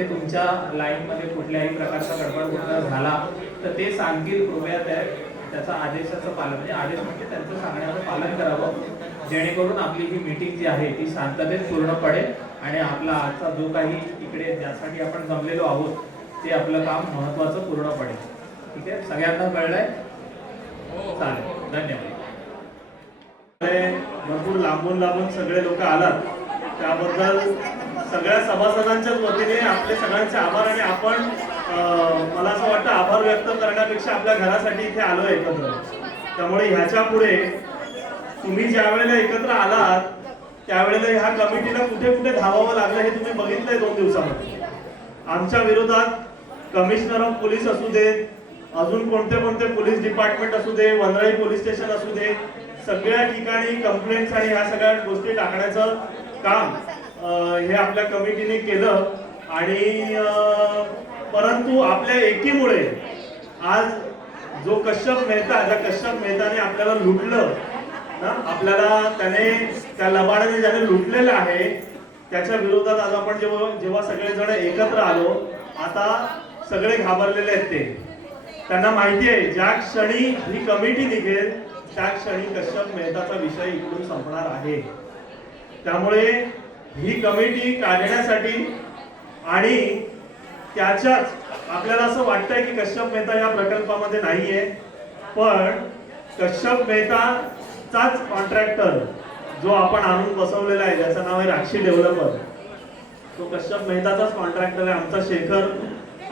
इथे तुमच्या लाईनमध्ये कुठल्याही प्रकारचा गडबड गोंधळ झाला तर ते सांगतील कृपया त्याचा आदेशाचं पालन म्हणजे आदेश म्हणजे त्यांचं सांगण्याचं पालन करावं, जेणेकरून आपली ही मीटिंग जी आहे ती शांततेत पूर्ण पडेल आणि आपला आजचा जो काही इकडे ज्यासाठी आपण जमलेलो आहोत ते आपलं काम महत्त्वाचं पूर्ण पडेल. ठीक आहे, सगळ्यांना कळलंय? चालेल, धन्यवाद. भरपूर लांबून सगळे लोक आलात त्याबद्दल सगळ्या सभासदांच्याच वतीने आपले सगळ्यांचे आभार. आणि आपण मला असं वाटतं आभार व्यक्त करण्यापेक्षा आपल्या घरासाठी इथे आलोय एकत्र. त्यामुळे ह्याच्या पुढे तुम्ही ज्या वेळेला एकत्र आलात त्यावेळेला ह्या कमिटीला कुठे कुठे धावावं लागलं हे तुम्ही बघितलंय 2 दिवसामध्ये. आमच्या विरोधात कमिशनर ऑफ पोलीस असू देत, अजून कोणते पोलीस डिपार्टमेंट असू दे, वनराई पोलीस स्टेशन असू दे, सगळ्या ठिकाणी कंप्लेंट्स आणि ह्या सगळ्या गोष्टी टाकण्याचं काम हे आपल्या कमिटीने केलं. आणि परंतु आपल्या एकीमुळे आज जो कश्यप मेहताने आपल्याला लुटलं ना, आपल्याला त्या लबाडाने ज्याने लुटलेलं आहे त्याच्या विरोधात आज आपण जेव्हा सगळेजण एकत्र आलो, आता सगळे घाबरलेले आहेत. त्यांना माहिती आहे ज्या क्षणी ही कमिटी निघेल त्या क्षणी कश्यप मेहताचा विषय इकडून संपणार आहे. त्यामुळे ही कमिटी काढण्यासाठी आणि त्याच्याच आपल्याला असं वाटतंय की कश्यप मेहता या प्रकल्पामध्ये नाहीये, पण कश्यप मेहताचाच कॉन्ट्रॅक्टर जो आपण आणून बसवलेला आहे ज्याचं नाव आहे राक्षी डेव्हलपर, तो कश्यप मेहताचाच कॉन्ट्रॅक्टर आहे. आमचा शेखर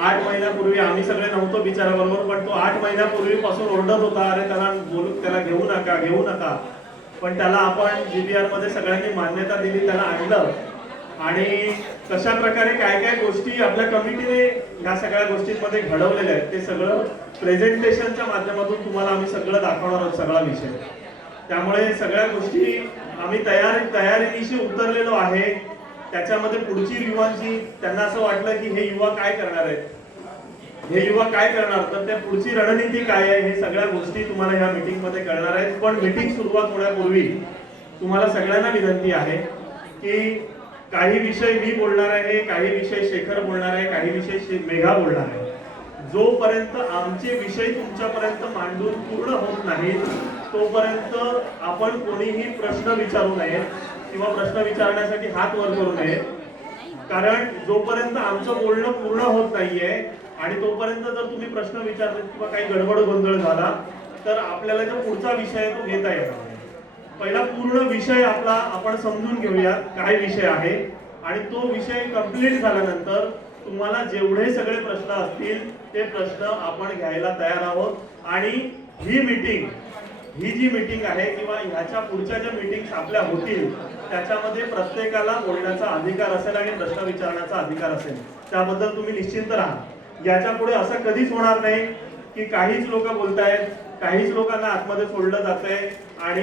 8 महिन्यापूर्वी, आम्ही सगळे नव्हतो बिचाराबरोबर, पण तो 8 महिन्यापूर्वीपासून ओरडत होता, अरे त्याला घेऊ नका. पण त्याला आपण GBR मध्ये सगळ्यांनी मान्यता दिली, त्याला आणलं. आणि कशा प्रकारे काय गोष्टी आपल्या कमिटीने ह्या सगळ्या गोष्टींमध्ये घडवलेल्या आहेत ते सगळं प्रेझेंटेशनच्या माध्यमातून तुम्हाला आम्ही सगळं दाखवणार आहोत, सगळा विषय. त्यामुळे सगळ्या गोष्टी आम्ही तयारीनिशी उतरलेलो आहे. त्याच्यामध्ये पुढची युवांची त्यांना असं वाटलं की हे युवा काय करणार आहेत, तर त्या पुढची रणनीती काय आहे हे सगळ्या गोष्टी तुम्हाला ह्या मीटिंग मध्ये कळणार आहेत. पण मीटिंग सुरुवात होण्यापूर्वी तुम्हाला सगळ्यांना विनंती आहे की काही विषय मी बोलणार आहे, काही विषय शेखर बोलणार आहे, काही विषय मेघा बोलणार आहे. जोपर्यंत आमचे विषय तुमच्यापर्यंत मांडून पूर्ण होत नाहीत तोपर्यंत आपण कोणीही प्रश्न विचारू नये किंवा प्रश्न विचारण्यासाठी हात वर करू नये. कारण जोपर्यंत आमचं बोलणं पूर्ण होत नाहीये आणि तोपर्यंत जर तुम्ही प्रश्न विचारले किंवा काही गडबड गोंधळ झाला तर आपल्याला जो पुढचा विषय आहे तो घेता येणार नाही. पहिला पूर्ण विषय आपला आपण समजून घेऊया काय विषय आहे, आणि तो विषय कंप्लीट झाल्यानंतर तुम्हाला जेवढे सगळे प्रश्न असतील ते प्रश्न आपण घ्यायला तयार आहोत. आणि ही जी मीटिंग आहे किंवा ह्याच्या पुढच्या ज्या मीटिंग्स आपल्या होतील त्याच्यामध्ये प्रत्येकाला बोलण्याचा अधिकार असेल आणि प्रश्न विचारण्याचा अधिकार असेल. त्याबद्दल तुम्ही निश्चिंत राहा. याच्या पुढे असं कधीच होणार नाही की काहीच लोक बोलतायत, काहीच लोकांना आतमध्ये सोडलं जातंय आणि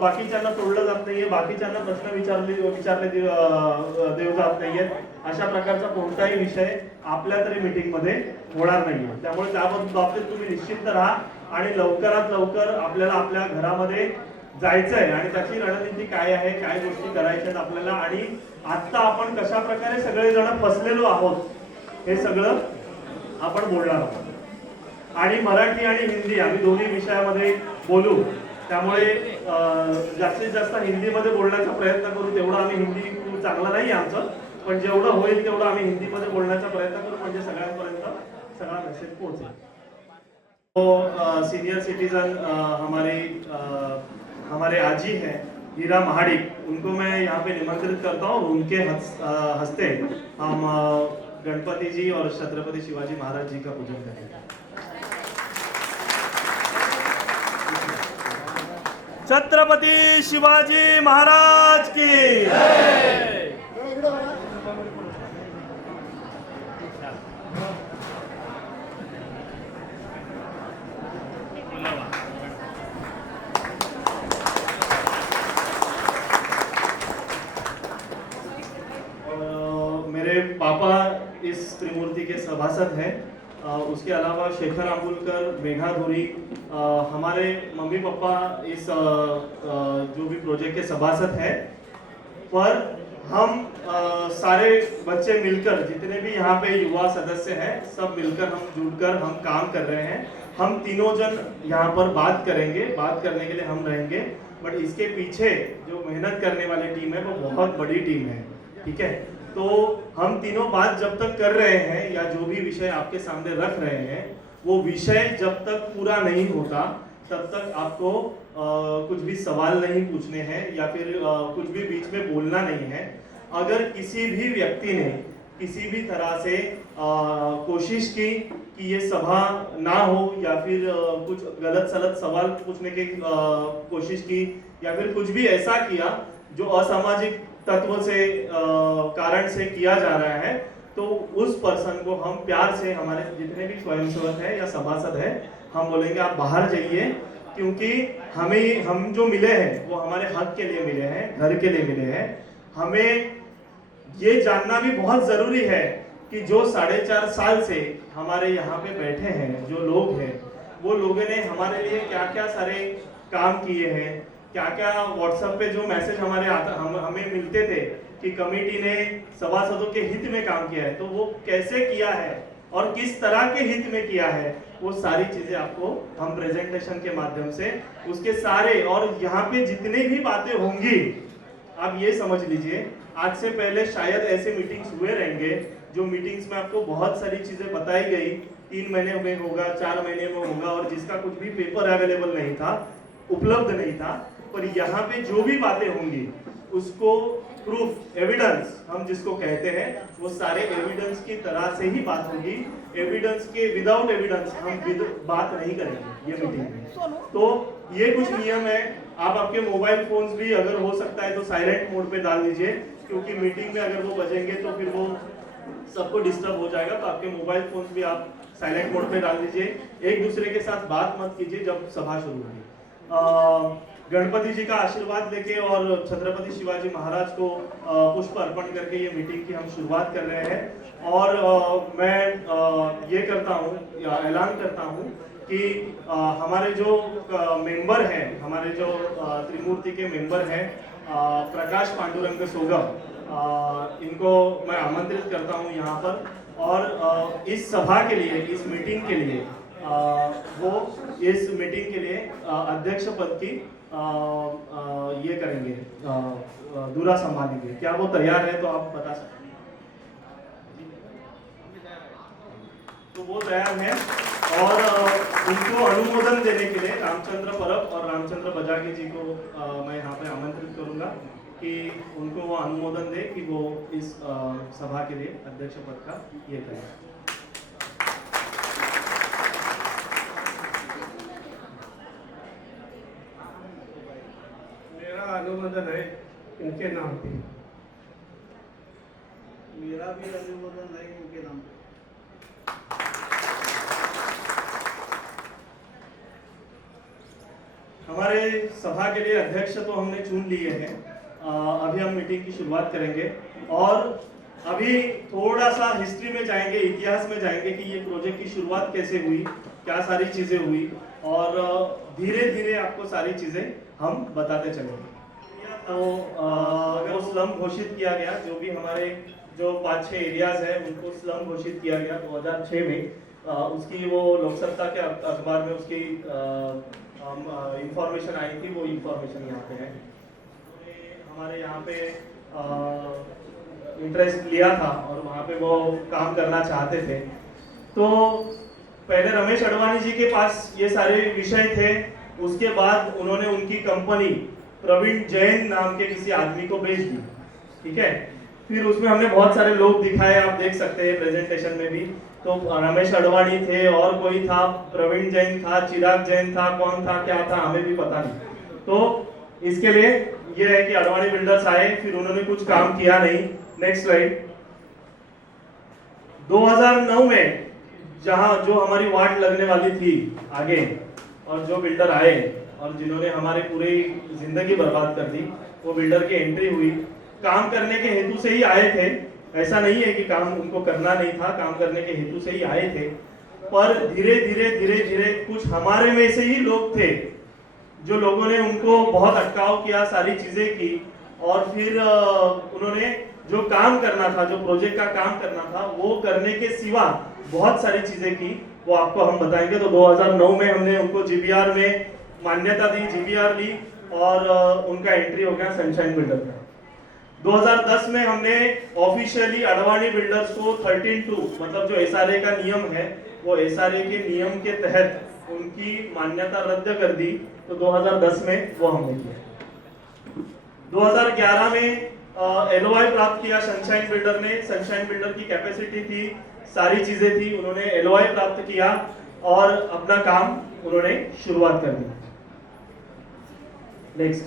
बाकीच्यांना सोडलं जात नाहीये, बाकीच्यांना प्रश्न विचारले देऊ जात नाहीयेत. अशा प्रकारचा कोणताही विषय आपल्या तरी मीटिंग मध्ये होणार नाहीये. त्यामुळे त्याबाबतीत तुम्ही निश्चिंत राहा आणि लवकरात लवकर आपल्याला आपल्या घरामध्ये जायचंय आणि त्याची रणनीती काय आहे, काय गोष्टी करायच्यात आपल्याला, आणि आता आपण कशा प्रकारे सगळेजण फसलेलो आहोत हे सगळं आपण बोलणार आहोत. आणि मराठी आणि हिंदी आम्ही दोन्ही विषयामध्ये बोलू. त्यामुळे जास्तीत जास्त हिंदीमध्ये बोलण्याचा प्रयत्न करू. तेवढं आम्ही हिंदी चांगला नाही आमचं, पण जेवढं होईल तेवढं आम्ही हिंदीमध्ये बोलण्याचा प्रयत्न करू म्हणजे सगळ्यांपर्यंत सगळा मेसेज पोहोचेल. तो सीनियर सिटीजन हमारे आजी हैं हीरा महाडिक, उनको मैं यहाँ पे निमंत्रित करता हूँ. उनके हस्ते हम गणपति जी और छत्रपति शिवाजी महाराज जी का पूजन करेंगे. छत्रपति शिवाजी महाराज की जय. मेरे पापा इस त्रिमूर्ति के सभासद हैं. उसके अलावा शेखर आंबुलकर, मेघा धुरी, हमारे मम्मी पापा इस जो भी प्रोजेक्ट के सभासद हैं. पर हम सारे बच्चे मिलकर, जितने भी यहाँ पे युवा सदस्य हैं, सब मिलकर हम जुटकर हम काम कर रहे हैं। हम तीनों जन यहाँ पर बात करेंगे, बात करने के लिए हम रहेंगे, बट इसके पीछे जो मेहनत करने वाली टीम है वो बहुत बड़ी टीम है, ठीक है। तो हम तीनों बात जब तक कर रहे हैं या जो भी विषय आपके सामने रख रहे हैं, वो विषय जब तक पूरा नहीं होता तब तक आपको कुछ भी सवाल नहीं पूछने हैं या फिर कुछ भी बीच में बोलना नहीं है। अगर किसी भी व्यक्ति ने किसी भी तरह से कोशिश की कि ये सभा ना हो या फिर कुछ गलत सलत सवाल पूछने की कोशिश की या फिर कुछ भी ऐसा किया जो असामाजिक तत्व से कारण से किया जा रहा है, तो उस पर्सन को हम प्यार से, हमारे जितने भी स्वयंसेवक है या सभासद है, हम बोलेंगे आप बाहर जाइए, क्योंकि हम जो मिले हैं वो हमारे हक के लिए मिले हैं, घर के लिए मिले हैं। हमें ये जानना भी बहुत जरूरी है कि जो 4.5 साल से हमारे यहाँ पे बैठे हैं जो लोग हैं, वो लोगों ने हमारे लिए क्या क्या सारे काम किए हैं, क्या क्या व्हाट्सएप पे जो मैसेज हमें मिलते थे कि कमेटी ने सभासदों के हित में काम किया है, तो वो कैसे किया है और किस तरह के हित में किया है, वो सारी चीजें आपको हम प्रेजेंटेशन के माध्यम से उसके सारे, और यहाँ पे जितने भी बातें होंगी आप ये समझ लीजिए, आज से पहले शायद ऐसे मीटिंग्स हुए रहेंगे जो मीटिंग्स में आपको बहुत सारी चीजें बताई गई, 3 महीने में होगा, 4 महीने में होगा, और जिसका कुछ भी पेपर अवेलेबल नहीं था, उपलब्ध नहीं था। पर यहाँ पे जो भी बातें होंगी उसको प्रूफ, एविडेंस हम जिसको कहते हैं, वो सारे एविडेंस की तरह से ही बात होगी। एविडेंस के विदाउट एविडेंस हम बात नहीं करेंगे ये मीटिंग में। तो ये कुछ नियम है। आप आपके मोबाइल फोन्स भी अगर हो सकता है तो साइलेंट मोड पे डाल दीजिए, क्योंकि मीटिंग में अगर वो बजेंगे तो फिर वो सबको डिस्टर्ब हो जाएगा। तो आपके मोबाइल फोन्स भी आप साइलेंट मोड पे डाल दीजिए। एक दूसरे के साथ बात मत कीजिए जब सभा शुरू होगी। गणपति जी का आशीर्वाद लेके और छत्रपति शिवाजी महाराज को पुष्प अर्पण करके ये मीटिंग की हम शुरुआत कर रहे हैं। और मैं ये करता हूँ या ऐलान करता हूँ कि हमारे जो मेंबर हैं, हमारे जो त्रिमूर्ति के मेंबर हैं, प्रकाश पांडुरंग सोगम, इनको मैं आमंत्रित करता हूँ यहाँ पर। और इस सभा के लिए, इस मीटिंग के लिए वो इस मीटिंग के लिए अध्यक्ष पद की ये करेंगे, दूरा संभालेंगे। क्या वो तैयार है? तो आप बता सकते हैं। तो वो तैयार है और उनको अनुमोदन देने के लिए रामचंद्र परब और रामचंद्र बजागे जी को मैं यहाँ पे आमंत्रित करूंगा कि उनको वो अनुमोदन दे कि वो इस सभा के लिए अध्यक्ष पद का ये करें। अनुमोदन है इनके नाम पे। मेरा भी अनुमोदन है इनके नाम पे। हमारे सभा के लिए अध्यक्ष तो हमने चुन लिए हैं। अभी हम मीटिंग की शुरुआत करेंगे और अभी थोड़ा सा हिस्ट्री में जाएंगे, इतिहास में जाएंगे कि ये प्रोजेक्ट की शुरुआत कैसे हुई, क्या सारी चीजें हुई, और धीरे धीरे आपको सारी चीजें हम बताते चलेंगे। तो अगर स्लम घोषित किया गया, जो भी हमारे जो 5-6 एरियाज है उनको स्लम घोषित किया गया 2006 में। उसकी वो लोकसत्ता के अखबार में उसकी इंफॉर्मेशन आई थी, वो इंफॉर्मेशन यहाँ पे है। हमारे यहाँ पे इंटरेस्ट लिया था और वहाँ पे वो काम करना चाहते थे। तो पहले रमेश अडवाणी जी के पास ये सारे विषय थे, उसके बाद उन्होंने उनकी कंपनी प्रवीण जैन नाम के किसी आदमी को भेज दी, ठीक है। फिर उसमें हमने बहुत सारे लोग दिखाए, आप देख सकते हैं प्रेजेंटेशन में भी। तो रमेश अडवाणी थे और कोई था, प्रवीण जैन था, चिराग जैन था, कौन था क्या था हमें भी पता नहीं। तो इसके लिए ये है कि अडवाणी बिल्डर्स आए, फिर उन्होंने कुछ काम किया नहीं। Next slide. 2009 में जहां जो हमारी वार्ड लगने वाली थी आगे, और जो बिल्डर आए और जिन्होंने हमारी पूरी जिंदगी बर्बाद कर दी, वो बिल्डर की एंट्री हुई। काम करने के हेतु से ही आए थे, ऐसा नहीं है कि काम उनको करना नहीं था, काम करने के हेतु से ही आए थे। पर धीरे धीरे कुछ हमारे में से ही लोग थे जो लोगों ने उनको बहुत अटकाव किया, सारी चीजें की, और फिर उन्होंने जो काम करना था, जो प्रोजेक्ट का काम करना था, वो करने के सिवा बहुत सारी चीजें की, वो आपको हम बताएंगे। तो 2009 में हमने उनको जीबीआर में मान्यता दी, जीबीआर ली और उनका एंट्री हो गया सनशाइन बिल्डर का। 2010 में हमने ऑफिशियली अडवाणी बिल्डर्स को 13(2) मतलब जो एसआरए का नियम है, वो एसआरए के नियम के तहत उनकी मान्यता रद्द कर दी। तो 2010 में वो हमने किया। 2011 में एलओआई प्राप्त किया सनशाइन बिल्डर ने। सनशाइन बिल्डर की कैपेसिटी थी, सारी चीजें थी, उन्होंने एलओआई प्राप्त किया और अपना काम उन्होंने शुरुआत कर दी। नेक्स्ट,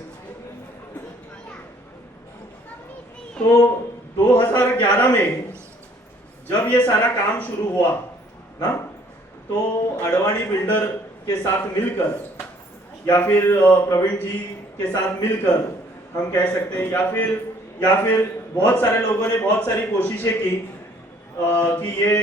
तो 2011 में जब ये सारा काम शुरू हुआ ना, तो अडवाणी बिल्डर के साथ मिलकर या फिर प्रवीण जी के साथ मिलकर हम कह सकते हैं, या फिर बहुत सारे लोगों ने बहुत सारी कोशिशें की कि ये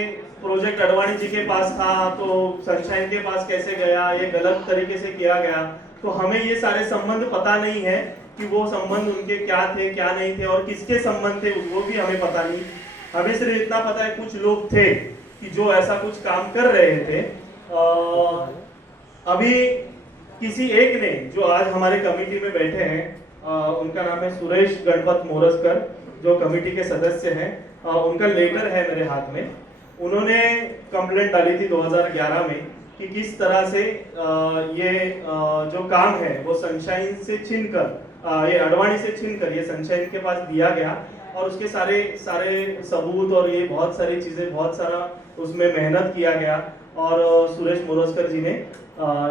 प्रोजेक्ट अडवाणी जी के पास था तो सनशाइन के पास कैसे गया, ये गलत तरीके से किया गया। तो हमें ये सारे संबंध पता नहीं है कि वो संबंध उनके क्या थे क्या नहीं थे और किसके संबंध थे, वो भी हमें पता नहीं। हमें सिर्फ इतना पता है कुछ लोग थे कि जो ऐसा कुछ काम कर रहे थे। अभी किसी एक ने, जो आज हमारे कमेटी में बैठे हैं, उनका नाम है सुरेश गणपत मोरसकर, जो कमेटी के सदस्य हैं, उनका लेटर है मेरे हाथ में। उन्होंने कंप्लेंट डाली थी 2011 में कि किस तरह से ये जो काम है वो सनशाइन से छीनकर, ये अडवाणी से छीनकर ये सनशाइन के पास दिया गया और उसके सारे सबूत और ये बहुत सारी चीजें, बहुत सारा उसमें मेहनत किया गया और सुरेश मोरसकर जी ने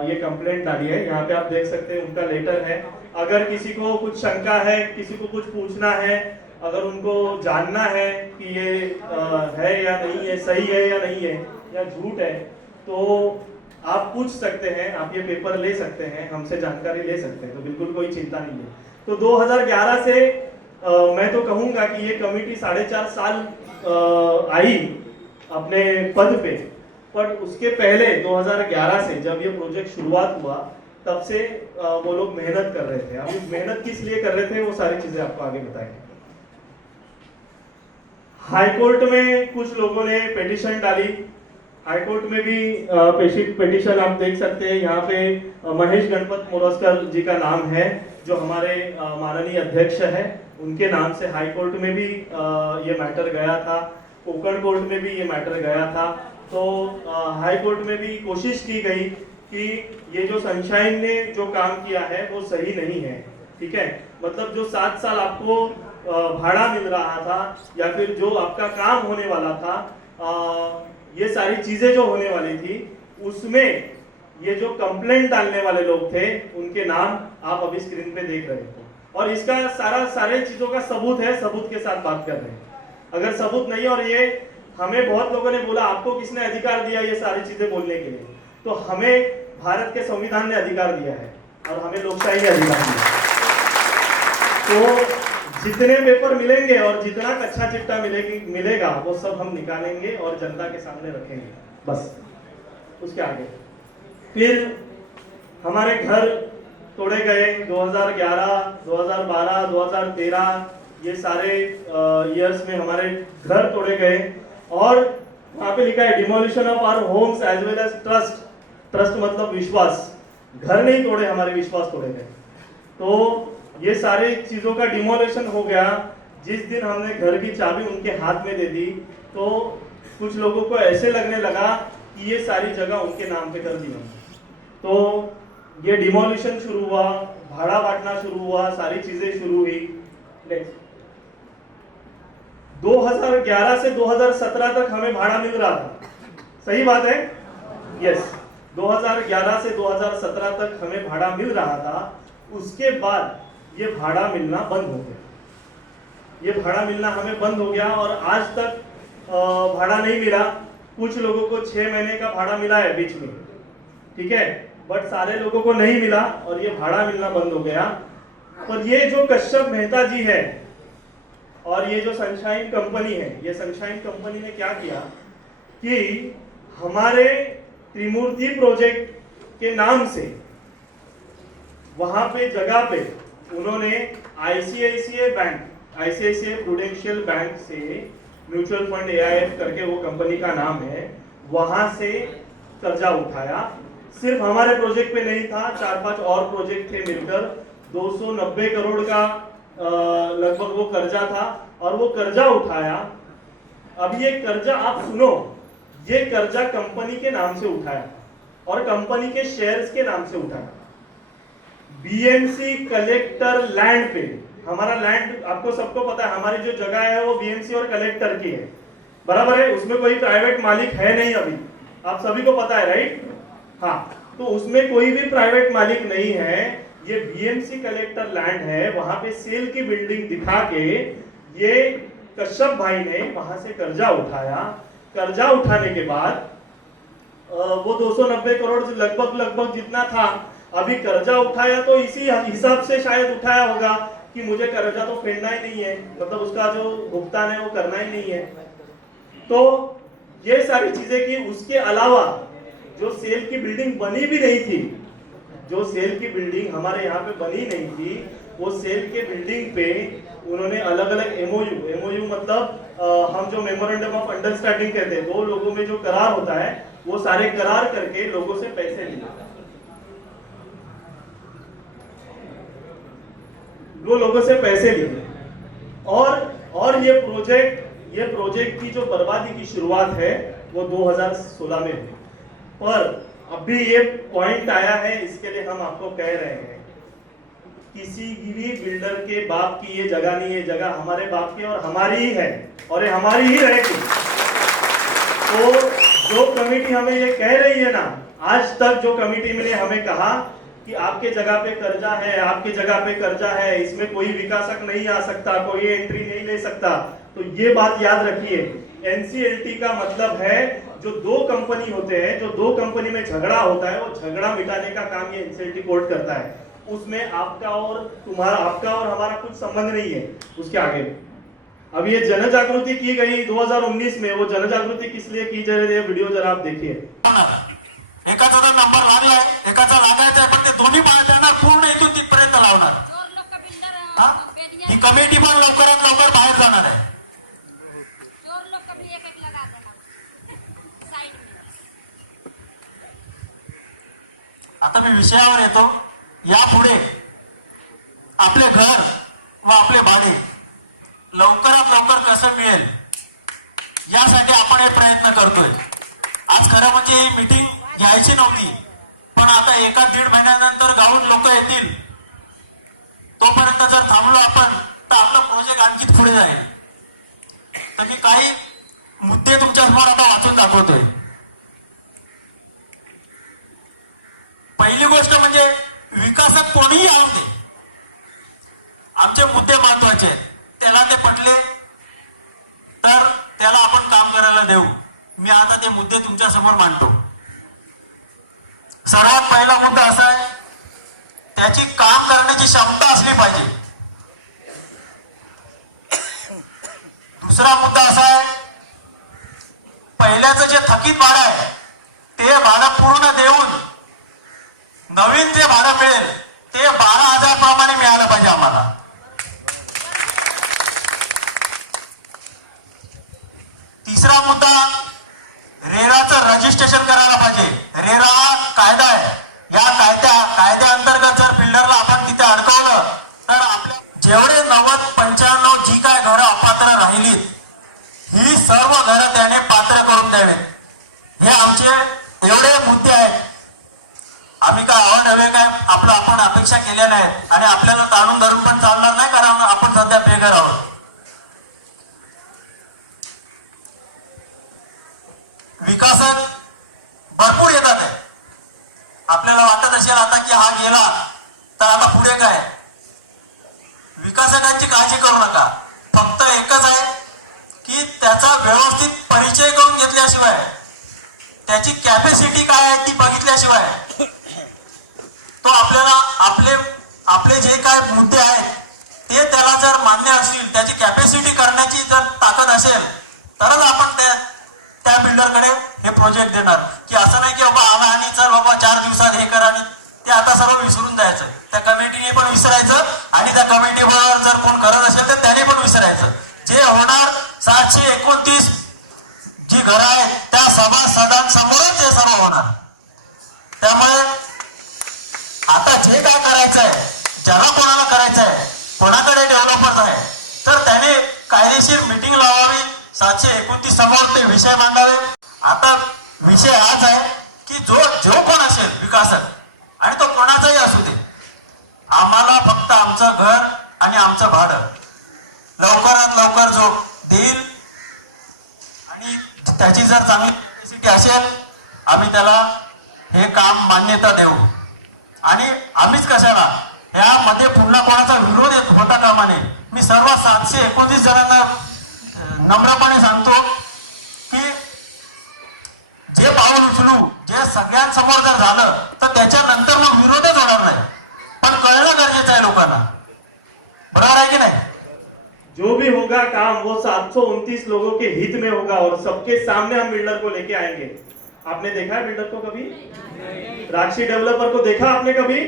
ये कंप्लेंट डाली है। यहाँ पे आप देख सकते हैं उनका लेटर है। अगर किसी को कुछ शंका है, किसी को कुछ पूछना है, अगर उनको जानना है कि ये है या नहीं है, सही है या नहीं है या झूठ है, तो आप पूछ सकते हैं, आप ये पेपर ले सकते हैं, हमसे जानकारी ले सकते हैं, तो बिल्कुल कोई चिंता नहीं है। तो 2011 से मैं तो कहूंगा कि ये कमेटी 4.5 साल आई अपने पद पे, पर उसके पहले 2011 से जब ये प्रोजेक्ट शुरुआत हुआ तब से वो लोग मेहनत कर रहे थे। अब मेहनत किस लिए कर रहे थे वो सारी चीजें आपको आगे बताएंगे। हाईकोर्ट में कुछ लोगों ने पिटीशन डाली, हाईकोर्ट में भी पिटीशन आप देख सकते हैं। यहाँ पे महेश गणपत मोरसकर जी का नाम है, जो हमारे माननीय अध्यक्ष है, उनके नाम से हाईकोर्ट में भी ये मैटर गया था, कोंकण कोर्ट में भी ये मैटर गया था। तो हाईकोर्ट में भी कोशिश की गई कि ये जो सनशाइन ने जो काम किया है वो सही नहीं है, ठीक है। मतलब जो 7 साल आपको भाड़ा मिल रहा था या फिर जो आपका काम होने वाला था, ये सारी चीजें जो होने वाली थी, उसमें ये जो कंप्लेंट डालने वाले लोग थे उनके नाम आप अभी स्क्रीन पे देख रहे हो और इसका सारे चीजों का सबूत है, सबूत के साथ बात कर रहे हैं। अगर सबूत नहीं, और ये हमें बहुत लोगों ने बोला आपको किसने अधिकार दिया ये सारी चीजें बोलने के लिए, तो हमें भारत के संविधान ने अधिकार दिया है और हमें लोकशाही ने अधिकार दिया। तो जितने पेपर मिलेंगे और जितना कच्चा चिट्टा मिलेगा वो सब हम निकालेंगे और जनता के सामने रखेंगे, बस। उसके आगे फिर हमारे घर तोड़े गए 2011, 2012, 2013, ये सारे ईयर्स में हमारे घर तोड़े गए और वहां पे लिखा है demolition of our homes as well as trust. Trust मतलब विश्वास, घर नहीं तोड़े, हमारे विश्वास तोड़े गए। तो ये सारे चीजों का डिमोलिशन हो गया। जिस दिन हमने घर की चाबी उनके हाथ में दे दी तो कुछ लोगों को ऐसे लगने लगा कि ये सारी जगह उनके नाम पे कर दी हमने। तो ये डिमोलिशन शुरू हुआ, भाड़ा बांटना शुरू हुआ, सारी चीजें शुरू हुई। नेक्स्ट, 2011 से 2017 तक हमें भाड़ा मिल रहा था, सही बात है? यस, 2011 से 2017 तक हमें भाड़ा मिल रहा था। उसके बाद ये भाड़ा मिलना बंद हो गया, ये भाड़ा मिलना हमें बंद हो गया और आज तक भाड़ा नहीं मिला। कुछ लोगों को 6 महीने का भाड़ा मिला है बीच में, ठीक है, बट सारे लोगों को नहीं मिला और ये भाड़ा मिलना बंद हो गया। पर ये जो कश्यप मेहता जी है और ये जो सनशाइन कंपनी है, ये सनशाइन कंपनी ने क्या किया कि हमारे त्रिमूर्ति प्रोजेक्ट के नाम से वहां पे जगह पे उन्होंने आईसीआईसीआई प्रूडेंशियल बैंक से म्यूचुअल फंड एआईएफ करके वो कंपनी का नाम है, वहां से कर्जा उठाया। सिर्फ हमारे प्रोजेक्ट पे नहीं था, 4-5 और प्रोजेक्ट थे मिलकर 290 करोड़ का लगभग वो कर्जा था और वो कर्जा उठाया। अब ये कर्जा आप सुनो, ये कर्जा कंपनी के नाम से उठाया और कंपनी के शेयर्स के नाम से उठाया। बीएमसी कलेक्टर लैंड पे, हमारा लैंड आपको सबको पता है, हमारी जो जगह है वो बीएमसी और कलेक्टर की है, बराबर है, उसमें कोई प्राइवेट मालिक है नहीं अभी, आप सभी को पता है, राइट? हाँ, तो उसमें कोई भी प्राइवेट मालिक नहीं है, ये बीएमसी कलेक्टर लैंड है। वहां पे सेल की बिल्डिंग दिखा के ये कश्यप भाई ने वहां से कर्जा उठाया। कर्जा उठाने के बाद वो 290 करोड़ लगभग जितना था, अभी कर्जा उठाया तो इसी हिसाब से शायद उठाया होगा कि मुझे कर्जा तो फेडना ही नहीं है, मतलब उसका जो भुगतान है वो करना ही नहीं है। तो ये सारी चीजें की। उसके अलावा जो सेल की बिल्डिंग बनी भी नहीं थी, जो सेल की बिल्डिंग हमारे यहाँ पे बनी नहीं थी, वो सेल के बिल्डिंग पे उन्होंने अलग अलग एमओयू मतलब हम जो मेमोरेंडम ऑफ अंडरस्टैंडिंग कहते हैं, दो लोगों में जो करार होता है, वो सारे करार करके लोगों से पैसे लिए, दो लोगों से पैसे लिए। और ये प्रोजेक्ट की जो बर्बादी की शुरुआत है वो 2016 में हुई। पर अभी ये पॉइंट आया है, इसके लिए हम आपको कह रहे हैं, किसी भी बिल्डर के बाप की ये जगह नहीं है, जगह हमारे बाप की और हमारी ही है और ये हमारी ही रहेगी। तो जो कमेटी हमें ये कह रही है ना, आज तक जो कमेटी ने हमें कहा कि आपके जगह पे कर्जा है, आपके जगह पे कर्जा है, इसमें कोई विकासक नहीं आ सकता, कोई एंट्री नहीं ले सकता, तो ये बात याद रखिए, एनसीएलटी का मतलब है जो दो कंपनी होते हैं, जो दो कंपनी में झगड़ा होता है, वो झगड़ा मिटाने का काम ये एनसीएलटी कोर्ट करता है। उसमें आपका और हमारा कुछ संबंध नहीं है उसके आगे। अब ये जन जागृति की गई 2019 में, वो जन जागृति किस लिए की जा रही है, वीडियो जरा आप देखिए। एकाचा तर नंबर लागलाय, एकाचा लागायचा आहे, पण ते दोन्ही बाहेर पूर्ण इथून तिथपर्यंत लावणार। ही कमिटी पण लवकरात लवकर बाहेर जाणार आहे। आता मी विषयावर येतो। यापुढे आपले घर व आपले भाडे लवकरात लवकर कसं मिळेल यासाठी आपण हे प्रयत्न करतोय। आज खरं म्हणजे ही मीटिंग घ्यायची नव्हती, पण आता 1-1.5 महिन्यानंतर गावून लोक येतील, तोपर्यंत जर थांबलो आपण तर आपला प्रोजेक्ट आणखी पुढे जाईल। तर मी काही मुद्दे तुमच्या समोर आता वाचून दाखवतोय। पहिली गोष्ट म्हणजे विकासक कोणीही आणू दे, आमचे मुद्दे महत्वाचे आहेत, त्याला ते पटले तर त्याला आपण काम करायला देऊ। मी आता ते मुद्दे तुमच्या समोर मांडतो। सर्वात पहिला मुद्दा असा आहे, त्याची काम करण्याची क्षमता असली पाहिजे। दुसरा मुद्दा असा आहे, पहिल्याचं जे थकीत भाडं आहे ते भाडं पूर्ण देऊन नवीन जे भाडं मिळेल ते 12,000 प्रमाणे मिळालं पाहिजे आम्हाला। तिसरा मुद्दा, रेराचं रजिस्ट्रेशन करायला पाहिजे। रेरा हा कायदा आहे, या कायद्याअंतर्गत जर बिल्डरला आपण तिथे अडकवलं तर आपल्या जेवढे 90-95 जी काय घरं अपात्र राहिलीत, ही सर्व घरं त्याने पात्र करून द्यावेत। हे आमचे एवढे मुद्दे आहेत। आम्ही काय आवडवे काय आपण अपेक्षा केल्या नाहीत आणि आपल्याला ताणून धरून पण चालणार नाही, कारण आपण सध्या बेघर आहोत। विकासक भरपूर येतात आहे। आपल्याला वाटत असेल आता की हा गेला तर आता पुढे काय, विकासकांची काळजी करू नका। फक्त एकच आहे की त्याचा व्यवस्थित परिचय करून घेतल्याशिवाय, त्याची कॅपॅसिटी काय आहे ती बघितल्याशिवाय तो आपल्याला आपले जे काय मुद्दे आहेत ते त्याला जर मान्य असतील, त्याची कॅपॅसिटी करण्याची जर ताकद असेल तरच आपण त्या बिल्डरकडे हे प्रोजेक्ट देणार। की असं नाही की बाबा आला आणि चल बाबा 4 दिवसात हे करा आणि ते आता सर्व विसरून जायचं. त्या कमिटीने पण विसरायचं आणि त्या कमिटीवर जर कोण करत असेल तर त्याने पण विसरायचं. जे होणार 729 जी घरं आहेत त्या सभासदांसमोरच हे सर्व होणार. त्यामुळे आता जे काय करायचं आहे, ज्याला कोणाला करायचं आहे, कोणाकडे डेव्हलपर्स आहे, तर त्याने कायदेशीर मीटिंग लावावी, 729 समोर ते विषय मांडावे. आता विषय हाच आहे की जो कोण असेल विकासक आणि तो कोणाचाही असू दे, आम्हाला फक्त आमचं घर आणि आमचं भाडं लवकरात लवकर जो देईल आणि त्याची जर चांगली कॅपॅसिटी असेल आम्ही त्याला हे काम मान्यता देऊ. आणि आम्हीच कशाला ह्यामध्ये पुन्हा कोणाचा विरोध येत होता कामा नये. मी सर्व 729 जणांना नम्रपणे सांगतो की जे पाऊल उचलू, जे सगळ्यांसमोर जर झालं तर त्याच्यानंतर मग विरोधच होणार नाही. पण कळणं गरजेचं आहे लोकांना. बरोबर आहे की नाही? जो भी होगा काम वो 729 लोगों के हित में होगा और सबके सामने हम बिल्डर को लेके आएंगे. आपने देखा है बिल्डर को कभी? राक्षी डेवलपर को देखा आपने कभी?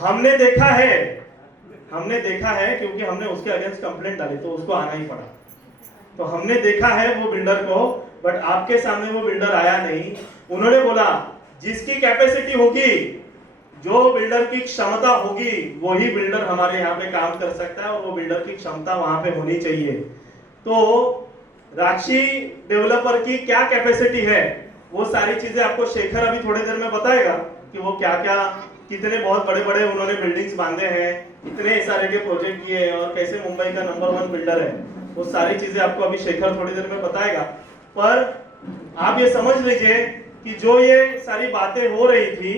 हमने देखा है क्योंकि हमने उसके अगेंस्ट कंप्लेंट डाली तो उसको आना ही पड़ा. तो हमने देखा है वो बिल्डर को, बट आपके सामने वो बिल्डर आया नहीं. उन्होंने बोला जिसकी कैपेसिटी होगी, जो बिल्डर की क्षमता होगी, वही बिल्डर हमारे यहाँ पे काम कर सकता है और वो बिल्डर की क्षमता वहां पे होनी चाहिए. तो राक्षी डेवलपर की क्या कैपेसिटी है वो सारी चीजें आपको शेखर अभी थोड़ी देर में बताएगा कि वो क्या क्या, कितने बहुत बड़े बड़े उन्होंने बिल्डिंग्स बांधे हैं, कितने सारे के प्रोजेक्ट किए और कैसे मुंबई का नंबर 1 बिल्डर है. वो सारी चीजें आपको अभी शेखर थोड़ी देर में बताएगा. पर आप ये समझ लीजिए कि जो ये सारी बातें हो रही थी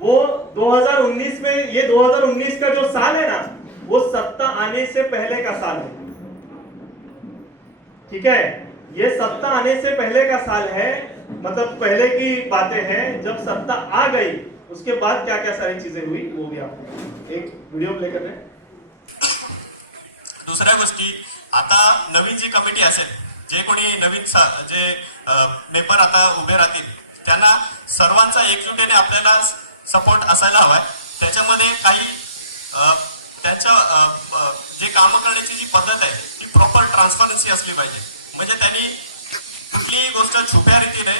वो 2019 में, ये 2019 का जो साल है ना वो सत्ता आने से पहले का साल है. ठीक है, ये सत्ता आने से पहले का साल है, मतलब पहले की बातें हैं. जब सत्ता आ गई उसके बाद क्या क्या सारी चीजें हुई वो भी आपको एक वीडियो प्ले कर रहे हैं. दुसऱ्या गोष्टी, आता नवीन जी कमिटी असेल, जे कोणी नवीन जे मेंबर आता उभे राहतील त्यांना सर्वांचा एकजुटीने आपल्याला सपोर्ट असायला हवाय. त्याच्यामध्ये काही त्यांच्या जे कामं करण्याची जी पद्धत आहे ती प्रॉपर ट्रान्सपरन्सी असली पाहिजे. म्हणजे त्यांनी कुठलीही गोष्ट छुप्या रीतीने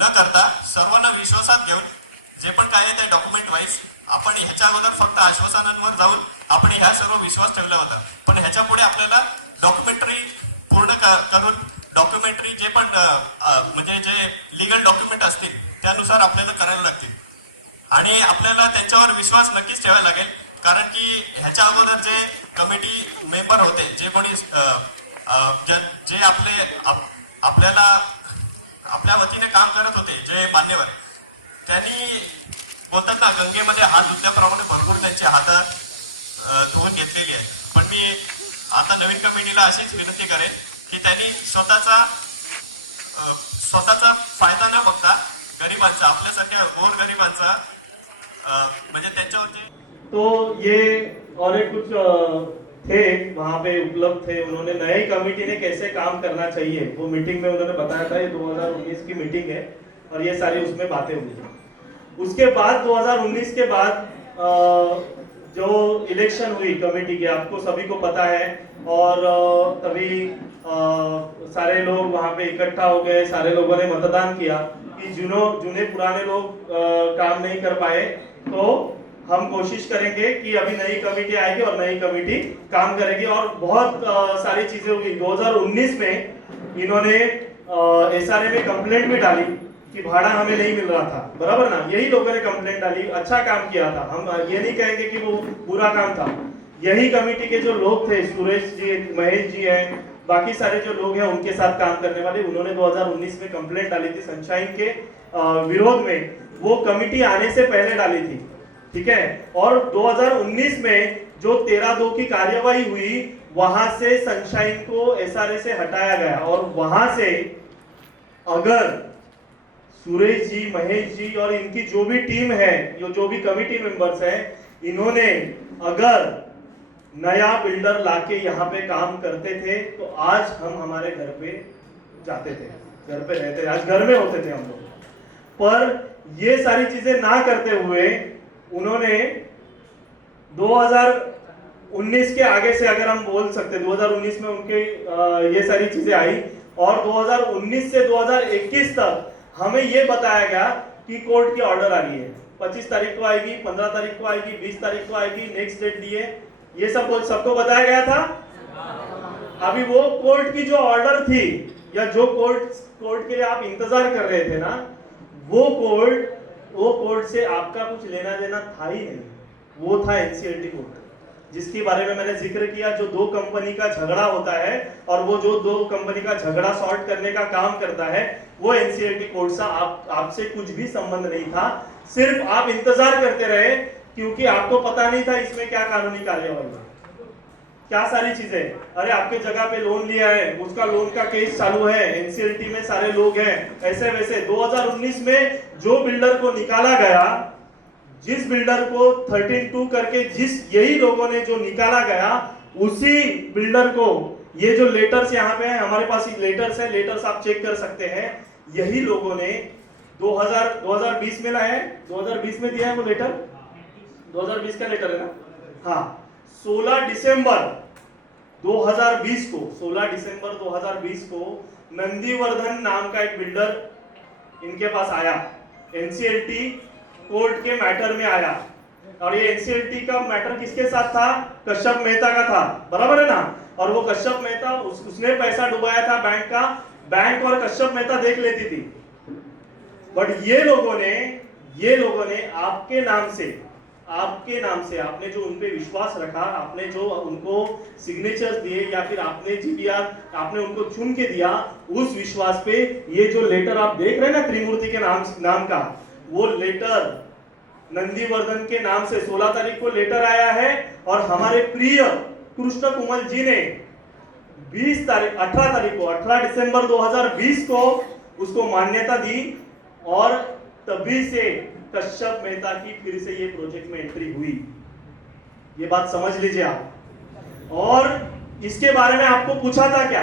न करता सर्वांना विश्वासात घेऊन जे पण काय आहे ते डॉक्युमेंट वाईज, आपण ह्याच्या अगोदर फक्त आश्वासनांवर जाऊन आपण ह्या सर्व विश्वास ठेवला होता. पण ह्याच्या पुढे आपल्याला डॉक्युमेंटरी पूर्ण करून डॉक्युमेंटरी जे पण म्हणजे जे लिगल डॉक्युमेंट असतील त्यानुसार आपल्याला करायला लागतील. आणि आपल्याला त्यांच्यावर विश्वास नक्कीच ठेवायला लागेल. कारण की ह्याच्या अगोदर जे कमिटी मेंबर होते, जे कोणी जे आपल्याला आपल्या वतीने काम करत होते, जे मान्यवर, त्यांनी बोलतात ना गंगेमध्ये हात धुतल्याप्रमाणे भरपूर त्यांचे हात धुवून घेतलेली आहे. पण मी आता नवीन कमिटीला अशीच विनंती करेन की त्यांनी स्वतःचा फायदा न बघता गरिबांचा, आपल्यासारख्या गोर गरिबांचा म्हणजे त्यांच्यावरती. तो ये और एक कुछ थे वहां पे उपलब्ध थे. उन्होंने नई कमिटी ने कैसे काम करना चाहिए वो मीटिंग में उन्होंने बताया था. ये 2019 की मीटिंग है और ये सारी उसमें बातें हुई. उसके बाद 2019 के बाद जो इलेक्शन हुई कमेटी की, आपको सभी को पता है. और तभी सारे लोग वहां पे इकट्ठा हो गए, सारे लोगों ने मतदान किया कि जुने पुराने लोग काम नहीं कर पाए तो हम कोशिश करेंगे कि अभी नई कमेटी आएगी और नई कमेटी काम करेगी. और बहुत सारी चीजें हुई. 2019 में इन्होंने एसआरए में कंप्लेंट भी डाली कि भाड़ा हमें नहीं मिल रहा था. बराबर ना, यही लोगों ने कंप्लेंट डाली. अच्छा काम किया था, हम ये नहीं कहेंगे कि वो बुरा काम था. यही कमेटी के जो लोग थे, सुरेश जी, महेश जी हैं, बाकी सारे जो लोग हैं उनके साथ काम करने वाले, उन्होंने 2019 में कंप्लेंट डाली थी सनशाइन के विरोध में. वो कमेटी आने से पहले डाली थी. ठीक है. और 2019 में जो 13/2 की कार्यवाही हुई वहां से सनशाइन को एसआरए से हटाया गया. और वहां से अगर सुरेश जी, महेश जी और इनकी जो भी टीम है, जो भी कमेटी मेंबर्स हैं, इन्होंने अगर नया बिल्डर लाके यहाँ पे काम करते थे तो आज हम हमारे घर पे जाते थे, घर पे रहते थे, आज घर में होते थे हम लोग. पर ये सारी चीजें ना करते हुए उन्होंने 2019 के आगे से अगर हम बोल सकते 2019 में उनके ये सारी चीजें आई और 2019 से 2021 तक हमें ये बताया गया कि कोर्ट की ऑर्डर आ रही है, 25 तारीख को आएगी, 15 तारीख को आएगी, 20 तारीख को आएगी, नेक्स्ट डेट दिए, ये सब सबको बताया गया था। अभी वो कोर्ट की जो ऑर्डर थी या जो कोर्ट के लिए आप इंतजार कर रहे थे ना, वो कोर्ट से आपका कुछ लेना देना था ही नहीं। वो था एनसीएलटी कोर्ट, जिसके बारे में मैंने जिक्र किया। जो दो कंपनी का झगड़ा होता है और वो जो दो कंपनी का झगड़ा सॉर्ट करने का काम करता है, वो एनसीएलटी कोर्ट से आपसे कुछ भी संबंध नहीं था। सिर्फ आप इंतजार करते रहे क्योंकि आपको पता नहीं था इसमें क्या कानूनी कार्यवाही है, क्या सारी चीजें। अरे आपके जगह पे लोन लिया है, उसका लोन का केस चालू है, एनसीएलटी में सारे लोग हैं, ऐसे वैसे। 2019 में जो बिल्डर को निकाला गया, जिस बिल्डर को 13-2 करके यही लोगों ने जो निकाला गया, उसी बिल्डर को ये जो लेटर्स यहाँ पे है, हमारे पास लेटर्स है, लेटर्स आप चेक कर सकते हैं। यही लोगों ने 2020 में लाया है, 2020 में दिया है वो लेटर, 2020 का लेटर है ना, हाँ। 16 दिसंबर 2020 को नंदीवर्धन नाम का एक बिल्डर इनके पास आया, एनसीएलटी कोर्ट के मैटर में आया। और ये एनसीएलटी का मैटर किसके साथ था? कश्यप मेहता का था, बराबर है ना। और वो कश्यप मेहता उसने पैसा डुबाया था बैंक का, बैंक और कश्यप मेहता देख लेती थी। बट ये लोगों ने आपके नाम से आपने जो उनपे विश्वास रखा, आपने जो उनको सिग्नेचर्स दिए या फिर आपने जी दिया, आपने उनको चुन के दिया, उस विश्वास पे ये जो लेटर आप देख रहे हैं ना त्रिमूर्ति के नाम का, वो लेटर नंदीवर्धन के नाम से 16 तारीख को लेटर आया है। और हमारे प्रिय कृष्ण कुमल जी ने 18 दिसंबर 2020 को उसको मान्यता दी और तभी से कश्यप मेहता की फिर से ये प्रोजेक्ट में एंट्री हुई। ये बात समझ लीजिए आप। और इसके बारे में आपको पूछा था क्या?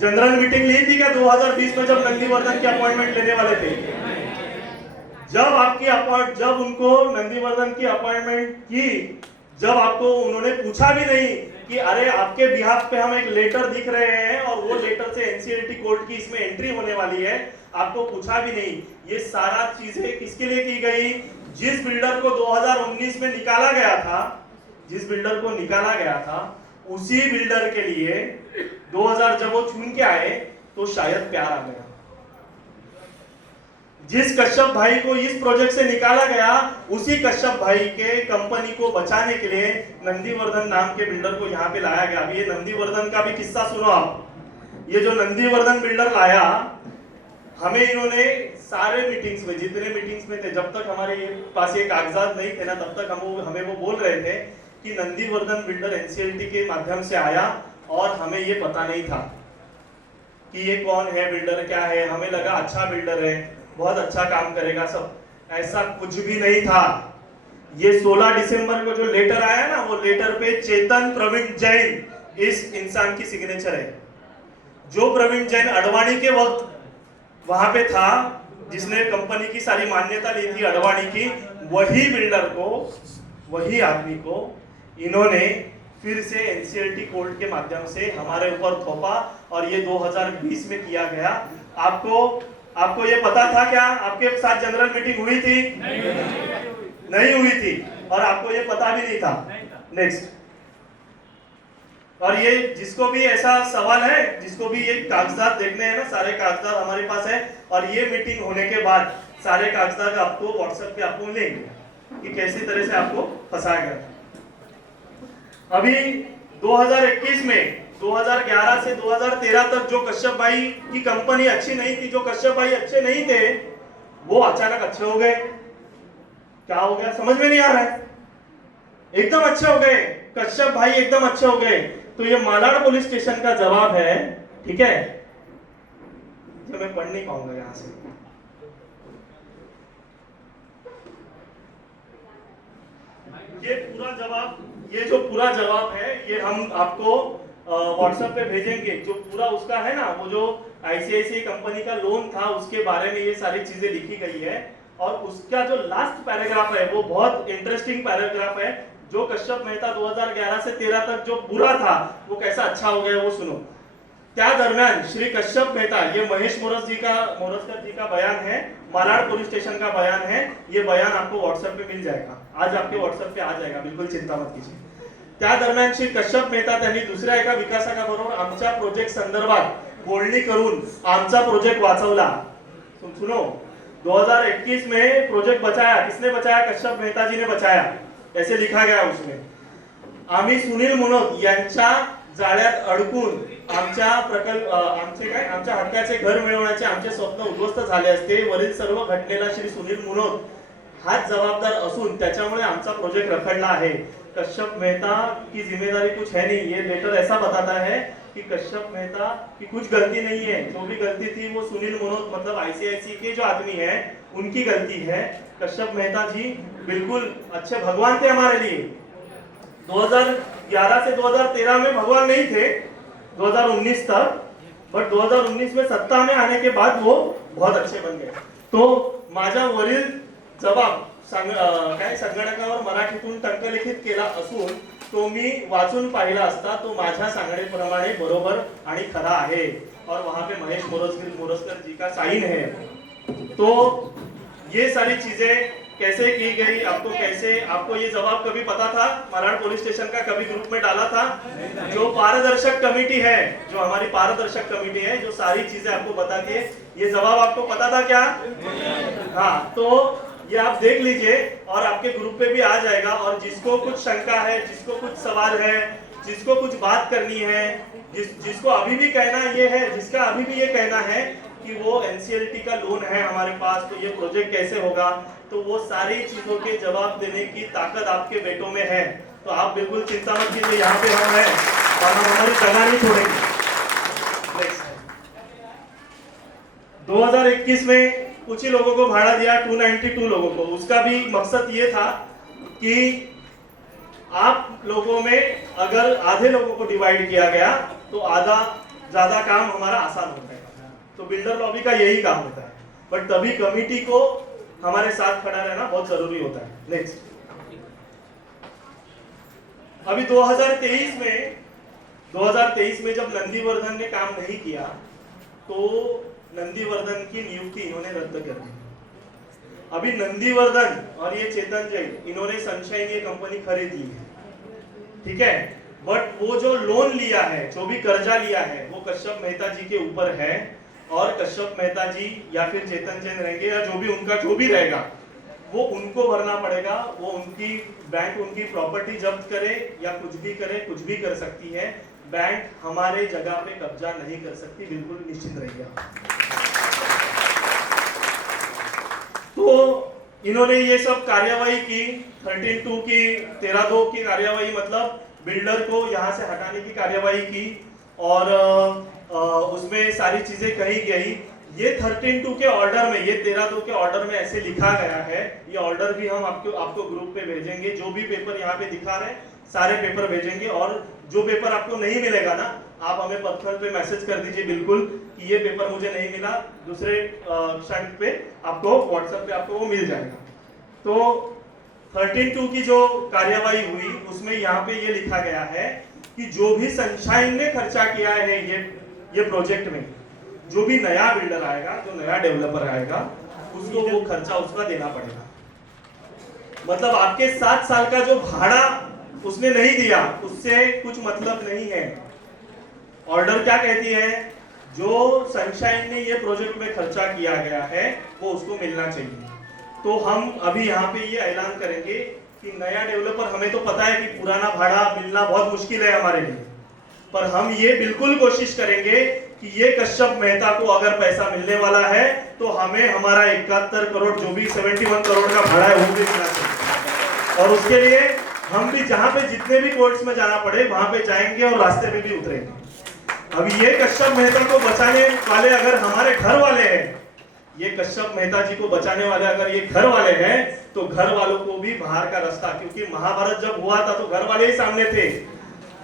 जनरल मीटिंग ली थी क्या 2020 में, जब नंदीवर्धन की अपॉइंटमेंट लेने वाले थे? जब उनको नंदीवर्धन की अपॉइंटमेंट की, जब आपको उन्होंने पूछा भी नहीं कि अरे आपके बिहाफ पे हम एक लेटर दिख रहे हैं और वो लेटर से एनसीएलटी कोर्ट की इसमें एंट्री होने वाली है, आपको पूछा भी नहीं। ये सारा चीजें किसके लिए की गई? जिस बिल्डर को 2019 में निकाला गया था, उसी बिल्डर के लिए 2000 जब वो चुन के आए तो शायद प्यार आ गया। जिस कश्यप भाई को इस प्रोजेक्ट से निकाला गया, उसी कश्यप भाई के कंपनी को बचाने के लिए नंदीवर्धन नाम के बिल्डर को यहाँ पे लाया गया। अभी ये नंदीवर्धन का भी किस्सा सुनो आप। ये जो नंदीवर्धन बिल्डर लाया, हमें इन्होंने सारे मीटिंग्स में, जितने मीटिंग्स में थे, जब तक हमारे पास ये कागजात नहीं थे ना, तब तक हमें वो बोल रहे थे कि नंदीवर्धन बिल्डर एनसीएलटी के माध्यम से आया और हमें ये पता नहीं था कि ये कौन है, बिल्डर क्या है। हमें लगा अच्छा बिल्डर है, बहुत अच्छा काम करेगा सब, ऐसा कुछ भी नहीं था। ये 16 दिसंबर को जो लेटर आया ना, वो लेटर पे चेतन प्रवीण जैन इस इंसान की सिग्नेचर है। जो प्रवीण जैन अडवाणी के वक्त वहां पे था, जिसने कंपनी की सारी मान्यता ली थी अडवाणी की, वही बिल्डर को, वही आदमी को इन्होंने फिर से एनसीएलटी कोर्ट के माध्यम से हमारे ऊपर थोपा और ये 2020 में किया गया। आपको ये पता था क्या? आपके साथ जनरल मीटिंग हुई थी? नहीं हुई थी। और आपको ये पता भी नहीं था। नेक्स्ट। और ये जिसको भी ऐसा सवाल है, जिसको भी ये कागजात देखने हैं ना, सारे कागजात हमारे पास है और ये मीटिंग होने के बाद सारे कागजात आपको व्हाट्सएप पे आपको मिलेंगे कि कैसी तरह से आपको फंसाया गया। अभी 2021 में 2011 से 2013 तक जो कश्यप भाई की कंपनी अच्छी नहीं थी, जो कश्यप भाई अच्छे नहीं थे, वो अचानक अच्छे हो गए। क्या हो गया समझ में नहीं आ रहा है। एकदम अच्छे हो गए कश्यप भाई, एकदम अच्छे हो गए। तो ये मालाड पुलिस स्टेशन का जवाब है, ठीक है, जो मैं पढ़ नहीं पाऊंगा यहां से। ये जो पूरा जवाब है, ये हम आपको व्हाट्सएप पे भेजेंगे। जो पूरा उसका है ना, वो जो आईसीआईसीआई कंपनी का लोन था उसके बारे में ये सारी चीजें लिखी गई है, और उसका जो लास्ट पैराग्राफ है वो बहुत इंटरेस्टिंग पैराग्राफ है। जो कश्यप मेहता 2011 से 13 तक जो बुरा था वो कैसा अच्छा हो गया वो सुनो। त्या दरम्यान श्री कश्यप मेहता, ये महेश मोरस्कर जी का बयान है, मालाड पुलिस स्टेशन का बयान है। ये बयान आपको व्हाट्सएप पे मिल जाएगा, आज आपके व्हाट्सएप पे आ जाएगा, बिल्कुल चिंता मत कीजिए। त्या दरम्यान श्री कश्यप मेहता त्यांनी दुसऱ्या एका विकासकाबरोबर आमच्या प्रोजेक्ट संदर्भात बोलणी करून आमचा प्रोजेक्ट वाचवला। सुनो, 2021 में प्रोजेक्ट बचाया, किसने बचाया? कश्यप मेहता जी ने बचाया, ऐसे लिखा गया उसमें। आम्ही सुनील मनोत यांच्या जाळ्यात अडकून आमच्या हक्काचे घर मिळवण्याचे आमचे स्वप्न उद्ध्वस्त झाले असते। वरील सर्व घटनेला श्री सुनील मनोत हाच जबाबदार असून त्याच्यामुळे आमचा प्रोजेक्ट रखडला आहे। कश्यप मेहता की जिम्मेदारी कुछ है नहीं। ये लेटर ऐसा बताता है कि कश्यप मेहता की कुछ गलती नहीं है, जो भी गलती थी वो सुनील मनोत मतलब आईसीआईसी के जो आदमी है उनकी गलती है। कश्यप मेहता जी बिल्कुल अच्छे भगवान थे हमारे लिए। 2011 से 2013 में भगवान नहीं थे, 2019 तक, बट 2019 में सत्ता में आने के बाद वो बहुत अच्छे बन गए। तो माझ्या वरील जबाब काय संगणकावर मराठीतून टंकलिखित केला असून तो मी वाचून पाहिला असता तो माझ्या सांगण्याप्रमाणे बरोबर आणि खरा आहे और वहां पे महेश मोरस्कर जी का साइन है। तो ये सारी चीजें कैसे की गई, आपको ये जवाब कभी पता था? मालाड पुलिस स्टेशन का कभी ग्रुप में डाला था? जो पारदर्शक कमेटी है, जो हमारी पारदर्शक कमेटी है, जो सारी चीजें आपको बताती है, ये जवाब आपको पता था क्या? हाँ, तो ये आप देख लीजिए और आपके ग्रुप पे भी आ जाएगा। और जिसको कुछ शंका है, जिसको कुछ सवाल है, जिसको कुछ बात करनी है, जिसको अभी भी कहना ये है, जिसका अभी भी ये कहना है कि वो एनसीएलटी का लोन है हमारे पास, तो ये प्रोजेक्ट कैसे होगा, तो वो सारी चीजों के जवाब देने की ताकत आपके बेटों में है। तो आप बिल्कुल चिंता मत कीजिए, यहाँ पे हम हैं और हम हमारी जगह नहीं छोड़ेंगे। 2021 में कुछ ही लोगों को भाड़ा दिया, 292 लोगों को। उसका भी मकसद ये था कि आप लोगों में अगर आधे लोगों को डिवाइड किया गया तो आधा ज्यादा काम हमारा आसान होता है। तो बिल्डर लॉबी का यही काम होता है, बट तभी कमिटी को हमारे साथ खड़ा रहना बहुत जरूरी होता है। नेक्स्ट, अभी 2023 में जब नंदीवर्धन ने काम नहीं किया तो नंदीवर्धन की नियुक्ति इन्होंने रद्द कर दी। अभी नंदीवर्धन और ये चेतन जैन इन्होंने सनशाइन ये कंपनी खरीद ली है, ठीक है, बट वो जो लोन लिया है, जो भी कर्जा लिया है, वो कश्यप मेहता जी के ऊपर है और कश्यप मेहता जी या फिर चेतन जैन रहेंगे या जो भी उनका जो भी रहेगा वो उनको भरना पड़ेगा। वो उनकी बैंक उनकी प्रॉपर्टी जब्त करे या कुछ भी करे, कुछ भी कर सकती है, बैंक हमारे जगह पे कब्जा नहीं कर सकती, बिल्कुल निश्चित रहिए। तो इन्होंने ये सब कार्यवाही की, 13(2) की, 13(2) की कार्यवाही, मतलब बिल्डर को यहाँ से हटाने की कार्यवाही की और उसमें सारी चीजें कही गई। ये 13(2) के ऑर्डर में, ये 13(2) के ऑर्डर में ऐसे लिखा गया है, ये ऑर्डर भी हम आपको ग्रुप पे भेजेंगे। जो भी पेपर यहाँ पे दिखा रहे हैं सारे पेपर भेजेंगे और जो पेपर आपको नहीं मिलेगा ना, आप हमें पर्सनल पे मैसेज कर दीजिए बिल्कुल कि ये पेपर मुझे नहीं मिला, दूसरे क्षण पे आपको व्हाट्सएप पे आपको वो मिल जाएगा। तो 13(2) की जो कार्यवाही हुई उसमें यहाँ पे ये लिखा गया है कि जो भी सनशाइन ने खर्चा किया है ये प्रोजेक्ट में, जो भी नया बिल्डर आएगा, जो नया डेवलपर आएगा, उसको वो खर्चा उसका देना पड़ेगा। मतलब आपके 7 साल का जो भाड़ा उसने नहीं दिया उससे कुछ मतलब नहीं है। ऑर्डर क्या कहती है? जो सनशाइन ने ये प्रोजेक्ट में खर्चा किया गया है वो उसको मिलना चाहिए। तो हम अभी यहाँ पे ये ऐलान करेंगे कि नया डेवलपर, हमें तो पता है कि पुराना भाड़ा मिलना बहुत मुश्किल है हमारे लिए, पर हम ये बिल्कुल कोशिश करेंगे कि ये कश्यप मेहता को अगर पैसा मिलने वाला है तो हमें हमारा 71 करोड़, जो भी 71 करोड़ का भाड़ा है वो भी मिलना चाहिए। और उसके लिए हम भी जहां पे जितने भी कोर्ट्स में जाना पड़े वहां पे जाएंगे और रास्ते में भी उतरेंगे। अभी ये कश्यप मेहता को बचाने वाले अगर हमारे घर वाले हैं, ये कश्यप मेहता जी को बचाने वाले अगर ये घर वाले हैं, तो घर वालों को भी बाहर का रास्ता, क्योंकि महाभारत जब हुआ था तो घर वाले ही सामने थे,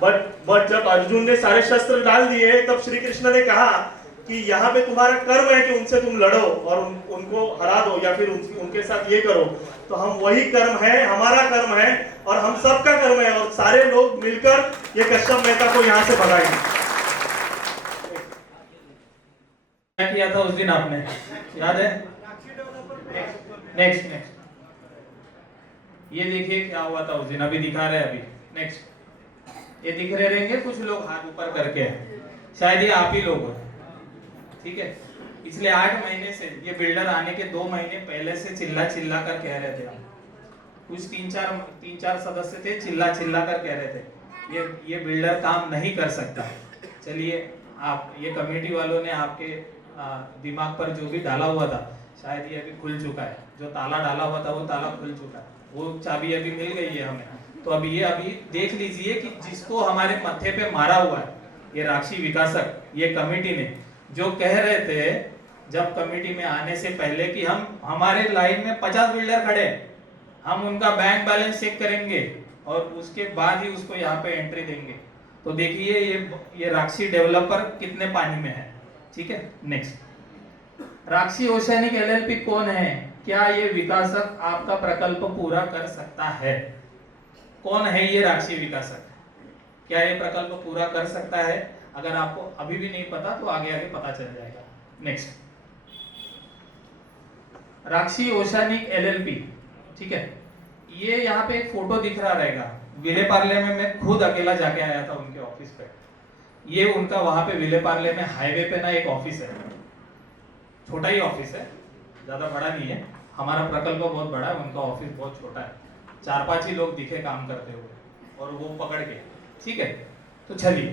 बट जब अर्जुन ने सारे शस्त्र डाल दिए तब श्री कृष्ण ने कहा कि यहाँ पे तुम्हारा कर्म है कि उनसे तुम लड़ो और उनको हरा दो या फिर उनके साथ ये करो, तो हम वही कर्म है, हमारा कर्म है और हम सबका कर्म है और सारे लोग मिलकर ये कश्यप मेहता को यहाँ से भगाएंगे। क्या किया था उस दिन आपने, याद है? नेक्स्ट नेक्स्ट ये देखिए क्या हुआ था उस दिन, अभी दिखा रहे हैं अभी। नेक्स्ट ये दिख रहे रहेंगे कुछ लोग हाथ ऊपर करके, शायद ये आप ही लोग हो, ठीक है? इसलिए 8 महीने से ये बिल्डर आने के 2 महीने पहले से चिल्ला चिल्ला कर कह रहे थे हम, कुछ 3-4 सदस्य थे, चिल्ला चिल्ला कर कह रहे थे ये बिल्डर काम नहीं कर सकता। चलिए आप ये कमेटी वालों ने आपके दिमाग पर जो भी डाला हुआ था शायद ये अभी खुल चुका है, जो ताला डाला हुआ था वो ताला खुल चुका है, वो चाबी अभी मिल गई है हमें। तो अभी ये अभी देख लीजिए कि जिसको हमारे मत्थे पे मारा हुआ है ये राक्षी विकासक, ये कमेटी ने जो कह रहे थे जब कमेटी में आने से पहले कि हम हमारे लाइन में 50 बिल्डर खड़े, हम उनका बैंक बैलेंस चेक करेंगे और उसके बाद ही उसको यहाँ पे एंट्री देंगे। तो देखिए ये राक्षी डेवलपर कितने पानी में है, ठीक है? नेक्स्ट, राक्षी ओशियानिक एलएलपी कौन है? क्या ये विकासक आपका प्रकल्प पूरा कर सकता है? कौन है ये राक्षी विकासक? क्या ये प्रकल्प पूरा कर सकता है? अगर आपको अभी भी नहीं पता तो आगे आगे पता चल जाएगा। नेक्स्ट, राक्षी ओशियानिक एलएलपी, ठीक है? ये यहाँ पे एक फोटो दिख रहा रहेगा, विले पार्ले में मैं खुद अकेला जाके आया था उनके ऑफिस पे। ये उनका वहां पे विले पार्ले में हाईवे पे ना एक ऑफिस है, छोटा ही ऑफिस है, ज्यादा बड़ा नहीं है। हमारा प्रकल्प बहुत बड़ा है, उनका ऑफिस बहुत छोटा है, 4-5 ही लोग दिखे काम करते हुए और वो पकड़ के, ठीक है? तो चलिए,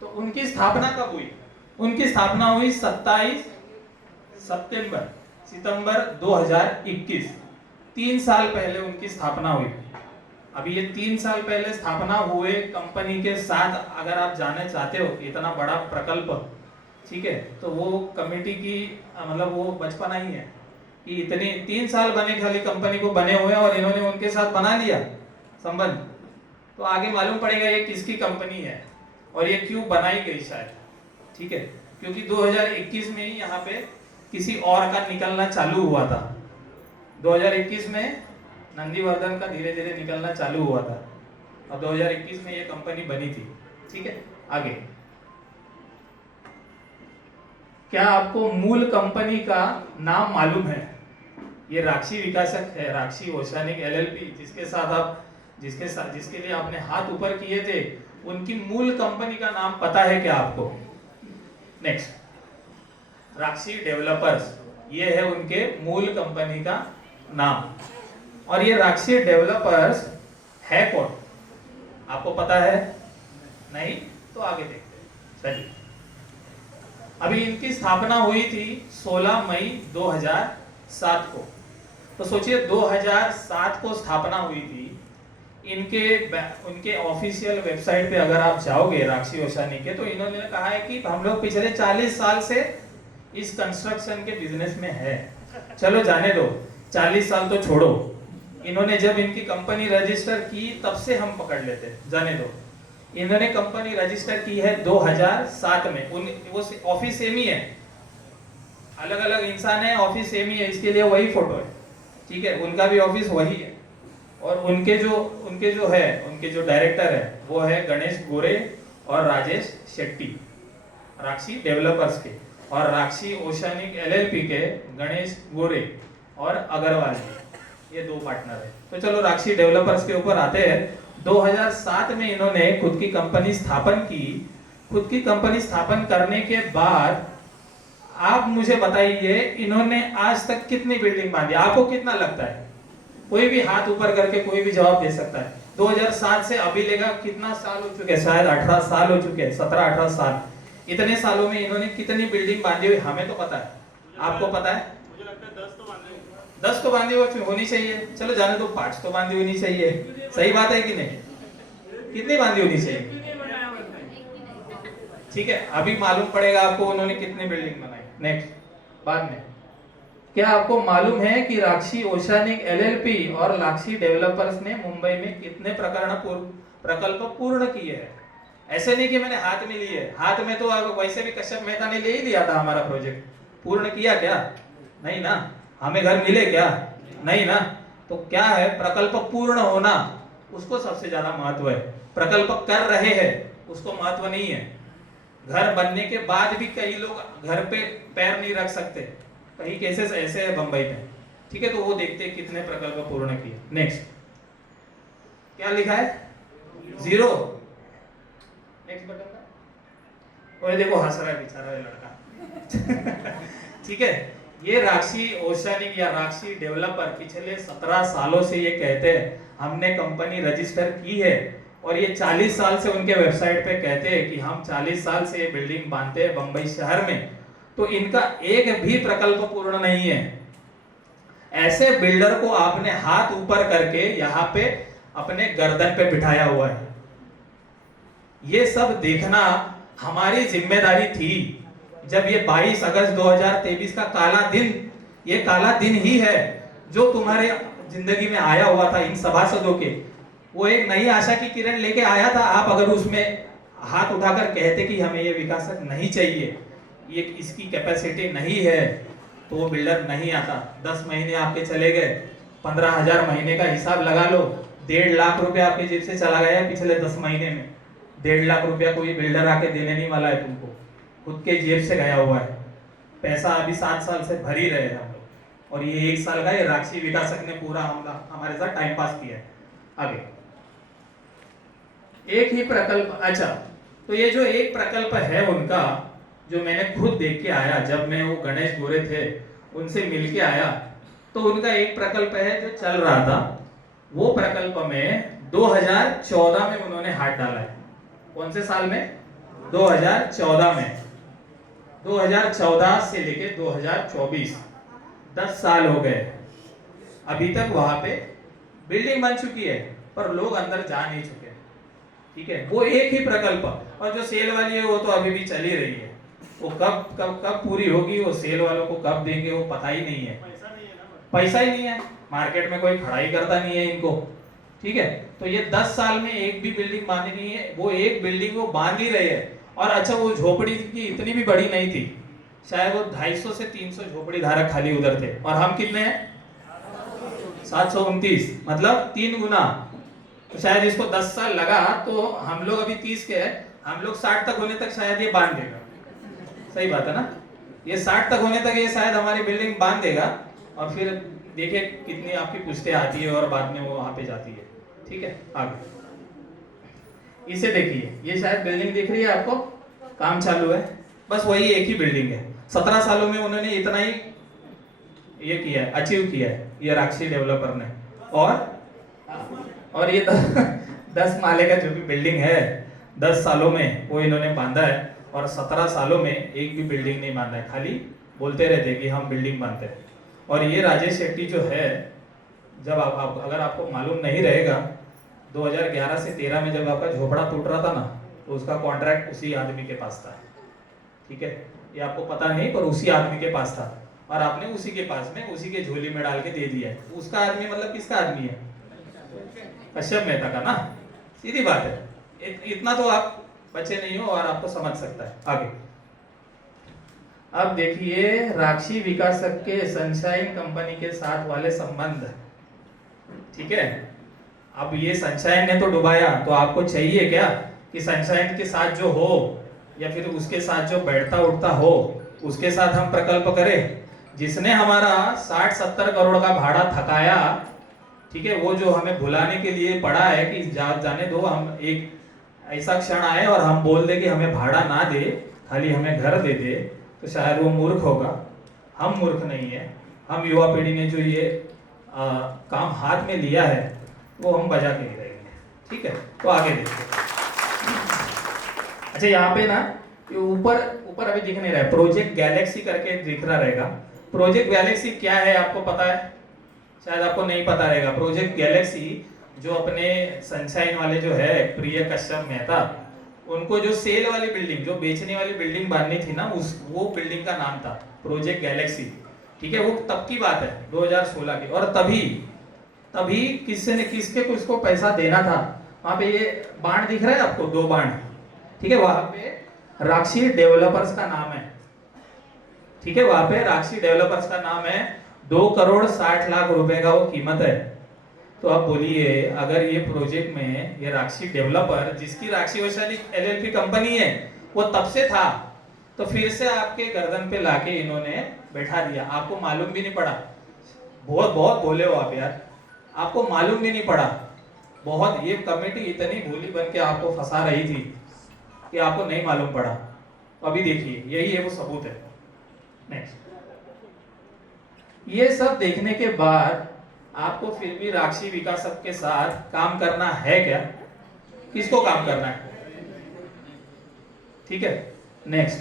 तो उनकी स्थापना कब हुई? उनकी स्थापना हुई 27 सितंबर 2021, 3 साल पहले उनकी स्थापना हुई। अभी ये 3 साल पहले स्थापना हुए कंपनी के साथ अगर आप जाने चाहते हो इतना बड़ा प्रकल्प, ठीक है, तो वो कमेटी की मतलब वो बचपना ही है कि इतनी 3 साल बने खाली कंपनी को बने हुए और इन्होंने उनके साथ बना लिया संबंध। तो आगे मालूम पड़ेगा ये किसकी कंपनी है और ये क्यों बनाई गई शायद, ठीक है? क्योंकि 2021 में ही यहाँ पे किसी और का निकलना चालू हुआ था। 2021 में नंदीवर्धन का धीरे धीरे निकलना चालू हुआ था और 2021 में ये कंपनी बनी थी, ठीक है? आगे, क्या आपको मूल कंपनी का नाम मालूम है? ये राक्षी विकासक है, राक्षी ओशियानिक एलएलपी, जिसके लिए आपने हाथ ऊपर किए थे, उनकी मूल कंपनी का नाम पता है क्या आपको? नेक्स्ट, राक्षी डेवलपर्स, ये है उनके मूल कंपनी का नाम। और ये राक्षी डेवलपर्स है कौन, आपको पता है? नहीं? तो आगे देखते हैं। चलिए, अभी इनकी स्थापना हुई थी 16 मई 2007 को। तो सोचिए 2007 को स्थापना हुई थी। उनके ऑफिशियल वेबसाइट पे अगर आप जाओगे राक्षी ओशियानिक के, तो इन्होंने कहा है कि हम लोग पिछले 40 साल से इस कंस्ट्रक्शन के बिजनेस में है। चलो जाने दो, 40 साल तो छोड़ो, इन्होंने जब इनकी कंपनी रजिस्टर की तब से हम पकड़ लेते, जाने दो। इन्होंने कंपनी रजिस्टर की है 2007 में। वो ऑफिस सेम ही है, अलग अलग इंसान है, ऑफिस सेम ही है, इसके लिए वही फोटो है, ठीक है? उनका भी ऑफिस वही है। और उनके जो डायरेक्टर है वो है गणेश गोरे और राजेश शेट्टी, राक्षी डेवलपर्स के, और राक्षी ओशियानिक एलएलपी के गणेश गोरे और अग्रवाल, ये 2 पार्टनर है। तो चलो राक्षी डेवलपर्स के ऊपर आते हैं। 2007 में इन्होंने खुद की कंपनी स्थापन की। खुद की कंपनी स्थापन करने के बाद आप मुझे बताइए इन्होंने आज तक कितनी बिल्डिंग बांधी? आपको कितना लगता है? कोई भी हाथ ऊपर करके कोई भी जवाब दे सकता है। 2007 से अभी लेकर कितना साल हो चुके हैं? शायद 18 साल हो चुके हैं, 17-18 साल। इतने सालों में इन्होंने कितनी बिल्डिंग बांधी हुई हमें तो पता है, आपको पता है? मुझे लगता है 10 तो बांधे, 10 तो बांधी होनी चाहिए। चलो जाने दो, 5 तो बांधी होनी चाहिए। सही बात है कि नहीं? कितनी बांधी होनी चाहिए? ठीक है, अभी मालूम पड़ेगा आपको उन्होंने कितनी बिल्डिंग बनाई। नेक्स्ट, बाद में। क्या आपको मालूम है कि राक्षी ओशियानिक एलएलपी और राक्षी डेवलपर्स ने मुंबई में कितने प्रकल्प पूर्ण किए हैं? ऐसे नहीं कि मैंने हाथ में लिए, हाथ में तो वैसे भी कश्यप मेहता ने ले ही लिया था हमारा प्रोजेक्ट, पूर्ण किया क्या? नहीं ना। हमें घर मिले क्या? नहीं ना। तो क्या है, प्रकल्प पूर्ण होना उसको सबसे ज्यादा महत्व है, प्रकल्प कर रहे हैं उसको महत्व नहीं है। घर बनने के बाद भी कई लोग घर पे पैर नहीं रख सकते, कई केसेस ऐसे है बंबई में, ठीक है। तो वो देखते हैं कितने प्रकल्प पूर्ण किए। नेक्स्ट क्या लिखा है? 0। नेक्स्ट बटन का, और देखो हंस रहा है बेचारा ये लड़का ठीक है। ये राक्षी ओशनिक या राक्षी डेवलपर पिछले 17 सालों से ये कहते हैं हमने कंपनी रजिस्टर की है, और ये 40 साल से उनके वेबसाइट पे कहते हैं कि हम 40 साल से ये बिल्डिंग बांधते हैं बंबई शहर में, तो इनका एक भी प्रकल्प पूर्ण नहीं है। ऐसे बिल्डर को आपने हाथ ऊपर करके यहाँ पे अपने गर्दन पे बिठाया हुआ है। ये सब देखना हमारी जिम्मेदारी थी। जब ये 22 अगस्त 2023 का काला दिन, ये काला दिन ही है जो तुम्हारे जिंदगी में आया हुआ था इन सभासदों के, वो एक नई आशा की किरण लेके आया था। आप अगर उसमें हाथ उठाकर कहते कि हमें ये विकासक नहीं चाहिए, ये इसकी कैपेसिटी नहीं है, तो वो बिल्डर नहीं आता। 10 महीने आपके चले गए, 15,000 महीने का हिसाब लगा लो, 1.5 लाख रुपया आपके जेब से चला गया पिछले 10 महीने में। 1.5 लाख रुपया कोई बिल्डर आके देने नहीं वाला है तुमको, खुद के जेब से गया हुआ है पैसा। अभी 7 साल से भर ही रहे हैं हम लोग, और ये 1 साल का ये राक्षी विकासक ने पूरा हमारे साथ टाइम पास किया है। आगे एक ही प्रकल्प, अच्छा तो ये जो एक प्रकल्प है उनका, जो मैंने खुद देख के आया, जब मैं वो गणेश गोरे थे उनसे मिल के आया, तो उनका एक प्रकल्प है जो चल रहा था। वो प्रकल्प में 2014 में उन्होंने हाथ डाला है। कौन से साल में? 2014 में। 2014 से लेके 2024 10 साल हो गए। अभी तक वहां पे बिल्डिंग बन चुकी है पर लोग अंदर जा नहीं चुके, ठीक है। वो एक ही प्रकल्प, और जो सेल वाली है वो तो अभी भी चल ही रही है। वो कब कब कब पूरी होगी, वो सेल वालों को कब देंगे वो पता ही नहीं है। पैसा ही नहीं है, मार्केट में कोई खड़ा ही करता नहीं है इनको, ठीक है। तो ये 10 साल में एक भी बिल्डिंग बांधी नहीं है। वो एक बिल्डिंग वो बांध ही रहे हैं। और अच्छा, वो झोपड़ी की इतनी भी बड़ी नहीं थी, शायद वो 250 से 300 झोपड़ी धारक खाली उधर थे, और हम कितने हैं? 729, मतलब 3 गुना। तो शायद इसको 10 साल लगा, तो हम लोग अभी 30 के हैं, हम लोग 60 तक होने तक शायद ये बांध देगा। सही बात है ना? ये 60 तक होने तक ये शायद हमारी बिल्डिंग बांध देगा, और फिर देखिए कितनी आपकी पुश्तें आती है और बाद में वो वहां पे जाती है, ठीक है। आगे इसे देखिए, ये शायद बिल्डिंग दिख रही है आपको, काम चालू है, बस वही एक ही बिल्डिंग है। 17 सालों में उन्होंने इतना ही ये किया है, अचीव किया है ये राक्षी डेवलपर ने। और ये 10 माले का जो भी बिल्डिंग है 10 सालों में वो इन्होंने बांधा है, और 17 सालों में एक भी बिल्डिंग नहीं बांधा है, खाली बोलते रहते कि हम बिल्डिंग बांधते हैं। और ये राजेश शेट्टी जो है, जब आप अगर आपको मालूम नहीं रहेगा, 2011 से 13 में जब आपका झोपड़ा टूट रहा था ना, तो उसका कॉन्ट्रैक्ट उसी आदमी के पास था, ठीक है। ये आपको पता नहीं, पर उसी आदमी के पास था, और आपने उसी के पास में उसी के झोली में डाल के दे दिया है। उसका आदमी मतलब किसका आदमी है? कश्यप मेहता का ना, सीधी बात है। इतना तो आप बच्चे नहीं हो और आपको समझ सकता है। आगे अब देखिए, राक्षी विकासक के सनशाइन कंपनी के साथ वाले संबंध, ठीक है। अब ये सनशाइन ने तो डुबाया, तो आपको चाहिए क्या कि सनशाइन के साथ जो हो या फिर उसके साथ जो बैठता उठता हो उसके साथ हम प्रकल्प करें? जिसने हमारा 60-70 करोड़ का भाड़ा थकाया, ठीक है, वो जो हमें भुलाने के लिए पड़ा है कि जाने दो, हम एक ऐसा क्षण आए और हम बोल दे कि हमें भाड़ा ना दे, खाली हमें घर दे दे, तो शायद वो मूर्ख होगा। हम मूर्ख नहीं है, हम युवा पीढ़ी ने जो ये काम हाथ में लिया है वो हम बजा के ही रहेंगे, ठीक है। तो आगे देखिए, अच्छा यहाँ पे ना ऊपर अभी दिख नहीं रहा है, प्रोजेक्ट गैलेक्सी करके दिख रहा रहेगा। प्रोजेक्ट गैलेक्सी क्या है आपको पता है? शायद आपको नहीं पता रहेगा। प्रोजेक्ट गैलेक्सी जो अपने सनशाइन वाले जो है प्रिय कश्यप मेहता, उनको जो सेल वाली बिल्डिंग, जो बेचने वाली बिल्डिंग बांधनी थी ना, वो बिल्डिंग का नाम था प्रोजेक्ट गैलेक्सी, ठीक है। वो तब की बात है 2016 की, और तभी किसने किसको पैसा देना था। वहां पे ये बाण दिख रहा है आपको, 2 बाण, ठीक है, वहां पे राक्षी डेवलपर्स का नाम है, ठीक है, वहां पे राक्षी डेवलपर्स का नाम है, 2,60,00,000 रुपए का वो कीमत है। तो आप बोलिए अगर ये प्रोजेक्ट में ये राक्षी डेवलपर जिसकी राक्षी वैशाली एलएलपी कंपनी है वो तब से था, तो फिर से आपके गर्दन पे लाके इन्होंने बैठा दिया, आपको मालूम भी नहीं पड़ा। बहुत बहुत बोले हो आप यार, आपको मालूम भी नहीं पड़ा। बहुत ये कमेटी इतनी भोली बन के आपको फंसा रही थी कि आपको नहीं मालूम पड़ा। अभी देखिए यही है वो सबूत है। नेक्स्ट, ये सब देखने के बाद आपको फिर भी राक्षी विकासक के साथ काम करना है क्या? किसको काम करना है? ठीक है, नेक्स्ट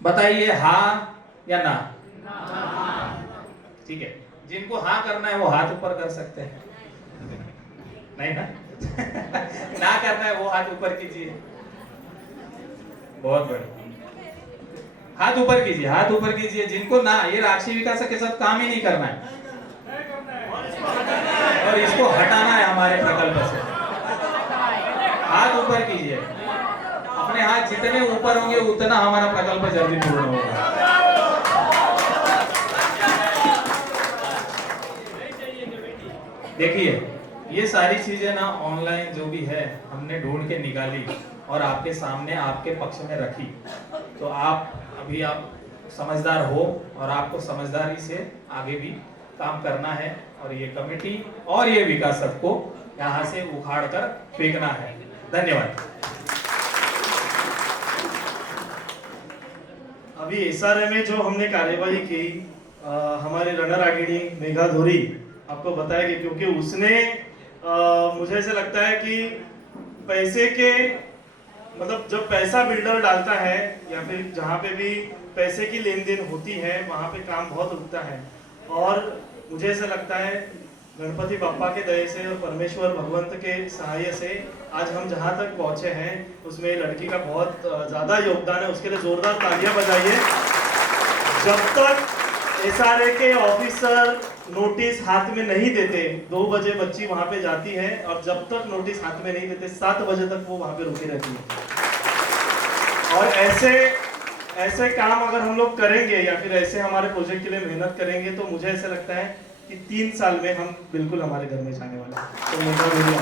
बताइए, हाँ या ना? ठीक है, जिनको हाँ करना है वो हाथ ऊपर कर सकते हैं, नहीं ना? ना करना है वो हाथ ऊपर कीजिए। बहुत बढ़िया, हाथ ऊपर कीजिए, हाथ ऊपर कीजिए। जिनको ना, ये राक्षी विकासक के साथ काम ही नहीं करना है और इसको हटाना है हमारे प्रकल्प से, हाथ ऊपर कीजिए। अपने हाथ जितने ऊपर होंगे उतना हमारा प्रकल्प जल्दी पूर्ण होगा। देखिए ये सारी चीजें ना ऑनलाइन जो भी है हमने ढूंढ के निकाली और आपके सामने आपके पक्ष में रखी। तो आप अभी आप समझदार हो और आपको समझदारी से आगे भी काम करना है और ये कमेटी और ये विकासक को यहाँ से उखाड़ कर फेंकना है। धन्यवाद। अभी एसआरए में जो हमने कार्यवाही की, हमारे रणरागिणी मेघा धोरी आपको बताएगी, क्योंकि उसने मुझे ऐसा लगता है कि पैसे के मतलब जब पैसा बिल्डर डालता है या फिर जहाँ पे भी पैसे की लेन देन होती है वहाँ पे काम बहुत रुकता है। और मुझे ऐसा लगता है गणपति बप्पा के दया से और परमेश्वर भगवंत के सहाय से आज हम जहाँ तक पहुँचे हैं उसमें लड़की का बहुत ज़्यादा योगदान है। उसके लिए जोरदार तालियां बजाइए। जब तक एसआरए के ऑफिसर नोटिस हाथ में नहीं देते, 2 बजे बच्ची वहां पे जाती है और जब तक नोटिस हाथ में नहीं देते 7 बजे तक वो वहां पे रुकी रहती है। और ऐसे काम अगर हम लोग करेंगे या फिर ऐसे हमारे प्रोजेक्ट के लिए मेहनत करेंगे तो मुझे ऐसा लगता है कि 3 साल में हम बिल्कुल हमारे घर में जाने वाले हैं। तो मेरा मेरी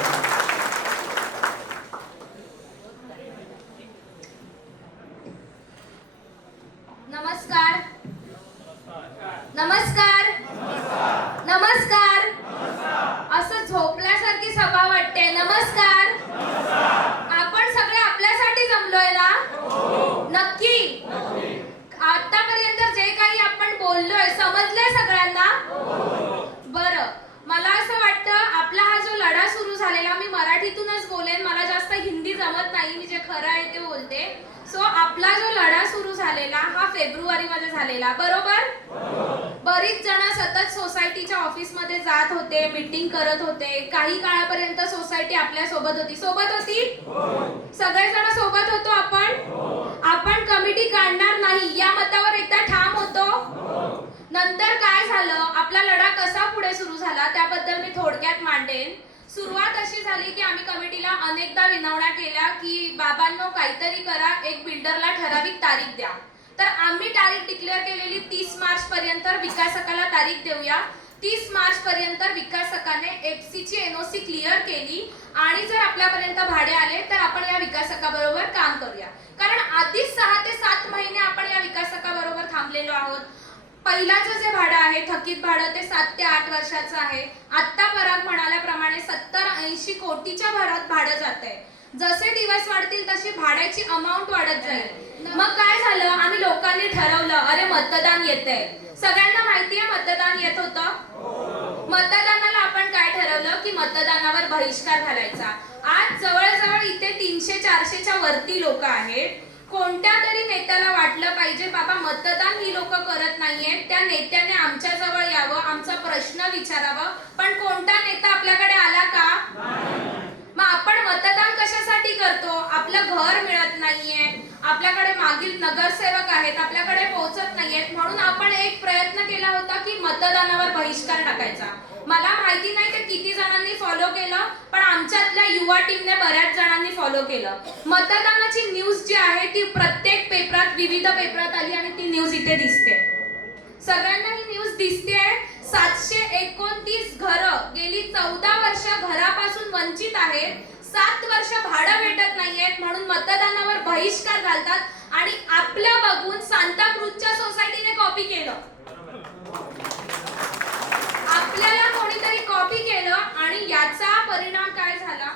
नमस्कार नमस्कार नमस्कार असं झोपल्यासारखी सभा वाटते। नमस्कार, आपण सगळे आपल्यासाठी जमलोय ना? नक्की? आतापर्यंत जे काही आपण बोललोय समजलंय सगळ्यांना? बरं, मला असं वाटतं आपला हा जो लढा सुरू झालेला, मी मराठीतूनच बोलेन, मला जास्त हिंदी जमत नाही, मी जे खरं आहे ते बोलते। सो आपला जो लढा सुरू झालेला हा फेब्रुवारी मध्ये झालेला, बरोबर? बरीच जण सतत सोसायटीच्या ऑफिस मध्ये जात होते, मीटिंग करत होते, काही काळापर्यंत सोसायटी आपल्या सोबत होती। सोबत होती? सगळे जण सोबत होतो आपण कमिटी काढणार नाही या मतावर एकदा ठाम होतो। नंतर काय झालं, आपला लढा कसा पुढे सुरू झाला त्याबद्दल मी थोडक्यात मांडेन। सुरुवात अशी झाली की आम्ही कमिटीला अनेकदा विनवण्या केल्या की बाबांनो काहीतरी करा, एक बिल्डरला ठराविक तारीख द्या। तर आम्ही तारीख डिक्लेअर केलेली 30 मार्च पर्यंत, विकासकाला तारीख देऊया। 30 मार्च पर्यंत विकासकाने एफसी ची एनओसी क्लिअर केली आणि जर आपल्यापर्यंत भाडे आले तर आपण या विकासकाबरोबर काम करूया, कारण आधीच 6 ते 7 महिने आपण या विकासकाबरोबर थांबलेलो आहोत। पहिलाचं जे भाडं आहे थकीत भाडं ते 7 ते 8 वर्षाचं आहे। आत्ता पराग म्हणाल्याप्रमाणे 70-80 कोटीच्या भरात भाडं जातंय। जसे दिवस वाढतील तशी भाड्याची अमाउंट वाढत जाईल। मग काय झालं, आम्ही लोकांनी ठरवलं अरे मतदान येतंय, सगळ्यांना माहिती आहे मतदान येत होतं। मतदानाला आपण काय ठरवलं की मतदानावर बहिष्कार घालायचा। आज जवळजवळ इथे 300-400च्या वरती लोक आहेत। कोणत्या तरी नेत्याला वाटलं पाहिजे बाबा मतदान ही लोक करत नाहीयेत, त्या नेत्याने आमच्या जवळ यावं, आमचा प्रश्न विचारावं, पण कोणता नेता आपल्याकडे आला का? मग आपण मतदान कशासाठी करतो? आपलं घर मिळत नाहीये, आपल्याकडे मागील नगरसेवक आहेत, आपल्याकडे पोहोचत नाहीयेत, म्हणून आपण एक प्रयत्न केला होता की मतदानावर बहिष्कार टाकायचा। मला माहिती नाही ते किती जणांनी फॉलो केलं, पण आमच्यातल्या युवा टीमने बऱ्याच जणांनी फॉलो केलं. मतदानाची न्यूज जी आहे ती प्रत्येक पेपरात, विविध पेपरात आली आणि ती न्यूज इथे दिसते. सगळ्यांना ही न्यूज दिसते. 729 घरं गेली 14 वर्ष घरापासून वंचित आहेत. 7 वर्ष भाडं भेटत नाहीयेत म्हणून मतदानावर बहिष्कार घालतात आणि आपलं बघून सांताक्रूजच्या सोसायटीने कॉपी केलं. आपल्याला कोणीतरी कॉपी केलं आणि याचा परिणाम काय झाला?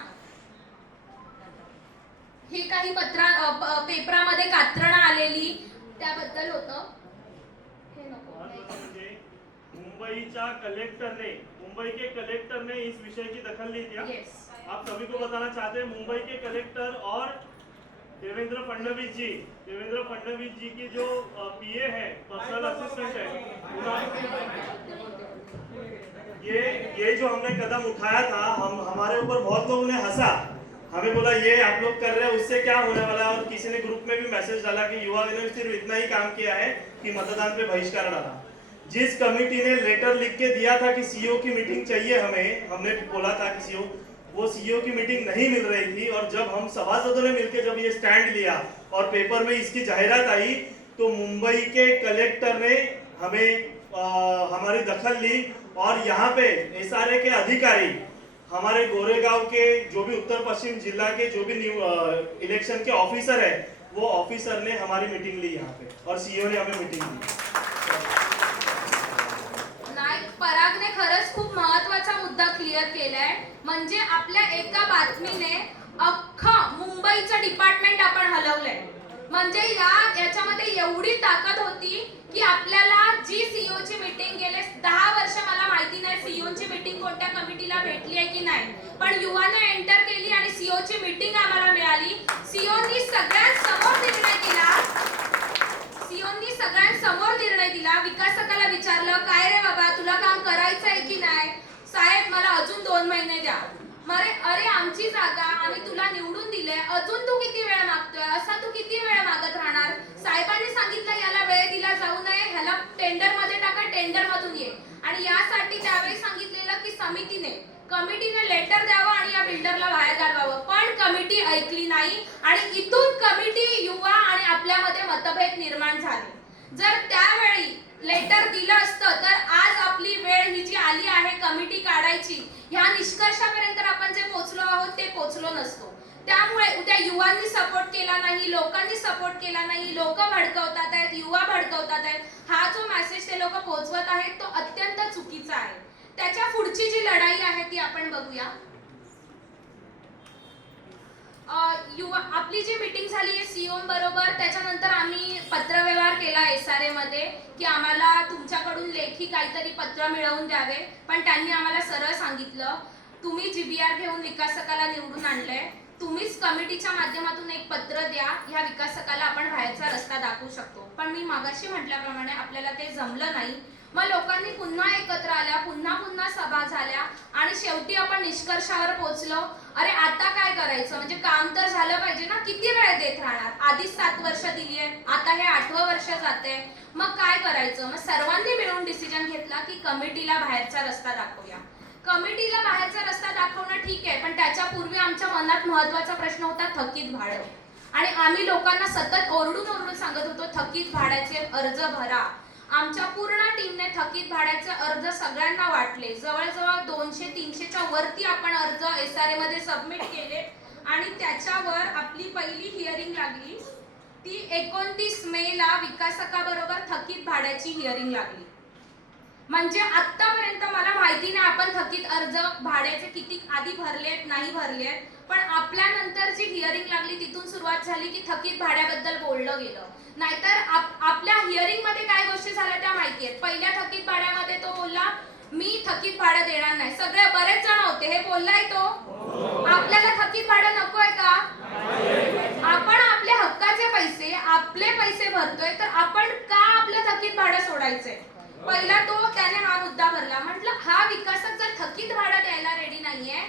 हे काही पेपरामध्ये कात्रणं आलेली त्याबद्दल होतं. हे नको. म्हणजे मुंबईच्या कलेक्टर के कलेक्टर ने इस विषय की दखल ली थी. Yes. आप सभी को बताना चाहते हैं मुंबई के कलेक्टर और देवेंद्र फडणवीस जी की जो पीए है, पर्सनल असिस्टेंट है, ये जो हमने कदम उठाया था, हमारे ऊपर बहुत लोगों ने हंसा. हमें बोला ये आप लोग कर रहे हैं उससे क्या होने वाला है, और किसी ने ग्रुप में भी मैसेज डाला कि युवा ने सिर्फ इतना ही काम किया है कि मतदान पे बहिष्कार डाला. जिस कमेटी ने लेटर लिख के दिया था कि सीईओ की मीटिंग चाहिए हमने बोला था कि सीईओ, वो सीईओ की मीटिंग नहीं मिल रही थी. और जब हम सभासदों ने मिलकर जब ये स्टैंड लिया और पेपर में इसकी जाहिरात आई तो मुंबई के कलेक्टर ने हमारी दखल ली और यहाँ पे एसआरए के अधिकारी, हमारे गोरेगांव के जो भी उत्तर पश्चिम जिला के जो भी इलेक्शन के ऑफिसर है, वो ऑफिसर ने हमारी मीटिंग ली यहाँ पे और सीईओ ने हमें मीटिंग दी. परागने खरंच खूप महत्त्वाचा मुद्दा क्लिअर केलाय. म्हणजे आपल्या एका बातमीने अख्खं मुंबईचं डिपार्टमेंट आपण हलवलंय. म्हणजे याच्यामध्ये एवढी ताकद होती की आपल्याला जी सीईओ ची मीटिंग गेले 10 वर्ष, मला माहिती नाही सीईओ ची मीटिंग कोणत्या कमिटीला भेटली आहे की नाही, पण युवाने एंटर केली आणि सीईओ ची मीटिंग आम्हाला मिळाली. सीईओनी सगळ्यांसमोर निर्णय दिला. विकासकाला विचारलं काय रे बाबा तुला काम करायचं आहे की नाही? साहेब मला अजून 2 महिने द्या. अरे आमची जागा आम्ही तुला निवडून दिले, अजून तू किती वेळ मागतोय? असा तू किती वेळ मागत राहणार? साहेबांनी सांगितलं याला वेळ दिला जाऊ नये, ह्याला टेंडर मध्ये टाका, टेंडर मधून ये. आणि यासाठी त्यावेळी सांगितलेलं की कमिटीने लेटर द्यावं आणि या बिल्डरला बाहेर काढावं, पण कमिटी ऐकली नाही आणि इथून कमिटी, युवा आणि आपल्यामध्ये मतभेद निर्माण झाले. जर त्यावेळी लेटर दिलं असतं तर आज आपली वेळ ही जी आली आहे कमिटी काढायची, ह्या निष्कर्षापर्यंत आपण जे पोहोचलो आहोत ते पोहोचलो नसतो. त्यामुळे उद्या युवांनी सपोर्ट केला नाही, लोकांनी सपोर्ट केला नाही, लोक भडकवतात आहेत, युवा भडकवतात आहेत, हा जो मेसेज ते लोक पोहोचवत आहेत तो अत्यंत चुकीचा आहे. त्याच्या पुढची जी लढाई आहे ती आपण बघूया. आपली जी मीटिंग झाली आहे सीओ बरोबर, त्याच्यानंतर आम्ही पत्रव्यवहार केला एसआरए मध्ये की आम्हाला तुमच्याकडून लेखी काहीतरी पत्र मिळवून द्यावे, पण त्यांनी आम्हाला सरळ सांगितलं तुम्ही जीबीआर घेऊन विकासकाला निवडून आणलंय, तुम्हीच कमिटीच्या माध्यमातून एक पत्र द्या, ह्या विकासकाला आपण बाहेरचा रस्ता दाखवू शकतो. पण मी मागाशी म्हटल्याप्रमाणे आपल्याला ते जमलं नाही. मग लोकांनी पुन्हा एकत्र आल्या, पुन्हा सभा झाल्या आणि शेवटी आपण निष्कर्षावर पोहोचलो. अरे आता काय करायचं, म्हणजे काम तर झालं पाहिजे ना, किती वेळ देत राहणार? आधीच 7 वर्ष दिली आहे, आता हे 8वं वर्ष जाते, मग काय करायचं? मग सर्वांनी मिळून डिसिजन घेतला की कमिटीला बाहेरचा रस्ता दाखवूया. कमिटीला बाहेरचा रस्ता दाखवणं ठीक आहे, पण त्याच्या पूर्वी आमच्या मनात महत्त्वाचा प्रश्न होता थकीत भाडं. आणि आम्ही लोकांना सतत ओरडून सांगत होतो थकीत भाड्याचे अर्ज भरा. आमच्या पूर्ण टीमने थकीत भाड्याचे अर्ज सगळ्यांना वाटले. जवळजवळ 200-300च्या वरती आपण अर्ज एसआरए मध्ये सबमिट केले आणि त्याच्यावर आपली पहिली हिअरिंग लागली. ती 29 मेला विकासकाबरोबर थकीत भाड्याची हिअरिंग लागली. म्हणजे आतापर्यंत मला माहिती नाही आपण थकीत अर्ज भाड्याचे किती आधी भरलेत नाही भरलेत, पण आपल्यानंतर जी हिअरिंग लागली तिथून सुरुवात झाली की थकीत भाड्याबद्दल बोललं गेलं. नाहीतर आपल्या हिअरिंग मध्ये काय गोष्टी झाल्या त्या माहिती आहेत. पहिल्या थकीत भाड्यामध्ये तो बोलला मी थकीत भाडं देणार नाही. सगळे बरेच जण होते, हे बोललाय तो. आपल्याला थकीत भाडं नकोय का? आपण आपल्या हक्काचे पैसे, आपले पैसे भरतोय, तर आपण का आपलं थकीत भाडं सोडायचंय? पहिला त्याने हा मुद्दा भरला. म्हटलं हा विकासक जर थकीत भाडं द्यायला रेडी नाहीये,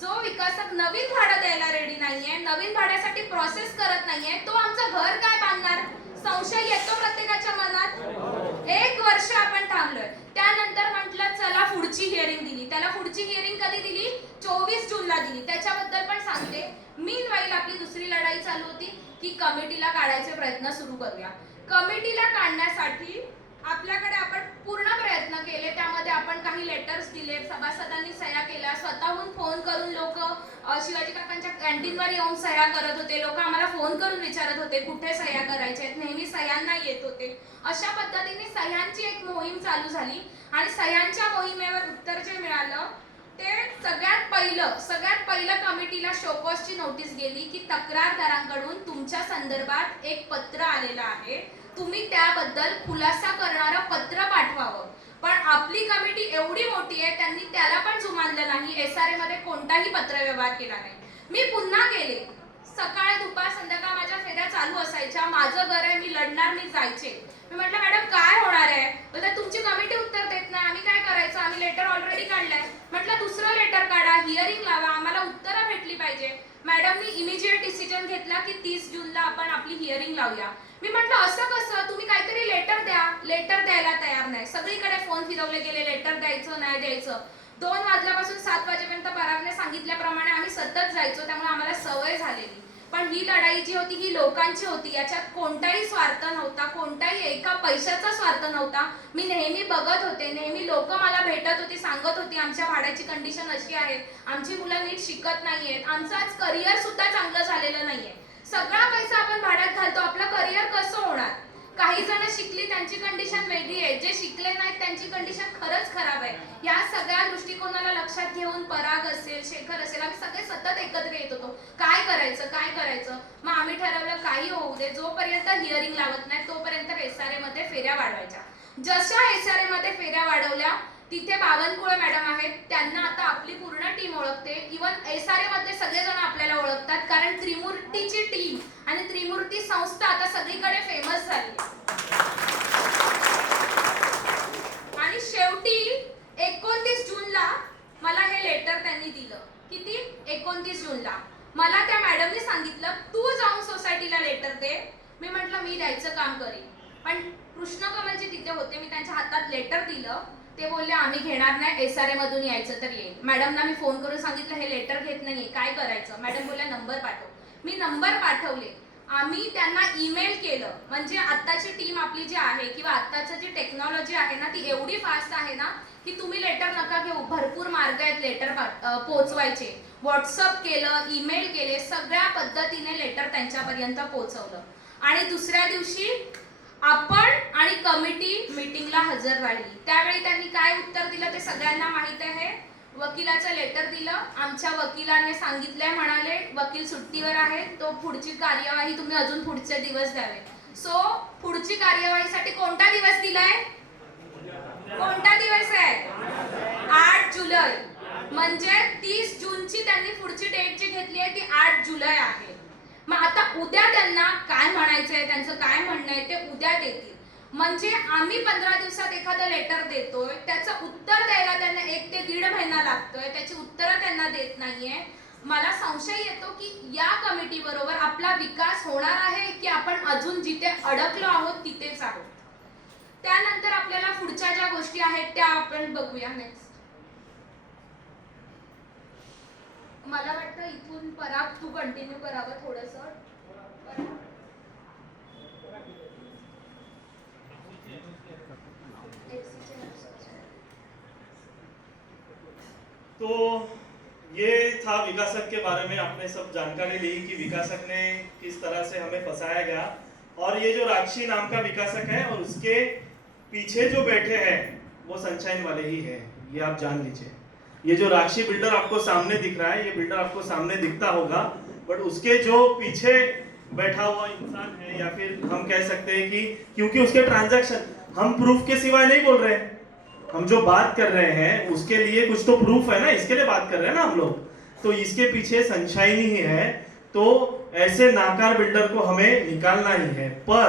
जो विकासक नवीन भाडं द्यायला रेडी नाहीये, नवीन भाड्यासाठी प्रोसेस करत नाहीये, तो आमचं घर काय बांधणार? संशय येतो प्रत्येकाच्या मनात. 1 वर्ष आपण थांबलोय. त्यानंतर म्हटलं चला पुढची हिअरिंग दिली. त्याला पुढची हिअरिंग कधी दिली? 24 जूनला दिली. त्याच्याबद्दल पण सांगते. मीनवाईल आपली दुसरी लढाई चालू होती की कमिटीला काढायचे प्रयत्न सुरू करूया. कमिटीला काढण्यासाठी आपल्याकडे आपण पूर्ण प्रयत्न केले. त्यामध्ये आपण काही लेटर्स दिले, सभासदांनी सह्या केल्या, स्वतःहून फोन करून लोक शिवाजी काकांच्या कॅन्टीनवर येऊन सह्या करत होते. लोक आम्हाला फोन करून विचारत होते कुठे सह्या करायच्या आहेत, नेहमी सह्यांना येत होते. अशा पद्धतीने सह्यांची एक मोहीम चालू झाली आणि सह्यांच्या मोहिमेवर उत्तर जे मिळालं ते सगळ्यात पहिलं कमिटीला शोकॉजची नोटीस गेली की तक्रारदारांकडून तुमच्या संदर्भात एक पत्र आलेलं आहे, तुम्ही त्याबद्दल खुलासा करणारं पत्र पाठवावं. पण आपली कमिटी एवढी मोठी आहे, त्यांनी त्याला पण जुमानलं नाही. SRA मध्ये कोणताही पत्रव्यवहार केला नाही. मी पुन्हा गेले. सकाळ दुपार संध्याकाळ माझ्या फेऱ्या चालू असायच्या. माझं घर आहे, मी लढणार, मी जायचे. मी म्हटलं मॅडम काय होणार आहे? बोलतात तुमची कमिटी उत्तर देत नाही, आम्ही काय करायचं, आम्ही लेटर ऑलरेडी काढलंय. म्हटलं दुसरं लेटर काढा, हिअरिंग लावा, आम्हाला उत्तरं भेटली पाहिजे. मॅडमनी इमिजिएट डिसिजन घेतला की 30 जूनला आपण आपली हिअरिंग लावूया. मी म्हटलं असं कसं, तुम्ही काहीतरी लेटर द्या. लेटर द्यायला तयार नाही. सगळीकडे फोन फिरवले गेले, लेटर द्यायचं नाही द्यायचं. 2 वाजल्यापासून 7 वाजेपर्यंत परागने सांगितल्याप्रमाणे आम्ही सतत जायचो, त्यामुळे आम्हाला सवय झालेली. पण ही लढाई जी होती ही लोकांची होती. याच्यात कोणताही स्वार्थ नव्हता, कोणताही एका पैशाचा स्वार्थ नव्हता. मी नेहमी बघत होते, नेहमी लोक मला भेटत होती, सांगत होती आमच्या भाड्याची कंडिशन अशी आहे, आमची मुलं नीट शिकत नाहीयेत, आमचं आज करिअर सुद्धा चांगलं झालेलं नाहीये. सगळा पैसा आपण भाड्यात घालतो, आपलं करिअर कसं होणार? काही जण शिकली, त्यांची कंडिशन वेगळी आहे. जे शिकले नाहीत त्यांची कंडिशन खरंच खराब आहे. या सगळ्या दृष्टिकोनाला लक्षात घेऊन पराग असेल, शेखर असेल, आम्ही सगळे सतत एकत्र येत होतो. काय करायचं. मग आम्ही ठरवलं काही होऊ दे, जोपर्यंत हिअरिंग लावत नाही तोपर्यंत SRA मध्ये फेऱ्या वाढवायच्या. जशा SRA मध्ये फेऱ्या वाढवल्या तिथे बावनकुळे मॅडम आहेत, त्यांना आता आपली पूर्ण टीम ओळखते. इव्हन SRA मधले सगळेजण आपल्याला ओळखतात, कारण त्रिमूर्तीची टीम आणि त्रिमूर्ती संस्था आता सगळीकडे फेमस झाली. आणि शेवटी 29 जूनला मला हे लेटर त्यांनी दिलं. किती? 29 जूनला मला त्या मॅडमने सांगितलं तू जाऊन सोसायटीला लेटर दे. मी म्हटलं मी द्यायचं काम करेन. पण कृष्णकमलजी तिथे होते, मी त्यांच्या हातात लेटर दिलं. ते बोलले आम्ही घेणार नाही, SRA मधून यायचं तर येईल. मॅडमना मी फोन करून सांगितलं हे लेटर घेत नाहीये, काय करायचं? मॅडम बोलल्या नंबर पाठव. मी नंबर पाठवले. आम्ही त्यांना ईमेल केलं. म्हणजे आत्ताची टीम आपली जी आहे किंवा आत्ताची जी टेक्नॉलॉजी आहे ना ती एवढी फास्ट आहे ना की तुम्ही लेटर नका घेऊ, भरपूर मार्ग आहेत लेटर पोहोचवायचे. व्हॉट्सअप केलं, ईमेल केले, सगळ्या पद्धतीने लेटर त्यांच्यापर्यंत पोहोचवलं. आणि दुसऱ्या दिवशी आपण आणि कमिटी मीटिंगला हजर राहिली. त्यावेळी त्यांनी काय उत्तर दिलं ते सगळ्यांना माहित आहे. वकिलाचं लेटर दिलं. आमच्या वकिलाने सांगितलंय, म्हणाले वकील सुट्टीवर आहे, तो पुढची कार्यवाही तुम्ही अजून पुढचे दिवस द्यावे. सो पुढची कार्यवाहीसाठी कोणता दिवस दिलाय? कोणता दिवस आहे? 8 जुलै. म्हणजे 30 जूनची त्यांनी पुढची डेट जी घेतली आहे ती 8 जुलै आहे. मग आता उद्या त्यांना काय म्हणायचंय, त्यांचं काय म्हणणं आहे ते उद्या देतील. म्हणजे आम्ही 15 दिवसात एखादं लेटर देतोय, त्याचं उत्तर द्यायला त्यांना 1 ते 1.5 महिना लागतोय. त्याची उत्तरं त्यांना देत नाहीये. मला संशय येतो की या कमिटी बरोबर आपला विकास होणार आहे की आपण अजून जिथे अडकलो आहोत तिथेच आहोत. त्यानंतर आपल्याला पुढच्या ज्या गोष्टी आहेत त्या आपण बघूया. नेक्स्ट मला वाटतं इथून पराग तू कंटिन्यू करावं थोडंसं. तो ये था विकासक के बारे में आपने सब जानकारी ली कि विकासक ने किस तरह से हमें फंसाया गया. और ये जो राक्षी नाम का विकासक है और उसके पीछे जो बैठे हैं वो सनशाइन वाले ही हैं, ये आप जान लीजिए. ये जो राक्षी बिल्डर आपको सामने दिख रहा है, ये बिल्डर आपको सामने दिखता होगा, बट उसके जो पीछे बैठा हुआ इंसान है, या फिर हम कह सकते हैं कि क्योंकि उसके ट्रांजैक्शन हम प्रूफ के सिवाय नहीं बोल रहे हैं, हम जो बात कर रहे हैं उसके लिए कुछ तो प्रूफ है ना, इसके लिए बात कर रहे हैं ना हम लोग. तो इसके पीछे सनशाइन ही है. तो ऐसे नाकार बिल्डर को हमें निकालना ही है. पर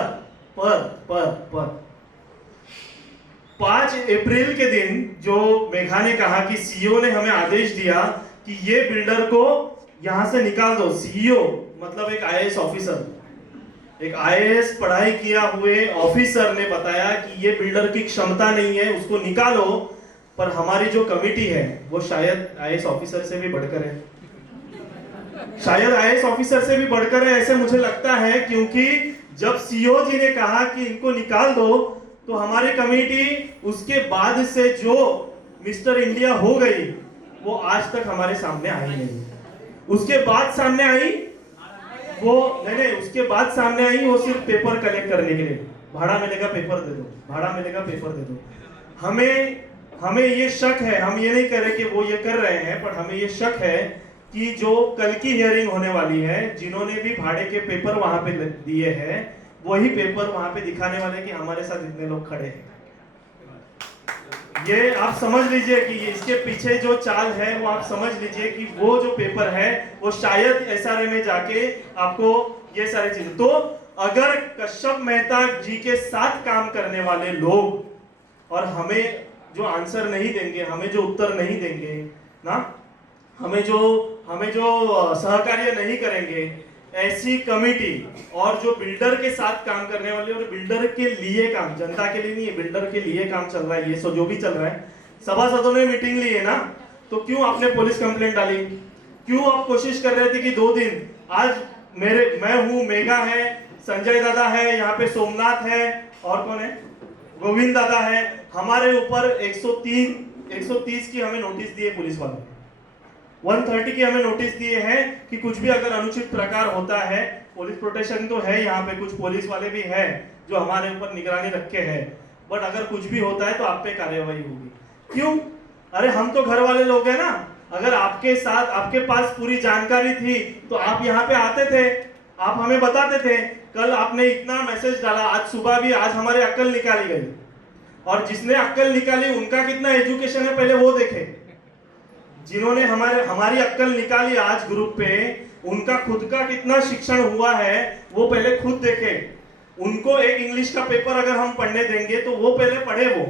5 अप्रैल के दिन जो मेघा ने कहा कि सीईओ ने हमें आदेश दिया कि ये बिल्डर को यहां से निकाल दो. सीईओ मतलब एक IAS ऑफिसर. एक आईएएस पढ़ाई किया हुए ऑफिसर ने बताया कि ये बिल्डर की क्षमता नहीं है, उसको निकालो। पर हमारी जो कमेटी है वो शायद आईएएस ऑफिसर से भी बढ़कर है, शायद आईएएस ऑफिसर से भी बढ़कर है, ऐसे मुझे लगता है। क्योंकि जब सीओ जी ने कहा कि इनको निकाल दो, तो हमारी कमेटी उसके बाद से जो मिस्टर इंडिया हो गई वो आज तक हमारे सामने आई नहीं। उसके बाद सामने आई वो नहीं, उसके बाद सामने आई वो सिर्फ पेपर कलेक्ट करने के लिए, भाड़ा मिलेगा पेपर दे दो, भाड़ा मिलेगा पेपर दे दो। हमें ये शक है, हम ये नहीं कह रहे कि वो ये कर रहे हैं, पर हमें ये शक है कि जो कल की हियरिंग होने वाली है, जिन्होंने भी भाड़े के पेपर वहां पे दिए हैं, वही पेपर वहां पे दिखाने वाले कि हमारे साथ इतने लोग खड़े हैं। ये आप समझ लीजिए कि इसके पीछे जो चाल है वो आप समझ लीजिए कि वो जो पेपर है वो शायद एसआरए में जाके आपको ये सारी चीजें। तो अगर कश्यप मेहता जी के साथ काम करने वाले लोग और हमें जो आंसर नहीं देंगे, हमें जो उत्तर नहीं देंगे ना, हमें जो सहकार्य नहीं करेंगे, ऐसी कमेटी और जो बिल्डर के साथ काम करने वाले और बिल्डर के लिए काम, जनता के लिए नहीं है, बिल्डर के लिए काम चल रहा है, ये सो जो भी चल रहा है। सभासदों ने मीटिंग ली है ना, तो क्यों आपने पुलिस कंप्लेंट डाली? क्यों आप कोशिश कर रहे थे कि 2 दिन, आज मैं हूं, मेघा है, संजय दादा है, यहाँ पे सोमनाथ है, और कौन है, गोविंद दादा है, हमारे ऊपर 130 की हमें नोटिस दिए पुलिस वालों, 130 की हमें नोटिस दिए हैं कि कुछ भी अगर अनुचित प्रकार होता है, पुलिस प्रोटेक्शन तो है यहाँ पे, कुछ पुलिस वाले भी हैं जो हमारे ऊपर निगरानी रखे हैं, बट अगर कुछ भी होता है तो आप पे कार्रवाई होगी। क्यों? अरे हम तो घर वाले लोग हैं ना, अगर आपके साथ आपके पास पूरी जानकारी थी तो आप यहाँ पे आते थे, आप हमें बताते थे। कल आपने इतना मैसेज डाला, आज सुबह भी, आज हमारी अक्ल निकाली गई, और जिसने अक्ल निकाली उनका कितना एजुकेशन है पहले वो देखे। जिन्होंने हमारी अक्ल निकाली आज ग्रुप पे, उनका खुद का कितना शिक्षण हुआ है वो पहले खुद देखे। उनको एक इंग्लिश का पेपर अगर हम पढ़ने देंगे तो वो पहले पढ़े, वो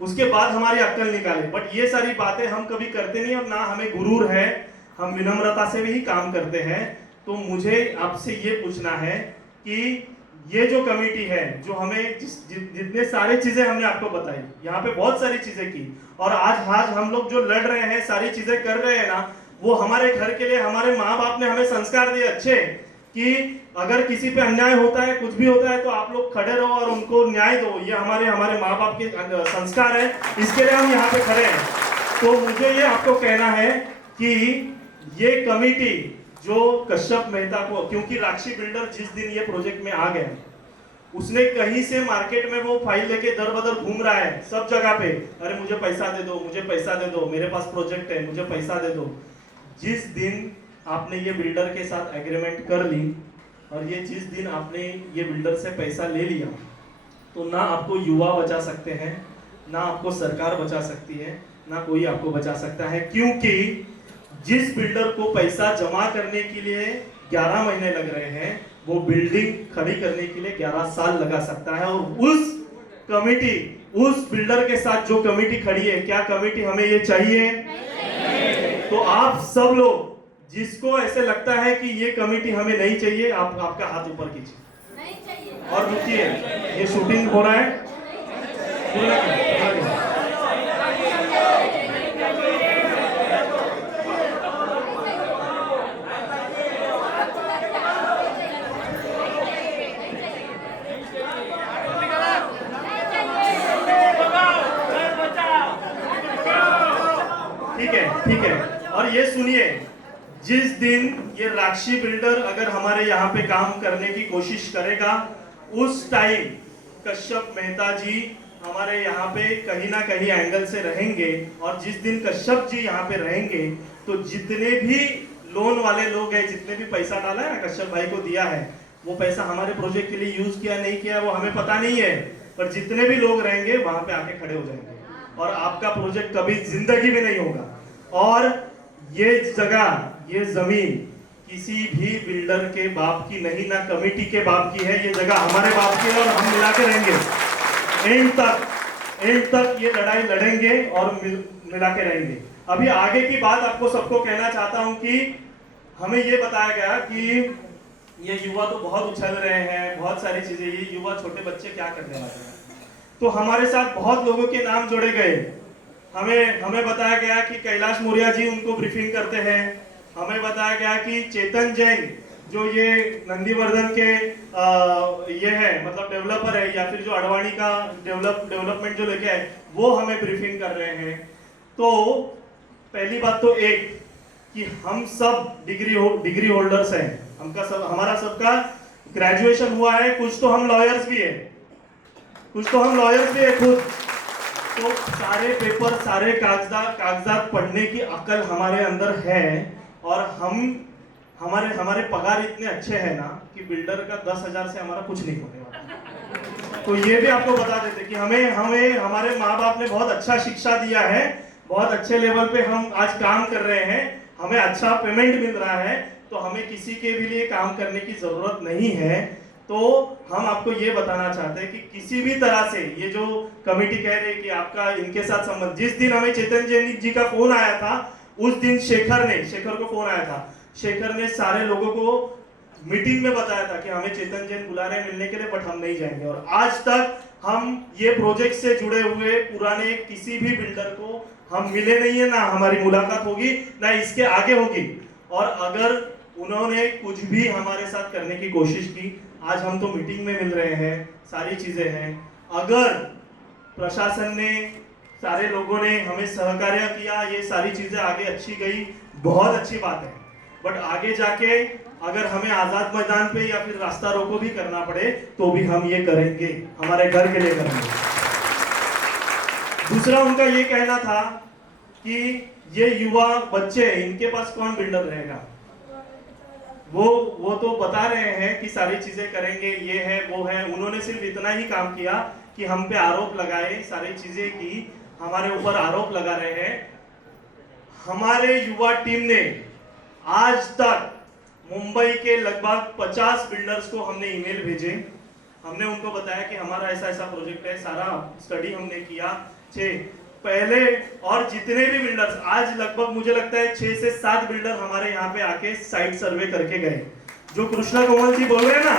उसके बाद हमारी अक्ल निकाले। बट ये सारी बातें हम कभी करते नहीं, और ना हमें गुरूर है, हम विनम्रता से भी काम करते हैं। तो मुझे आपसे ये पूछना है कि ये जो कमेटी है, जो हमें जितने सारे चीजें हमने आपको बताई, यहाँ पे बहुत सारी चीजें की, और आज हम लोग जो लड़ रहे हैं, सारी चीजें कर रहे हैं ना, वो हमारे घर के लिए हमारे माँ बाप ने हमें संस्कार दिए अच्छे, कि अगर किसी पे अन्याय होता है, कुछ भी होता है, तो आप लोग खड़े रहो और उनको न्याय दो। ये हमारे माँ बाप के संस्कार है, इसके लिए हम यहाँ पे खड़े हैं। तो मुझे ये आपको कहना है कि ये कमेटी जो कश्यप मेहता को, क्योंकि राक्षी बिल्डर जिस दिन ये प्रोजेक्ट में आ गया, उसने कहीं से मार्केट में वो फाइल लेके दर बदर घूम रहा है सब जगह पे, अरे मुझे पैसा दे दो, मुझे पैसा दे दो, मेरे पास प्रोजेक्ट है, मुझे पैसा दे दो। जिस दिन आपने ये बिल्डर के साथ एग्रीमेंट कर ली, और ये जिस दिन आपने ये बिल्डर से पैसा ले लिया, तो ना आपको युवा बचा सकते हैं, ना आपको सरकार बचा सकती है, ना कोई आपको बचा सकता है। क्योंकि जिस बिल्डर को पैसा जमा करने के लिए 11 महीने लग रहे हैं, वो बिल्डिंग खड़ी करने के लिए 11 साल लगा सकता है। और उस कमेटी, उस बिल्डर के साथ जो कमेटी खड़ी है, क्या कमेटी हमें ये चाहिए? तो आप सब लोग जिसको ऐसे लगता है कि ये कमेटी हमें नहीं चाहिए, आप आपका हाथ ऊपर कीजिए और रुकिए। ये शूटिंग हो रहा है, ठीक है। और ये सुनिए, जिस दिन ये राक्षी बिल्डर अगर हमारे यहाँ पे काम करने की कोशिश करेगा, उस टाइम कश्यप मेहता जी हमारे यहाँ पे कहीं ना कहीं एंगल से रहेंगे। और जिस दिन कश्यप जी यहाँ पे रहेंगे, तो जितने भी लोन वाले लोग हैं, जितने भी पैसा डाला है ना कश्यप भाई को दिया है, वो पैसा हमारे प्रोजेक्ट के लिए यूज किया नहीं किया वो हमें पता नहीं है, पर जितने भी लोग रहेंगे वहां पे आके खड़े हो जाएंगे, और आपका प्रोजेक्ट कभी जिंदगी में नहीं होगा। और ये जगह, ये जमीन किसी भी बिल्डर के बाप की नहीं, ना कमेटी के बाप की है, ये जगह हमारे बाप की है, और हम मिला के रहेंगे एंड तक ये लड़ाई लड़ेंगे और मिला के रहेंगे। अभी आगे की बात आपको सबको कहना चाहता हूं कि हमें ये बताया गया कि ये युवा तो बहुत उछल रहे हैं, बहुत सारी चीजें, ये युवा छोटे बच्चे क्या करने वाले हैं। तो हमारे साथ बहुत लोगों के नाम जोड़े गए। हमें बताया गया कि कैलाश मौर्य जी उनको ब्रीफिंग करते हैं। हमें बताया गया कि चेतन जैन जो ये नंदीवर्धन के ये है मतलब डेवलपर है या फिर जो अडवाणी का डेवलपमेंट जो लेके आए वो हमें ब्रीफिंग कर रहे हैं। तो पहली बात तो एक कि हम सब डिग्री होल्डर्स हैं, हमारा सबका ग्रेजुएशन हुआ है, कुछ तो हम लॉयर्स भी है खुद। तो सारे पेपर सारे कागजात पढ़ने की अकल हमारे अंदर है और हमारे पगार इतने अच्छे हैं ना कि बिल्डर का 10,000 से हमारा कुछ नहीं होने वाला। तो ये भी आपको बता देते कि हमें हमारे माँ बाप ने बहुत अच्छा शिक्षा दिया है, बहुत अच्छे लेवल पे हम आज काम कर रहे हैं, हमें अच्छा पेमेंट मिल रहा है, तो हमें किसी के भी लिए काम करने की जरूरत नहीं है। तो हम आपको ये बताना चाहते हैं कि किसी भी तरह से ये जो कमेटी कह रही है कि आपका इनके साथ संबंध, जिस दिन हमें चेतन जैन जी का फोन आया था उस दिन शेखर को फोन आया था। शेखर ने सारे लोगों को मीटिंग में बताया था कि हमें चेतन जैन बुला रहे हैं मिलने के लिए, बट हम नहीं जाएंगे। और आज तक हम ये प्रोजेक्ट से जुड़े हुए पुराने किसी भी बिल्डर को हम मिले नहीं है, ना हमारी मुलाकात होगी, ना इसके आगे होगी। और अगर उन्होंने कुछ भी हमारे साथ करने की कोशिश की, आज हम तो मीटिंग में मिल रहे हैं, सारी चीजें हैं। अगर प्रशासन ने सारे लोगों ने हमें सहकार्य किया, ये सारी चीजें आगे अच्छी गई, बहुत अच्छी बात है। बट आगे जाके अगर हमें आजाद मैदान पे या फिर रास्ता रोको भी करना पड़े तो भी हम ये करेंगे, हमारे घर के लिए करेंगे। दूसरा उनका ये कहना था कि ये युवा बच्चे इनके पास कौन बिल्डर रहेगा। वो तो बता रहे हैं कि सारी चीजें करेंगे, ये है वो है। उन्होंने सिर्फ इतना ही काम किया कि हम पे आरोप लगाए, सारी चीजें की, हमारे ऊपर आरोप लगा रहे हैं। हमारे युवा टीम ने आज तक मुंबई के लगभग 50 बिल्डर्स को हमने ईमेल भेजे, हमने उनको बताया कि हमारा ऐसा ऐसा प्रोजेक्ट है, सारा स्टडी हमने किया। पहले और जितने भी बिल्डर्स, आज लगभग मुझे लगता है 6 से 7 बिल्डर हमारे यहाँ पे आके साइट सर्वे करके गए। जो कृष्णा कोमल जी बोल रहे हैं ना,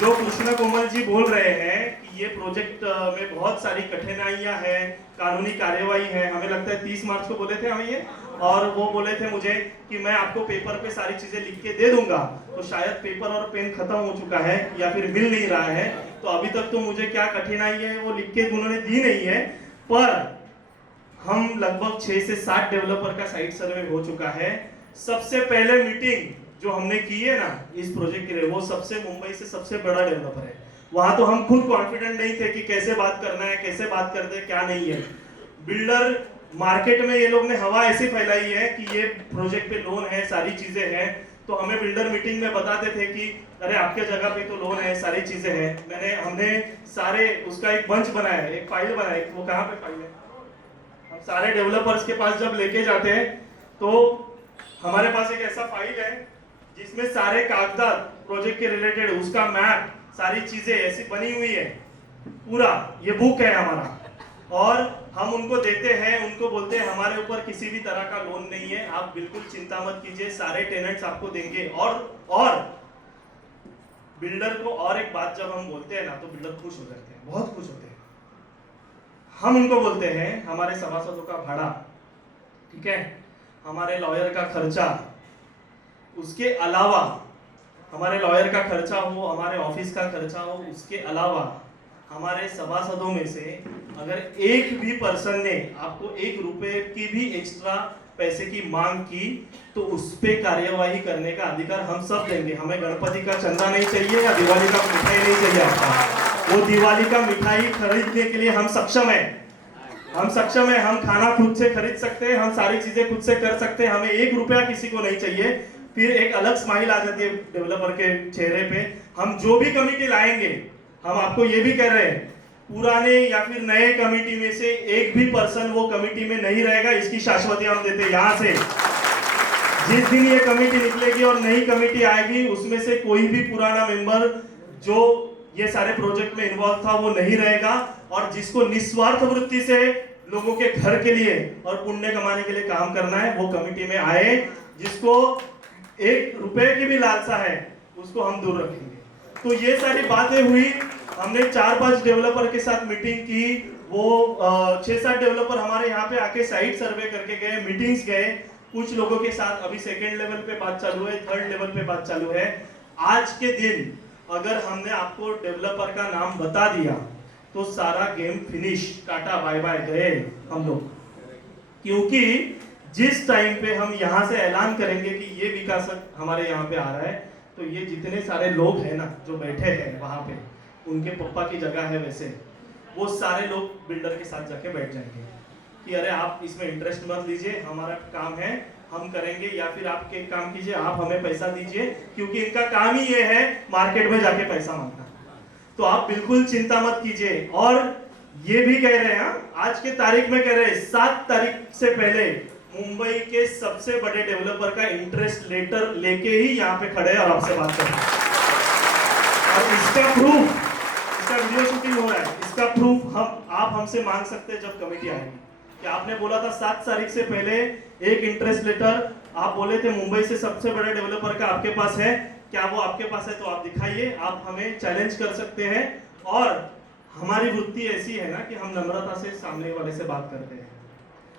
जो कृष्णा कोमल जी बोल रहे हैं कि ये प्रोजेक्ट में बहुत सारी कठिनाइयां हैं, कानूनी कार्यवाही है, हमें लगता है 30 मार्च को बोले थे हमें ये, और वो बोले थे मुझे कि मैं आपको पेपर पे सारी चीजें लिख के दे दूंगा। तो शायद पेपर और पेन खत्म हो चुका है या फिर मिल नहीं रहा है, तो अभी तक तो मुझे क्या कठिनाई है वो लिख के उन्होंने दी नहीं है। पर हम लगभग 6 से 7 डेवलपर का साइट सर्वे हो चुका है। सबसे पहले मीटिंग जो हमने की है ना इस प्रोजेक्ट के लिए, वो सबसे मुंबई से सबसे बड़ा डेवलपर है। वहां तो हम खुद कॉन्फिडेंट नहीं थे कि कैसे बात करना है, कैसे बात करते हैं, क्या नहीं है। बिल्डर मार्केट में ये लोग ने हवा ऐसी फैलाई है कि ये प्रोजेक्ट पे लोन है, सारी चीजें हैं। तो हमें बिल्डर मीटिंग में बताते थे कि अरे आपके जगह पे तो लोन है, सारी चीजें हैं। हमने सारे उसका एक बंच बनाया, एक फाइल बनाई। वो कहाँ पे फाइल है? हम सारे डेवलपर्स के पास जब लेके जाते हैं तो हमारे पास एक ऐसा फाइल है जिसमें सारे कागजात प्रोजेक्ट के रिलेटेड, उसका मैप, सारी चीजें ऐसी बनी हुई है, पूरा ये बुक है हमारा। और हम उनको देते हैं, उनको बोलते हैं हमारे ऊपर किसी भी तरह का लोन नहीं है, आप बिल्कुल चिंता मत कीजिए, सारे टेनेंट्स आपको देंगे। और बिल्डर को और एक बात जब हम बोलते हैं ना तो बिल्डर खुश हो जाते हैं, बहुत खुश होते हैं। हम उनको बोलते हैं हमारे सभासदों का भाड़ा, ठीक है, हमारे लॉयर का खर्चा, उसके अलावा हमारे लॉयर का खर्चा हो, हमारे ऑफिस का खर्चा हो, उसके अलावा हमारे सभासदों में से अगर एक भी पर्सन ने आपको 1 रुपए की भी एक्स्ट्रा पैसे की मांग की तो उस पे कार्यवाही करने का अधिकार हम सब देंगे। हमें गणपति का चंदा नहीं चाहिए या दिवाली का मिठाई नहीं चाहिए आपका। वो दिवाली का मिठाई खरीदने के लिए हम सक्षम है, हम खाना खुद से खरीद सकते हैं, हम सारी चीजें खुद से कर सकते हैं। हमें 1 रुपया किसी को नहीं चाहिए। फिर एक अलग स्माइल आ जाती है डेवलपर के चेहरे पे। हम जो भी कमिटी लाएंगे, हम आपको ये भी कह रहे हैं, पुराने या फिर नए कमिटी में से एक भी पर्सन वो कमिटी में नहीं रहेगा, इसकी शाश्वती हम देते हैं। यहाँ से जिस दिन ये कमिटी निकलेगी और नई कमिटी आएगी, उसमें से कोई भी पुराना मेंबर जो ये सारे प्रोजेक्ट में इन्वॉल्व था वो नहीं रहेगा। और जिसको निस्वार्थ वृत्ति से लोगों के घर के लिए और पुण्य कमाने के लिए काम करना है वो कमिटी में आए। जिसको 1 रुपए की भी लालसा है उसको हम दूर रखेंगे। तो ये सारी बातें हुई, हमने 4-5 डेवलपर के साथ मीटिंग की, वो 6-7 डेवलपर हमारे यहाँ पे आके साइट सर्वे करके गए, मीटिंग्स गए, कुछ लोगों के साथ अभी सेकेंड लेवल पे बात चालू है, थर्ड लेवल पे बात चालू है। आज के दिन अगर हमने आपको डेवलपर का नाम बता दिया तो सारा game finish, tata bye bye गए हम लोग। क्योंकि जिस टाइम पे हम यहाँ से ऐलान करेंगे कि ये विकासक हमारे यहाँ पे आ रहा है, तो ये जितने सारे लोग हैं ना जो बैठे हैं वहां पे, उनके पप्पा की जगह है वैसे, वो सारे लोग बिल्डर के साथ जाके बैठ जाएंगे कि अरे आप इसमें इंटरेस्ट मत लीजिए, हमारा काम है हम करेंगे, या फिर आप एक काम कीजिए आप हमें पैसा दीजिए, क्योंकि इनका काम ही ये है मार्केट में जाके पैसा मांगना। तो आप बिल्कुल चिंता मत कीजिए। और ये भी कह रहे हैं, आज के तारीख में कह रहे हैं 7 तारीख से पहले मुंबई के सबसे बड़े डेवलपर का इंटरेस्ट लेटर लेके ही यहाँ पे खड़े हैं और आपसे बात कर रहे हैं। और इसका प्रूफ, इसका वीडियो शूटिंग हो रहा है, इसका प्रूफ आप हमसे मांग सकते हैं जब कमेटी आएगी कि आपने बोला था 7 तारीख से पहले एक इंटरेस्ट लेटर, आप बोले थे मुंबई से सबसे बड़े डेवलपर का आपके पास है, क्या वो आपके पास है? तो आप दिखाइए, आप हमें चैलेंज कर सकते हैं। और हमारी वृत्ति ऐसी है ना कि हम नम्रता से सामने वाले से बात करते हैं,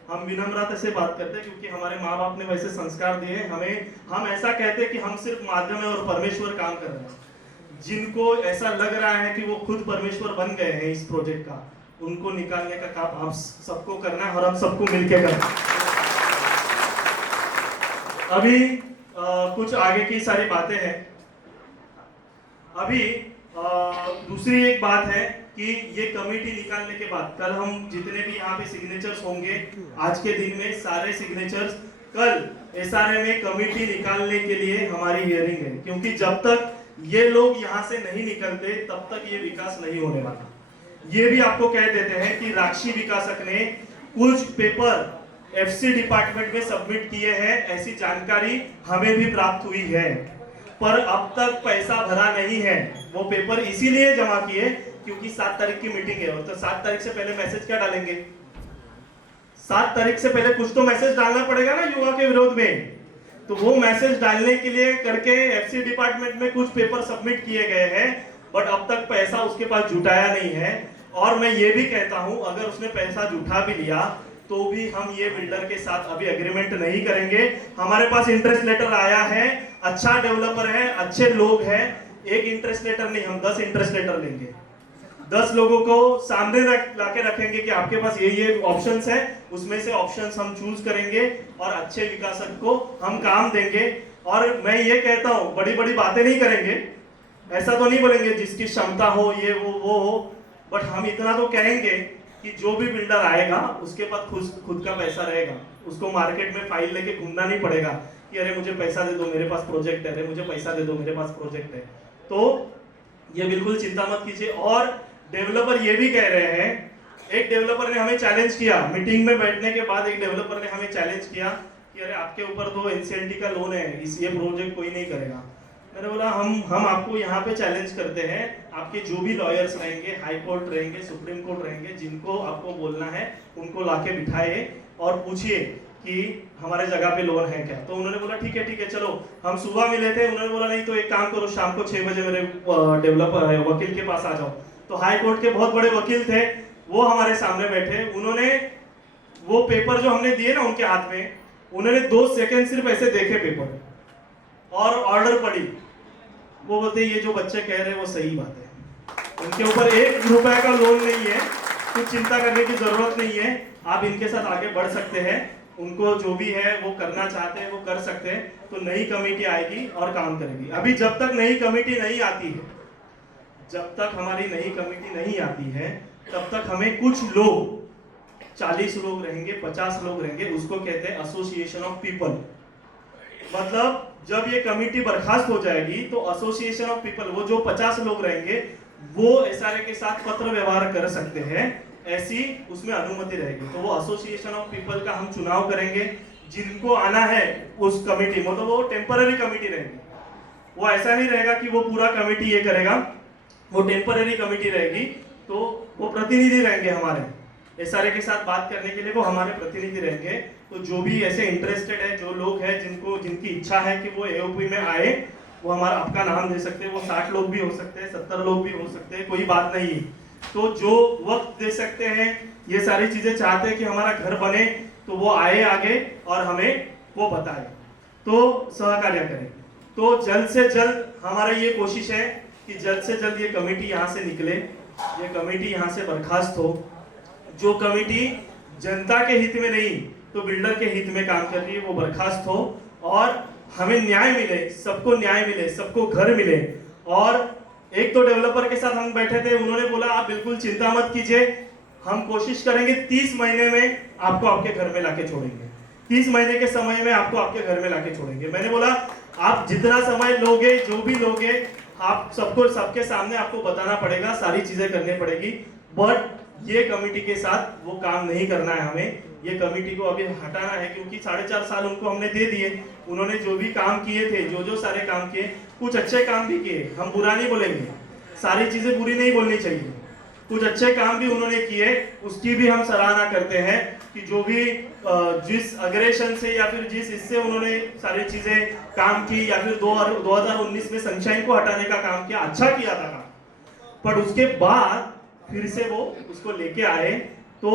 हम विनम्रता से बात करते हैं, क्योंकि हमारे माँ बाप ने वैसे संस्कार दिए हमें। हम ऐसा कहते हैं कि हम सिर्फ माध्यम है और परमेश्वर काम कर रहे हैं। जिनको ऐसा लग रहा है कि वो खुद परमेश्वर बन गए हैं इस प्रोजेक्ट का, उनको निकालने का काम आप सबको करना है और हम सबको मिलकर करना है। अभी कुछ आगे की सारी बातें हैं। अभी दूसरी एक बात है कि ये कमेटी निकालने के बाद कल हम जितने भी यहाँ पे सिग्नेचर्स होंगे, आज के दिन में सारे सिग्नेचर्स, कल एसआरए में कमेटी निकालने के लिए हमारी हियरिंग है, क्योंकि जब तक ये लोग यहाँ से नहीं निकलते तब तक ये विकास नहीं होने वाला। ये भी आपको कह देते हैं कि राक्षी विकासक ने कुछ पेपर एफसी डिपार्टमेंट में सबमिट किए हैं, ऐसी जानकारी हमें भी प्राप्त हुई है, पर अब तक पैसा भरा नहीं है। वो पेपर इसीलिए जमा किए क्योंकि 7 तारीख की मीटिंग है, तो 7 तारीख से पहले मैसेज क्या डालेंगे? 7 तारीख से पहले कुछ तो मैसेज डालना पड़ेगा ना युवा के विरोध में। तो वो मैसेज डालने के लिए करके एफसी डिपार्टमेंट में कुछ पेपर सबमिट किए गए हैं, बट अब तक पैसा उसके पास जुटाया नहीं है। और मैं ये भी कहता हूं, अगर उसने पैसा जुटा भी लिया तो भी हम ये बिल्डर के साथ अभी एग्रीमेंट नहीं करेंगे। हमारे पास इंटरेस्ट लेटर आया है, अच्छा डेवलपर है, अच्छे लोग हैं, एक इंटरेस्ट लेटर नहीं, हम 10 इंटरेस्ट लेटर लेंगे। 10 लोगों को सामने लाके रखेंगे कि आपके पास ये ऑप्शंस है, उसमें से ऑप्शंस हम चूज करेंगे और अच्छे विकासक को हम काम देंगे। और मैं ये कहता हूँ, बड़ी बड़ी बातें नहीं करेंगे, ऐसा तो नहीं बोलेंगे जिसकी क्षमता हो ये वो हो, बट हम इतना तो कहेंगे कि जो भी बिल्डर आएगा उसके पास खुद का पैसा रहेगा, उसको मार्केट में फाइल लेके घूमना नहीं पड़ेगा कि अरे मुझे पैसा दे दो मेरे पास प्रोजेक्ट है, अरे मुझे पैसा दे दो मेरे पास प्रोजेक्ट है। तो ये बिल्कुल चिंता मत कीजिए। और डेवलपर ये भी कह रहे हैं, एक डेवलपर ने हमें चैलेंज किया, मीटिंग में बैठने के बाद एक डेवलपर ने हमें चैलेंज किया कि अरे आपके ऊपर तो एनसीएलटी का लोन है, ये प्रोजेक्ट कोई नहीं करेगा। मैंने बोला हम आपको यहाँ पे चैलेंज करते हैं, आपके जो भी लॉयर्स रहेंगे, हाई कोर्ट रहेंगे, सुप्रीम कोर्ट रहेंगे, जिनको आपको बोलना है उनको लाके बिठाए और पूछिए कि हमारे जगह पे लोन है क्या। तो उन्होंने बोला ठीक है चलो। हम सुबह मिले थे, उन्होंने बोला नहीं तो एक काम करो, शाम को 6 बजे मेरे डेवलपर वकील के पास आ जाओ। तो हाई कोर्ट के बहुत बड़े वकील थे, वो हमारे सामने बैठे, उन्होंने वो पेपर जो हमने दिए ना उनके हाथ में, उन्होंने 2 सेकंड सिर्फ ऐसे देखे पेपर और ऑर्डर पड़ी। वो बोलते ये जो बच्चे कह रहे हैं वो सही बात है, उनके ऊपर 1 रुपए का लोन नहीं है, कुछ चिंता करने की जरूरत नहीं है, आप इनके साथ आगे बढ़ सकते हैं, उनको जो भी है वो करना चाहते हैं वो कर सकते हैं। तो नई कमेटी आएगी और काम करेगी। अभी जब तक नई कमेटी नहीं आती है, जब तक हमारी नई कमेटी नहीं आती है तब तक हमें कुछ लोग, 40 लोग रहेंगे, 50 लोग रहेंगे, उसको कहते हैं एसोसिएशन ऑफ पीपल। मतलब जब ये कमेटी बर्खास्त हो जाएगी तो एसोसिएशन ऑफ पीपल, वो जो 50 लोग रहेंगे वो एसआरए के साथ पत्र व्यवहार कर सकते हैं, ऐसी उसमें अनुमति रहेगी। तो वो एसोसिएशन ऑफ पीपल का हम चुनाव करेंगे, जिनको आना है उस कमेटी, मतलब वो टेम्पररी कमेटी रहेगी। वो ऐसा नहीं रहेगा कि वो पूरा कमेटी ये करेगा, वो टेम्पररी कमेटी रहेगी। तो वो प्रतिनिधि रहेंगे हमारे एसआरए के साथ बात करने के लिए, वो हमारे प्रतिनिधि रहेंगे। तो जो भी ऐसे इंटरेस्टेड है, जो लोग हैं जिनकी इच्छा है कि वो एओपी में आए, वो हमारा आपका नाम दे सकते हैं, वो 60 लोग भी हो सकते हैं, 70 लोग भी हो सकते हैं, कोई बात नहीं है। तो जो वक्त दे सकते हैं, ये सारी चीजें चाहते हैं कि हमारा घर बने, तो वो आए आगे और हमें वो बताए, तो सहकार्य करें। तो जल्द से जल्द हमारा ये कोशिश है कि जल्द से जल्द ये कमेटी यहाँ से निकले, ये कमेटी यहाँ से बर्खास्त हो। जो कमेटी जनता के हित में नहीं तो बिल्डर के हित में काम कर रही है, वो बर्खास्त हो और हमें न्याय मिले, सबको न्याय मिले, सबको घर मिले। और एक तो डेवलपर के साथ हम बैठे थे, उन्होंने बोला आप बिल्कुल चिंता मत कीजिए, हम कोशिश करेंगे 30 महीने में आपको आपके घर में लाके छोड़ेंगे, 30 महीने के समय में आपको आपके घर में लाके छोड़ेंगे। मैंने बोला आप जितना समय लोगे, जो भी लोगे, आप सबको सबके सामने आपको बताना पड़ेगा, सारी चीजें करनी पड़ेगी। बट ये कमेटी के साथ वो काम नहीं करना है हमें, ये कमेटी को अभी हटाना है, क्योंकि 4.5 साल उनको हमने दे दिए। उन्होंने जो भी काम किए थे, जो सारे काम किए, कुछ अच्छे काम भी किए, हम बुरा नहीं बोलेंगे, सारी चीजें बुरी नहीं बोलनी चाहिए, कुछ अच्छे काम भी उन्होंने किए, उसकी भी हम सराहना करते हैं कि जो भी जिस अग्रेशन से या फिर जिस इससे उन्होंने सारी चीजें काम की, या फिर 2019 में सनशाइन को हटाने का काम किया, अच्छा किया था काम। पर उसके बाद फिर से वो उसको लेके आए, तो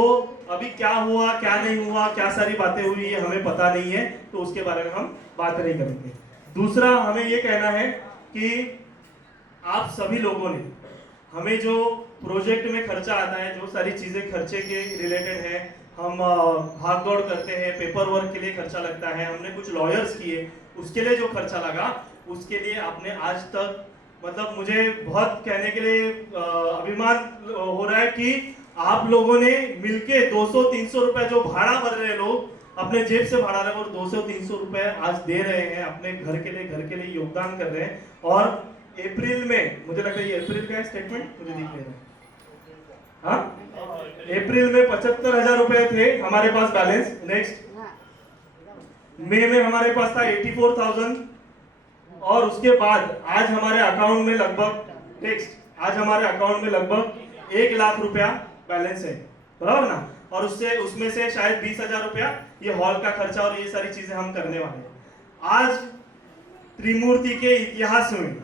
अभी क्या हुआ क्या नहीं हुआ, क्या सारी बातें हुई, ये हमें पता नहीं है, तो उसके बारे में हम बात नहीं करेंगे। दूसरा हमें ये कहना है कि आप सभी लोगों ने हमें जो प्रोजेक्ट में खर्चा आता है, जो सारी चीजें खर्चे के रिलेटेड है, हम भाग दौड़ करते हैं, पेपर वर्क के लिए खर्चा लगता है, हमने कुछ लॉयर्स किए, उसके लिए जो खर्चा लगा, उसके लिए आपने आज तक, मतलब मुझे बहुत कहने के लिए अभिमान हो रहा है कि आप लोगों ने मिलके 200-300 रुपए जो भाड़ा भर रहे लोग, अपने जेब से भाड़ा रहे, और 200-300 रुपए आज दे रहे हैं अपने घर के लिए योगदान कर रहे हैं। और अप्रैल में, मुझे लगता है ये अप्रैल का स्टेटमेंट मुझे दिख रहा है, हाँ, अप्रैल में 75,000 रुपए थे हमारे पास बैलेंस। नेक्स्ट मई में हमारे पास था 84,000, और उसके बाद आज हमारे अकाउंट में लगभग, नेक्स्ट, आज हमारे अकाउंट में लगभग 1 लाख रुपया बैलेंस है, बराबर ना। और उसमें से शायद 20,000 रुपया ये हॉल का खर्चा और ये सारी चीजें हम करने वाले हैं। आज त्रिमूर्ति के इतिहास में,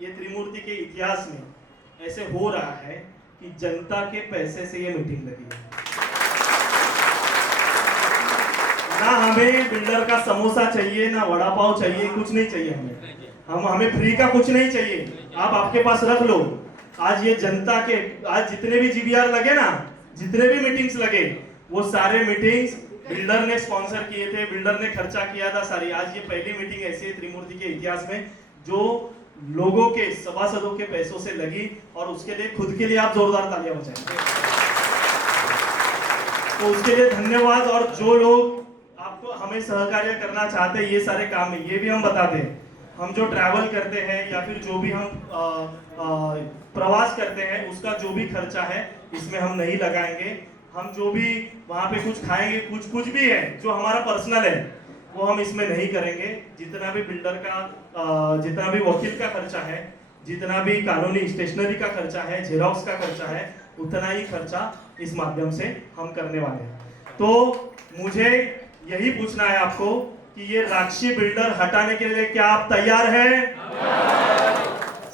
ये त्रिमूर्ति के इतिहास में ऐसे हो रहा है कि जनता के पैसे से ये मीटिंग लगी है। ना हमें बिल्डर का समोसा चाहिए, ना वड़ा पाव चाहिए, कुछ नहीं चाहिए हमें फ्री का कुछ नहीं चाहिए, आप आपके पास रख लो। आज ये जनता के, आज जितने भी जीबीआर लगे ना, जितने भी मीटिंग्स लगे, वो सारे मीटिंग्स बिल्डर ने स्पॉन्सर किए थे, बिल्डर ने खर्चा किया था सारी। आज ये पहली मीटिंग ऐसी है त्रिमूर्ति के इतिहास में जो लोगों के, सभासदों के पैसों से लगी, और उसके लिए खुद के लिए आप जोरदार तालियां बजाएं। तो उसके लिए धन्यवाद। और जो लोग आपको हमें सहकार्य करना चाहते हैं ये सारे काम में, ये भी हम बताते हैं, हम जो ट्रैवल करते हैं या फिर जो भी हम प्रवास करते हैं, उसका जो भी खर्चा है इसमें हम नहीं लगाएंगे। हम जो भी वहाँ पे कुछ खाएंगे, कुछ भी है जो हमारा पर्सनल है, वो हम इसमें नहीं करेंगे। जितना भी बिल्डर का, जितना भी वकील का खर्चा है, जितना भी कानूनी स्टेशनरी का खर्चा है, जेरॉक्स का खर्चा है, उतना ही खर्चा इस माध्यम से हम करने वाले हैं। तो मुझे यही पूछना है आपको कि ये राक्षसी बिल्डर हटाने के लिए क्या आप तैयार हैं?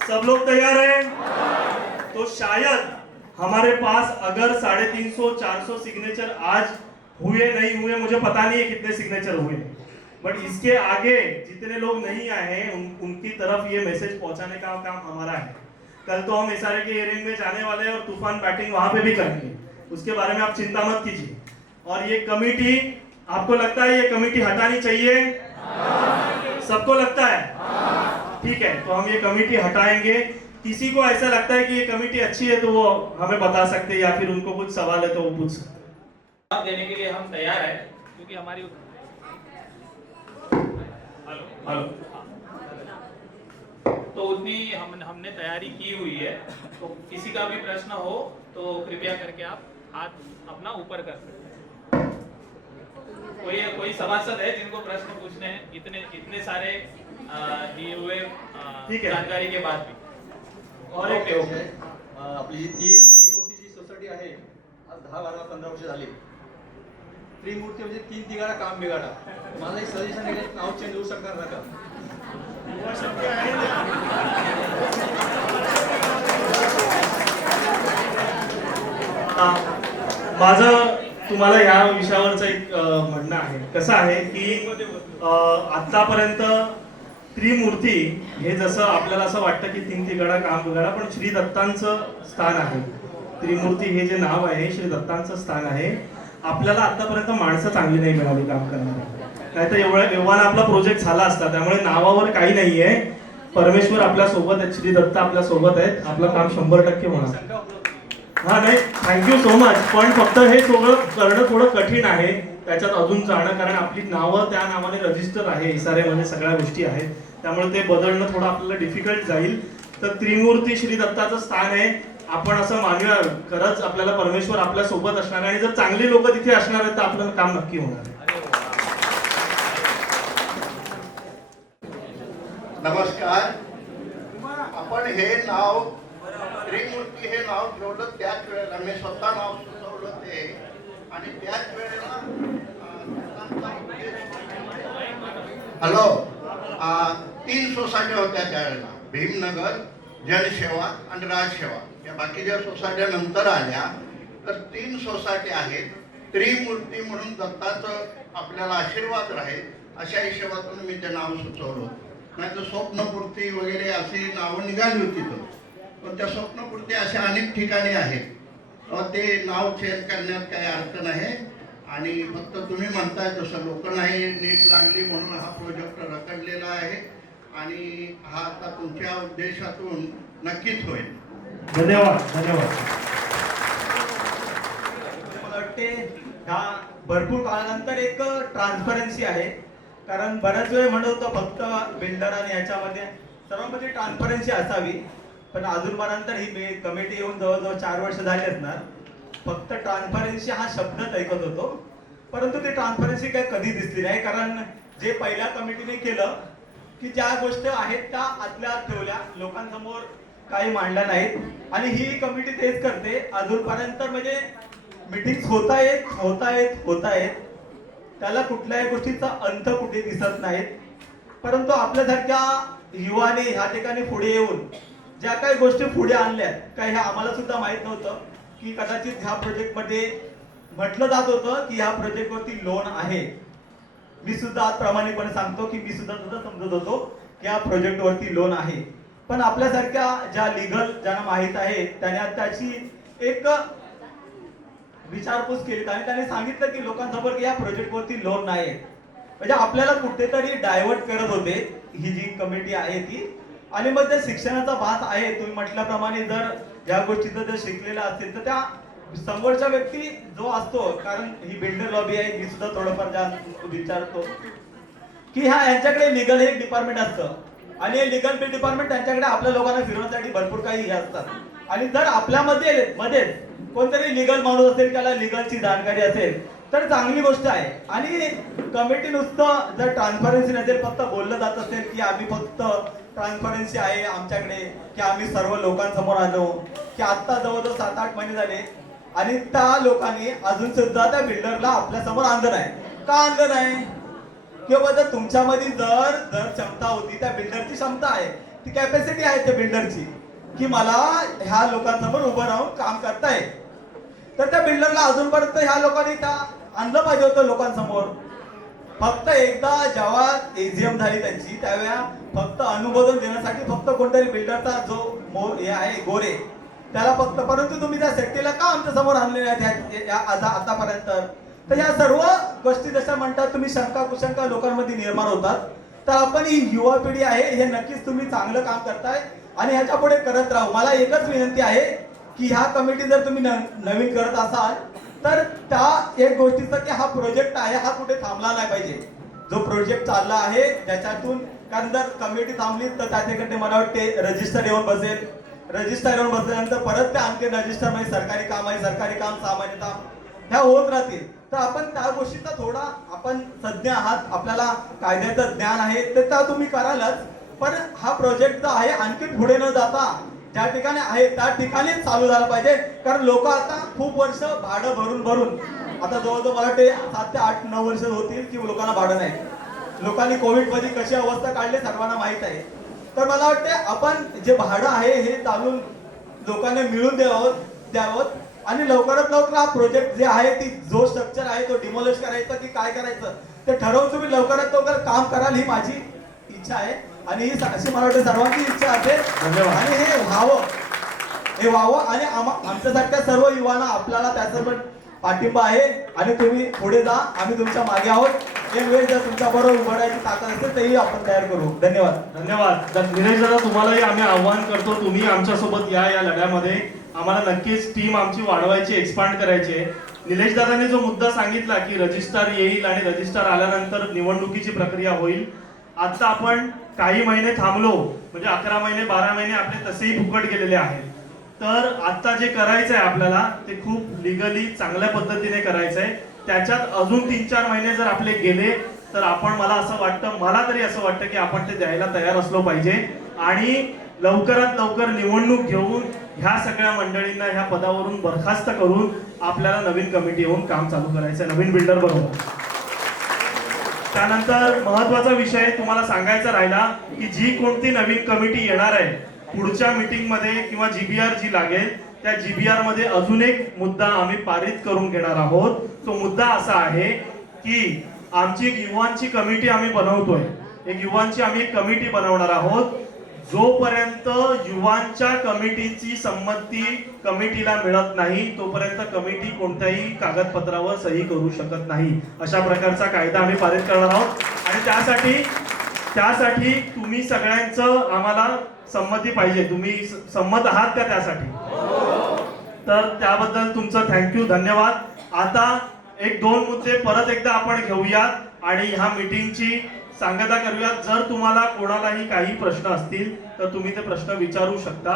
सब लोग तैयार हैं? तो शायद हमारे पास अगर 350-400 सिग्नेचर आज हुए नहीं हुए, मुझे पता नहीं है कितने सिग्नेचर हुए, बट इसके आगे जितने लोग नहीं आए हैं उनकी तरफ ये मैसेज पहुंचाने का काम हमारा है। कल तो हम एसआरए के हियरिंग में जाने वाले हैं और तूफान बैटिंग वहां पे भी करेंगे, उसके बारे में आप चिंता मत कीजिए। और ये कमेटी, आपको लगता है ये कमेटी हटानी चाहिए? सबको लगता है? ठीक है, तो हम ये कमेटी हटाएंगे। किसी को ऐसा लगता है कि ये कमेटी अच्छी है तो वो हमें बता सकते हैं, या फिर उनको कुछ सवाल है तो वो पूछ सकते हैं। जवाब देने के लिए हम तैयार हैं, क्योंकि हमारी हेलो तो उतनी हमने तैयारी की हुई है। तो किसी का भी प्रश्न हो तो कृपया करके आप हाथ अपना ऊपर कर सकते हैं। कोई सभासद है जिनको प्रश्न पूछने हैं, इतने सारे दिए हुए जानकारी के बाद भी? और एक आपली ती त्रिमूर्ती जी सोसायटी आहे, आज 10-12-15 वर्ष झाली। त्रिमूर्ती म्हणजे 3 तिघाडा काम बिघाडा. मला एक सजेशन आहे, नाव चेंज होऊ शकणार नका. माझं तुम्हाला या विषयावरचं एक म्हणणं आहे. कसं आहे की आतापर्यंत त्रिमूर्ती हे जसं आपल्याला असं वाटतं की तीन तिघडा काम बिघडा, पण श्री दत्तांचं स्थान आहे. त्रिमूर्ती हे जे नाव आहे श्री दत्तांचं स्थान आहे. आपल्याला आतापर्यंत माणसं चांगली नाही मिळाली काम करणारी, नाहीतर एवढा आपला प्रोजेक्ट झाला असता. त्यामुळे नावावर काही नाहीये. परमेश्वर आपल्या सोबत आहेत, श्री दत्त आपल्या सोबत आहेत. आपलं काम 100% होणार. हा नाही, थँक्यू सो मच. पण फक्त हे सगळं करणं थोडं कठीण आहे, त्याच्यात अजून जाणं, कारण आपली नावं त्या नावाने रजिस्टर आहे इसाऱ्यामध्ये, सगळ्या गोष्टी आहेत. त्यामुळे ते बदलणं थोडं आपल्याला डिफिकल्ट जाईल. तर त्रिमूर्ती श्री दत्ताचं स्थान आहे. आपण असं मानूया, खरंच आपल्याला परमेश्वर आपल्या सोबत असणार आहे आणि जर चांगली लोक तिथे असणार आहेत तर आपलं काम नक्की होणार आहे. नमस्कार. आपण हे नाव त्रिमूर्ती हे नाव ठेवलं त्याच वेळेला मी स्वतः नाव सुचवलं ते, आणि त्याच वेळेला हॅलो 3 सोसायट्या होत्या त्यावेळेला, भीमनगर, जनसेवा आणि राजसेवा. या बाकीच्या सोसायट्या नंतर आल्या. तर 3 सोसायट्या आहेत. त्रिमूर्ती म्हणून दत्ताचं आपल्याला आशीर्वाद राहील अशा हिशोबातून मी ते नाव सुचवलं. नाही तर स्वप्नपूर्ती वगैरे अशी नावं निघाली होती. पण त्या स्वप्नपूर्ती अशा अनेक ठिकाणी आहेत. ते नाव चेंज करण्यात काही अर्थ नाही. आणि फक्त तुम्ही म्हणताय तसं लोक नाही नीट लागली म्हणून हा प्रोजेक्ट रखडलेला आहे. आणि हा आता तुमच्या उद्देशातून नक्कीच होईल. धन्यवाद. धन्यवाद. मला वाटते ह्या भरपूर काळानंतर एक ट्रान्सपरन्सी आहे. कारण बऱ्याच वेळ म्हणत होतं फक्त बिल्डर आणि ह्याच्यामध्ये सर्वांमध्ये ट्रान्सपरन्सी असावी, पण अजूनपर्यंत ही कमिटी येऊन जवळजवळ 4 वर्ष झाली असणार. फक्त ट्रान्सपरन्सी हा शब्दच ऐकत होतो, परंतु ती ट्रान्सपरन्सी काही कधी दिसली नाही. कारण जे पहिल्या कमिटीने केलं की ज्या गोष्टी आहेत त्या आतल्या आत ठेवल्या, लोकांसमोर काही मांडल्या नाहीत. आणि ही कमिटी तेच करते अजूनपर्यंत. म्हणजे मीटिंग्स होत आहेत, त्याला कुठल्याही गोष्टीचा अंत कुठे दिसत नाहीत. परंतु आपल्यासारख्या युवाने ह्या ठिकाणी पुढे येऊन ज्या काही गोष्टी पुढे आणल्यात, काही ह्या आम्हाला सुद्धा माहित नव्हतं की कदाचित ह्या प्रोजेक्टमध्ये म्हटलं जात होतं की ह्या प्रोजेक्टवरती लोन आहे. मी सुद्धा आज प्रामाणिकपणे सांगतो की मी सुद्धा समजत होतो की ह्या प्रोजेक्टवरती लोन आहे. पण आपल्यासारख्या ज्या लिगल ज्यांना माहीत आहे त्याने त्याची एक विचारपूस केली आणि त्यांनी सांगितलं की लोकांसमोर की या प्रोजेक्टवरती लोन नाही. म्हणजे आपल्याला कुठेतरी डायव्हर्ट करत होते ही जी कमिटी आहे ती. आणि मग त्या शिक्षणाचा भास आहे, तुम्ही म्हटल्याप्रमाणे जर या गोष्टीचं जर शिकलेला असेल तर त्या समोरच्या व्यक्ती जो असतो, कारण ही बिल्डर लॉबी आहे, मी सुद्धा थोडंफार जास्त विचारतो की यांच्याकडे लिगल हे डिपार्टमेंट असतं आणि हे लिगल डिपार्टमेंट त्यांच्याकडे आपल्या लोकांना फिरवण्यासाठी भरपूर काही हे असतात. आणि जर आपल्यामध्ये कोणतरी लिगल माणूस असेल, त्याला लिगलची जाणकारी असेल तर चांगली गोष्ट आहे. आणि कमिटी नुसतं जर ट्रान्सपरन्सी नसेल, फक्त बोललं जात असेल की आम्ही फक्त ट्रान्सपरन्सी आहे आमच्याकडे, की आम्ही सर्व लोकांसमोर आलो, की आता जवळजवळ 7-8 महिने झाले आणि त्या लोकांनी अजून सुद्धा त्या बिल्डरला आपल्या समोर आणलं नाही. का आणलं नाही? किंवा जर तुमच्यामध्ये जर क्षमता होती, त्या बिल्डरची क्षमता आहे, ती कॅपॅसिटी आहे त्या बिल्डरची की मला ह्या लोकांसमोर उभं राहून काम करता येईल, तर त्या बिल्डरला अजूनपर्यंत ह्या लोकांनी त्या आणलं पाहिजे होतं लोकांसमोर. फक्त एकदा जेव्हा एजीएम झाली त्यांची, त्यावेळेला फक्त अनुमोदन देण्यासाठी फक्त कोणतरी बिल्डरचा जो हे आहे गोरे त्याला फक्त, परंतु तुम्ही त्या सेफ्टीला का आमच्या समोर आणले नाहीत आतापर्यंत? तर या सर्व गोष्टी जशा म्हणतात तुम्ही शंका कुशंका लोकांमध्ये निर्माण होतात. तर आपण ही युवा पिढी आहे, हे नक्कीच तुम्ही चांगलं काम करताय आणि ह्याच्या पुढे करत राहू. मला एकच विनंती आहे की ह्या कमिटी जर तुम्ही नवीन करत असाल तर त्या एक गोष्टीचं की हा प्रोजेक्ट आहे हा कुठे थांबला नाही पाहिजे. जो प्रोजेक्ट चालला आहे त्याच्यातून, कारण जर कमिटी थांबली तर त्याच्याकडे मला वाटते रजिस्टर येऊन बसेल, रजिस्टर येऊन बसल्यानंतर परत त्या आणखी रजिस्टर मध्ये सरकारी काम आहे, सरकारी काम, सामान्य काम ह्या होत राहतील. तर आपण त्या गोष्टीचा थोडा, आपण तज्ञ आहात, आपल्याला कायद्याचं ज्ञान आहे तर त्या तुम्ही करालच. पण हा प्रोजेक्ट जो आहे आणखी पुढे न जाता ज्या ठिकाणी आहे त्या ठिकाणी चालू झाला पाहिजे. कारण लोक आता खूप वर्ष भाडं भरून आता जवळजवळ मला वाटते 7 ते 8-9 वर्ष होतील की लोकांना भाडं नाही. लोकांनी कोविड मध्ये कशी अवस्था काढली सर्वांना माहित आहे. तर मला वाटते आपण जे भाडं आहे हे चालून लोकांना मिळून द्यावं आणि लवकरात लवकर हा प्रोजेक्ट जे आहे ती जो स्ट्रक्चर आहे तो डिमोलिश करायचा की काय करायचं ते ठरवून तुम्ही लवकरात लवकर काम कराल ही माझी इच्छा आहे आणि ही अशी मला वाटतं सर्वांची इच्छा असेल. धन्यवाद. आणि हे व्हावं आणि आमच्यासारख्या सर्व युवांना आपल्याला त्याचं पण पाठिंबा आहे आणि तुम्ही पुढे जा, आम्ही तुमच्या मागे आहोत. एक वेळ जर तुमच्या बरोबर उभारायची ताकद असेल तरी आपण तयार करू. धन्यवाद. धन्यवाद. निलेश दादा, तुम्हालाही आम्ही आव्हान करतो, तुम्ही आमच्यासोबत या लढ्यामध्ये. आम्हाला नक्कीच टीम आमची वाढवायची, एक्सपांड करायची आहे. निलेश दादांनी जो मुद्दा सांगितला की रजिस्ट्रार येईल आणि रजिस्ट्रार आल्यानंतर निवडणुकीची प्रक्रिया होईल. आता आपण काही महिने थांबलो म्हणजे 11 महिने 12 महिने आपले तसेही फुकट गेलेले आहेत. तर आता जे करायचं आहे आपल्याला ते खूप लिगली चांगल्या पद्धतीने करायचं आहे. त्याच्यात अजून 3-4 महिने जर आपले गेले तर आपण, मला तरी असं वाटतं की आपण ते द्यायला तयार असलो पाहिजे आणि लवकरात लवकर निवडणूक घेऊन ह्या सगळ्या मंडळींना ह्या पदावरून बरखास्त करून आपल्याला नवीन कमिटी येऊन काम चालू करायचं आहे, नवीन बिल्डर बरोबर. त्यानंतर महत्वाचा विषय तुम्हाला सांगायचा राहिला की जी कोणती नवीन कमिटी येणार आहे पुढच्या मीटिंग मध्ये किंवा जीबीआर जी लागेल त्या जीबीआर मध्ये अजून एक मुद्दा आम्ही पारित करून घेणार आहोत. तो मुद्दा असा आहे की आमची एक युवांची कमिटी आम्ही बनवतोय. एक युवांची आम्ही एक कमिटी बनवणार आहोत. जोपर्यंत युवांच्या कमिटीची संमती कमिटीला मिळत नाही तोपर्यंत कमिटी कोणत्याही कागदपत्रावर सही करू शकत नाही. अशा प्रकारचा कायदा आम्ही पारित करणार आहोत आणि त्यासाठी तुम्ही सगळ्यांचं आम्हाला संमती पाहिजे. तुम्ही संमत आहात का त्यासाठी? तर त्याबद्दल तुमचं थँक्यू, धन्यवाद. आता 1-2 मुद्दे परत एकदा आपण घेऊयात आणि ह्या मीटिंगची सांगता करूयात. जर तुम्हाला कोणालाही काही प्रश्न असतील तर तुम्ही ते प्रश्न विचारू शकता,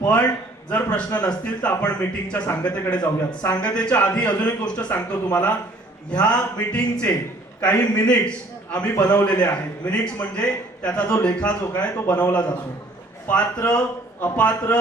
पण जर प्रश्न नसतील तर आपण मीटिंगच्या सांगतेकडे जाऊयात. सांगतेच्या आधी अजून एक गोष्ट सांगतो तुम्हाला. ह्या मीटिंगचे काही मिनिट्स आम्ही बनवलेले आहेत. मिनिट्स म्हणजे त्याचा जो लेखाजोखा आहे तो बनवला जातो. पात्र अपात्र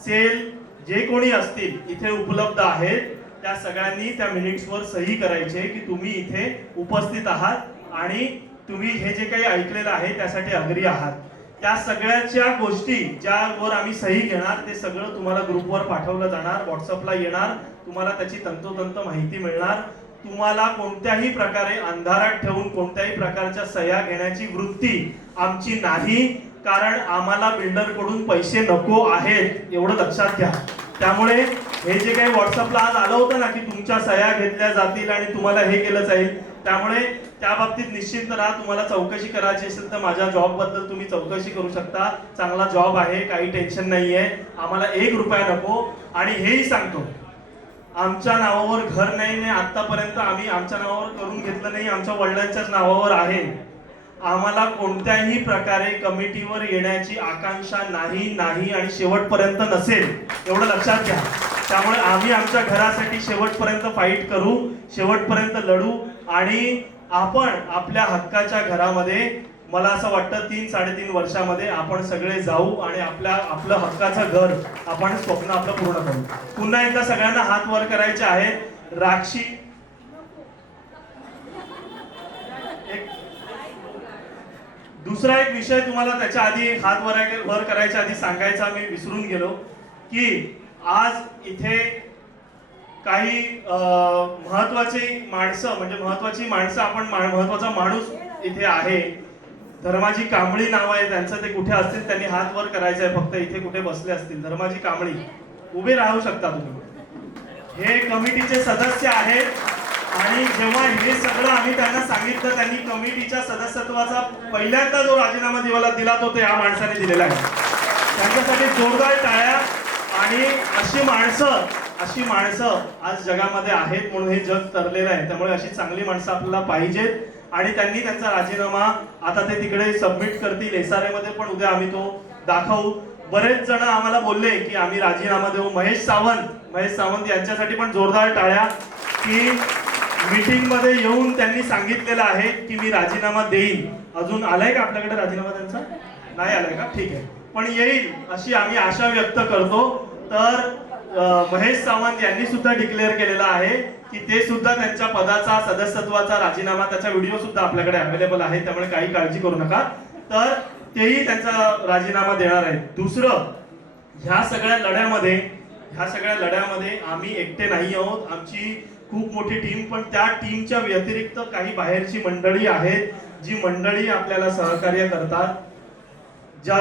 सेल जे कोणी असतील इथे उपलब्ध आहेत त्या सगळ्यांनी त्या मिनिट्सवर सही करायचे की तुम्ही इथे उपस्थित आहात आणि तुम्ही हे जे काही ऐकलेलं आहे त्यासाठी अग्री आहात. त्या सगळ्याच्या गोष्टी ज्यावर आम्ही सही घेणार ते सगळं तुम्हाला ग्रुपवर पाठवलं जाणार, व्हॉट्सअपला येणार. तुम्हाला त्याची तंतोतंत माहिती मिळणार. तुम्हाला कोणत्याही प्रकारे अंधारात ठेवून कोणत्याही प्रकारच्या सह्या घेण्याची वृत्ती आमची नाही, कारण आम्हाला बिल्डर कडून पैसे नको आहेत एवढं लक्षात घ्या. त्यामुळे हे जे काही व्हॉट्सअपला आज आलं होतं ना की तुमच्या सह्या घेतल्या जातील आणि तुम्हाला हे केलं जाईल, त्यामुळे त्या बाबतीत निश्चिंत राहा. तुम्हाला चौकशी करायची असेल तर माझ्या जॉब बद्दल तुम्ही चौकशी करू शकता. चांगला जॉब आहे, काही टेन्शन नाहीये. आम्हाला 1 रुपया नको. आणि हेही सांगतो, आमच्या नावावर घर नाही, आतापर्यंत आम्ही आमच्या नावावर करून घेतलं नाही, आमच्या वडिलांच्याच नावावर आहे. आम्हाला कोणत्याही प्रकारे कमिटीवर येण्याची आकांक्षा नाही आणि शेवटपर्यंत नसेल एवढं लक्षात घ्या. त्यामुळे आम्ही आमच्या घरासाठी शेवटपर्यंत फाईट करू, शेवटपर्यंत लढू आणि आपण आपल्या हक्काच्या घरामध्ये, मला असं वाटतं 3-3.5 वर्षामध्ये आपण सगळे जाऊ आणि आपलं हक्काचं घर आपण स्वप्न आपलं पूर्ण करू. पुन्हा एकदा सगळ्यांना हात वर करायचे आहेत. राक्षी दुसरा एक विषय तुम्हाला त्याच्या आधी हात वर करायच्या आधी सांगायचा मी विसरून गेलो की आज इथे काही महत्वाची माणसं आपण महत्वाचा माणूस इथे आहे. धर्माजी कांबळी नाव आहे त्यांचं. ते कुठे असतील त्यांनी हात वर करायचा आहे. फक्त इथे कुठे बसले असतील. धर्माजी कांबळी उभे राहू शकता तुम्ही. हे कमिटीचे सदस्य आहेत आणि जेव्हा हे सगळं आम्ही त्यांना सांगितलं त्यांनी कमिटीच्या सदस्यत्वाचा पहिल्यांदा जो राजीनामा दिला तो या माणसाने दिलेला आहे. त्यांच्यासाठी जोरदार टाळ्या. आणि अशी माणसं आज जगामध्ये आहेत म्हणून हे जग तरलेलं आहे. त्यामुळे अशी चांगली माणसं आपल्याला पाहिजेत आणि त्यांनी त्यांचा राजीनामा आता ते तिकडे सबमिट करतील. SRA मध्ये पण उद्या आम्ही तो दाखवू. बरेच जण आम्हाला बोलले की आम्ही राजीनामा देऊ. महेश सावंत यांच्यासाठी पण जोरदार टाळ्या की मीटिंग मध्ये येऊन त्यांनी सांगितलेलं आहे की मी राजीनामा देईन. अजून आलाय का आपल्याकडे राजीनामा त्यांचा? नाही आलाय का? ठीक आहे, पण येईल अशी आम्ही आशा व्यक्त करतो. तर महेश सावंत यांनी सुद्धा डिक्लेअर केलेला आहे की ते सुद्धा त्यांच्या पदाचा सदस्यत्वाचा राजीनामा, त्याचा व्हिडिओ सुद्धा आपल्याकडे अवेलेबल आहे. त्यामुळे काही काळजी करू नका. तर तेही त्यांचा राजीनामा देणार आहेत. दुसरं, ह्या सगळ्या लढ्यामध्ये ह्या सगळ्या लढ्यामध्ये आम्ही एकटे नाही आहोत, आमची खूप मोठी टीम, पण त्या टीमच्या व्यतिरिक्त काही बाहेरची मंडळी आहेत, जी मंडळी आपल्याला सहकार्य करतात, ज्या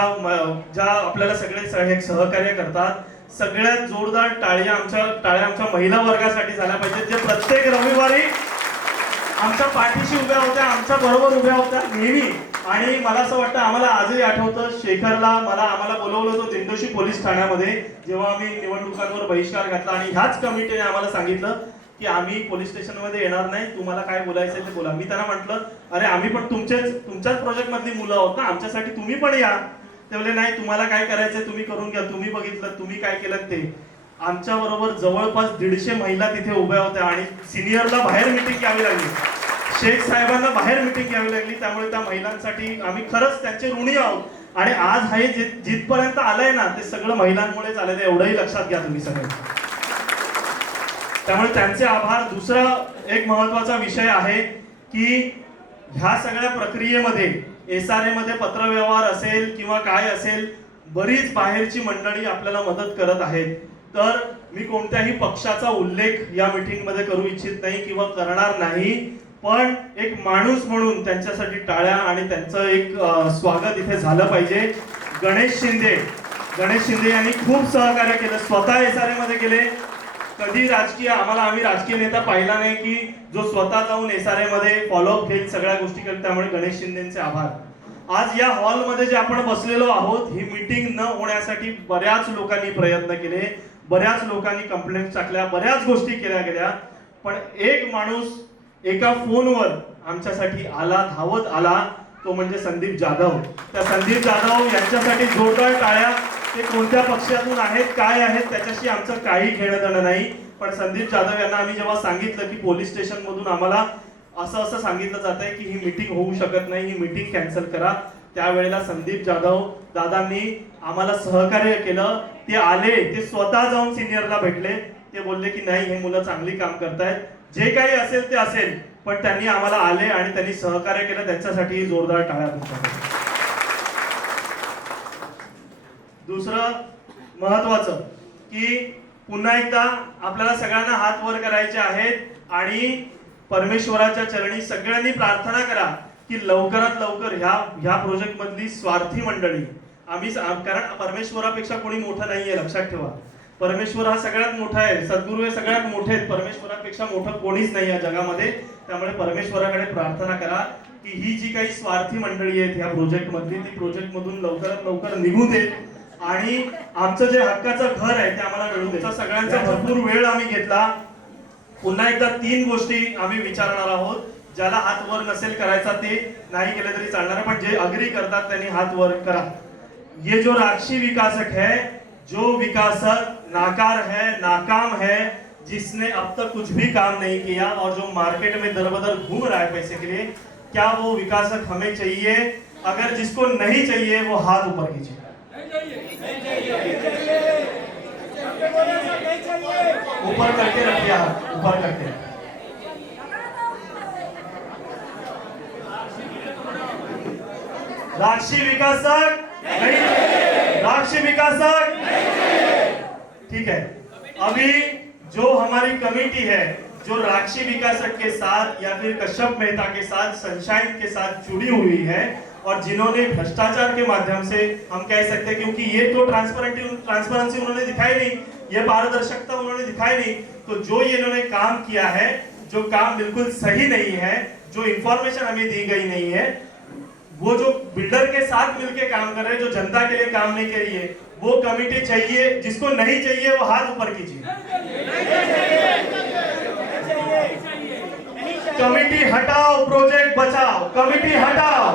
आपल्याला सगळे सहकार्य करतात. सगळ्यात जोरदार टाळ्या आमच्या महिला वर्गासाठी झाल्या पाहिजेत, जे प्रत्येक रविवारी आमच्या पाठीशी उभ्या होत्या, आमच्या बरोबर उभ्या होत्या नेहमी. आणि मला असं वाटतं, आम्हाला आजही आठवतं, शेखरला आम्हाला बोलवलं होतं दिंडोशी पोलीस ठाण्यामध्ये, जेव्हा आम्ही निवडणुकांवर बहिष्कार घातला आणि ह्याच कमिटीने आम्हाला सांगितलं की आम्ही पोलीस स्टेशनमध्ये येणार नाही, तुम्हाला काय बोलायचं ते बोला. मी त्यांना म्हटलं, अरे आम्ही पण तुमच्याच प्रोजेक्ट मधली मुलं आहोत ना, आमच्यासाठी तुम्ही पण या. ते बोलले, नाही, तुम्हाला काय करायचंय तुम्ही करून घ्या, तुम्ही बघितलं, तुम्ही काय केलं ते. आमच्या बरोबर जवळपास 150 महिला तिथे उभ्या होत्या आणि सिनियरला बाहेर मिटिंग घ्यावी लागली, शेख साहेबांना बाहेर मिटिंग घ्यावी लागली. त्यामुळे त्या महिलांसाठी आम्ही खरंच त्यांचे ऋणी आहोत. आणि आज हे जिथपर्यंत आलंय ना, ते सगळं महिलांमुळेच आलेलं आहे, एवढंही लक्षात घ्या तुम्ही सगळे. त्यामुळे त्यांचे आभार. दुसरा एक महत्वाचा विषय आहे की ह्या सगळ्या प्रक्रियेमध्ये SRA मध्ये पत्रव्यवहार असेल किंवा काय असेल, बरीच बाहेरची मंडळी आपल्याला मदत करत आहेत. तर मी कोणत्याही पक्षाचा उल्लेख या मीटिंग मध्ये करू इच्छित नाही किंवा करणार नाही, पण एक माणूस म्हणून त्यांच्यासाठी टाळ्या आणि त्यांचं एक स्वागत इथे झालं पाहिजे. गणेश शिंदे यांनी खूप सहकार्य केलं, स्वतः SRA मध्ये गेले. कधी आम्ही राजकीय नेता पाहिला नाही की जो स्वतः जाऊन SRA मध्ये फॉलोअप घेईल, सगळ्या गोष्टी करेल. त्यामुळे गणेश शिंदेचे आभार. आज या हॉलमध्ये जे आपण बसलेलो आहोत, ही मीटिंग न होण्यासाठी बऱ्याच लोकांनी प्रयत्न केले, बऱ्याच लोकांनी कंप्लेंट टाकल्या, बऱ्याच गोष्टी केल्या गेल्या, पण एक माणूस एका फोनवर आमच्यासाठी धावत आला, तो म्हणजे संदीप जाधव. त्या संदीप जाधव यांच्यासाठी जोरदार टाळ्या. ते कोणत्या पक्षातून आहेत, काय आहेत, त्याच्याशी आमचं काही घेणं देणं नाही. पण संदीप जाधव यांना आम्ही जेव्हा सांगितलं की पोलीस स्टेशन मधून आम्हाला असं सांगितलं जात आहे की ही मीटिंग होऊ शकत नाही, ही मीटिंग कॅन्सल करा, त्यावेळेला संदीप जाधव दादांनी आम्हाला सहकार्य केलं. ते आले, ते स्वतः जाऊन सिनियरला भेटले, ते बोलले की नाही, हे मुलं चांगली काम करतायत, जे काही असेल ते असेल, पण त्यांनी आम्हाला आले आणि त्यांनी सहकार्य केलं, त्यांच्यासाठी जोरदार टाळ्या तुमच्याकडे. दुसरं महत्वाचं की पुन्हा एकदा आपल्याला सगळ्यांना हात वर करायचे आहेत आणि परमेश्वराच्या चरणी सगळ्यांनी प्रार्थना करा की लवकरात लवकर ह्या प्रोजेक्ट मधली स्वार्थी मंडळी कारण परमेश्वरापेक्षा कोणी मोठं नाहीये, लक्षात ठेवा. परमेश्वर हा सगळ्यात मोठा आहे, सद्गुरू हे सगळ्यात मोठे आहेत, परमेश्वरापेक्षा मोठं कोणीच नाही या जगामध्ये. त्यामुळे परमेश्वराकडे प्रार्थना करा की ही जी काही स्वार्थी मंडळी आहेत ह्या प्रोजेक्ट मधली, ती प्रोजेक्ट मधून लवकरात लवकर निघून देत आणि आमचं जे हक्काचं घर आहे ते आम्हाला मिळू दे. सगळ्यांचा भरपूर वेळ आम्ही घेतला. पुन्हा एकदा 3 गोष्टी आम्ही विचारणार आहोत. ज्याला हात वर नसेल करायचा ते नाही केलं तरी चालणार, पण जे अग्री करतात त्यांनी हात वर करा. ये जो राक्षसी विकासक है, जो विकासक नाकार है, नाकाम है, जिसने अब तक कुछ भी काम नहीं किया और जो मार्केट में दरबदर घूम रहा है पैसे के लिए, क्या वो विकासक हमें चाहिए? अगर जिसको नहीं चाहिए वो हाथ ऊपर कीजिए. ऊपर करके रखिए हाथ, ऊपर करके. राक्षसी विकासक नहीं, राक्षसी विकासक ठीक है. अभी जो हमारी कमेटी है जो राक्षसी विकासक के साथ या फिर कश्यप मेहता के साथ, सनशाइन के साथ जुड़ी हुई है और जिन्होंने भ्रष्टाचार के माध्यम से, हम कह सकते हैं, क्योंकि ये तो ट्रांसपेरेंसी उन्होंने दिखाई नहीं, ये पारदर्शिता उन्होंने दिखाई नहीं, तो जो ये इन्होंने काम किया है, जो काम बिल्कुल सही नहीं है, जो इंफॉर्मेशन हमें दी गई नहीं है, वो जो बिल्डर के साथ मिलकर काम कर रहे हैं, जो जनता के लिए काम नहीं कर रही है, वो कमेटी चाहिए. जिसको नहीं चाहिए वो हाथ ऊपर कीजिए. कमेटी हटाओ, प्रोजेक्ट बचाओ. कमेटी हटाओ,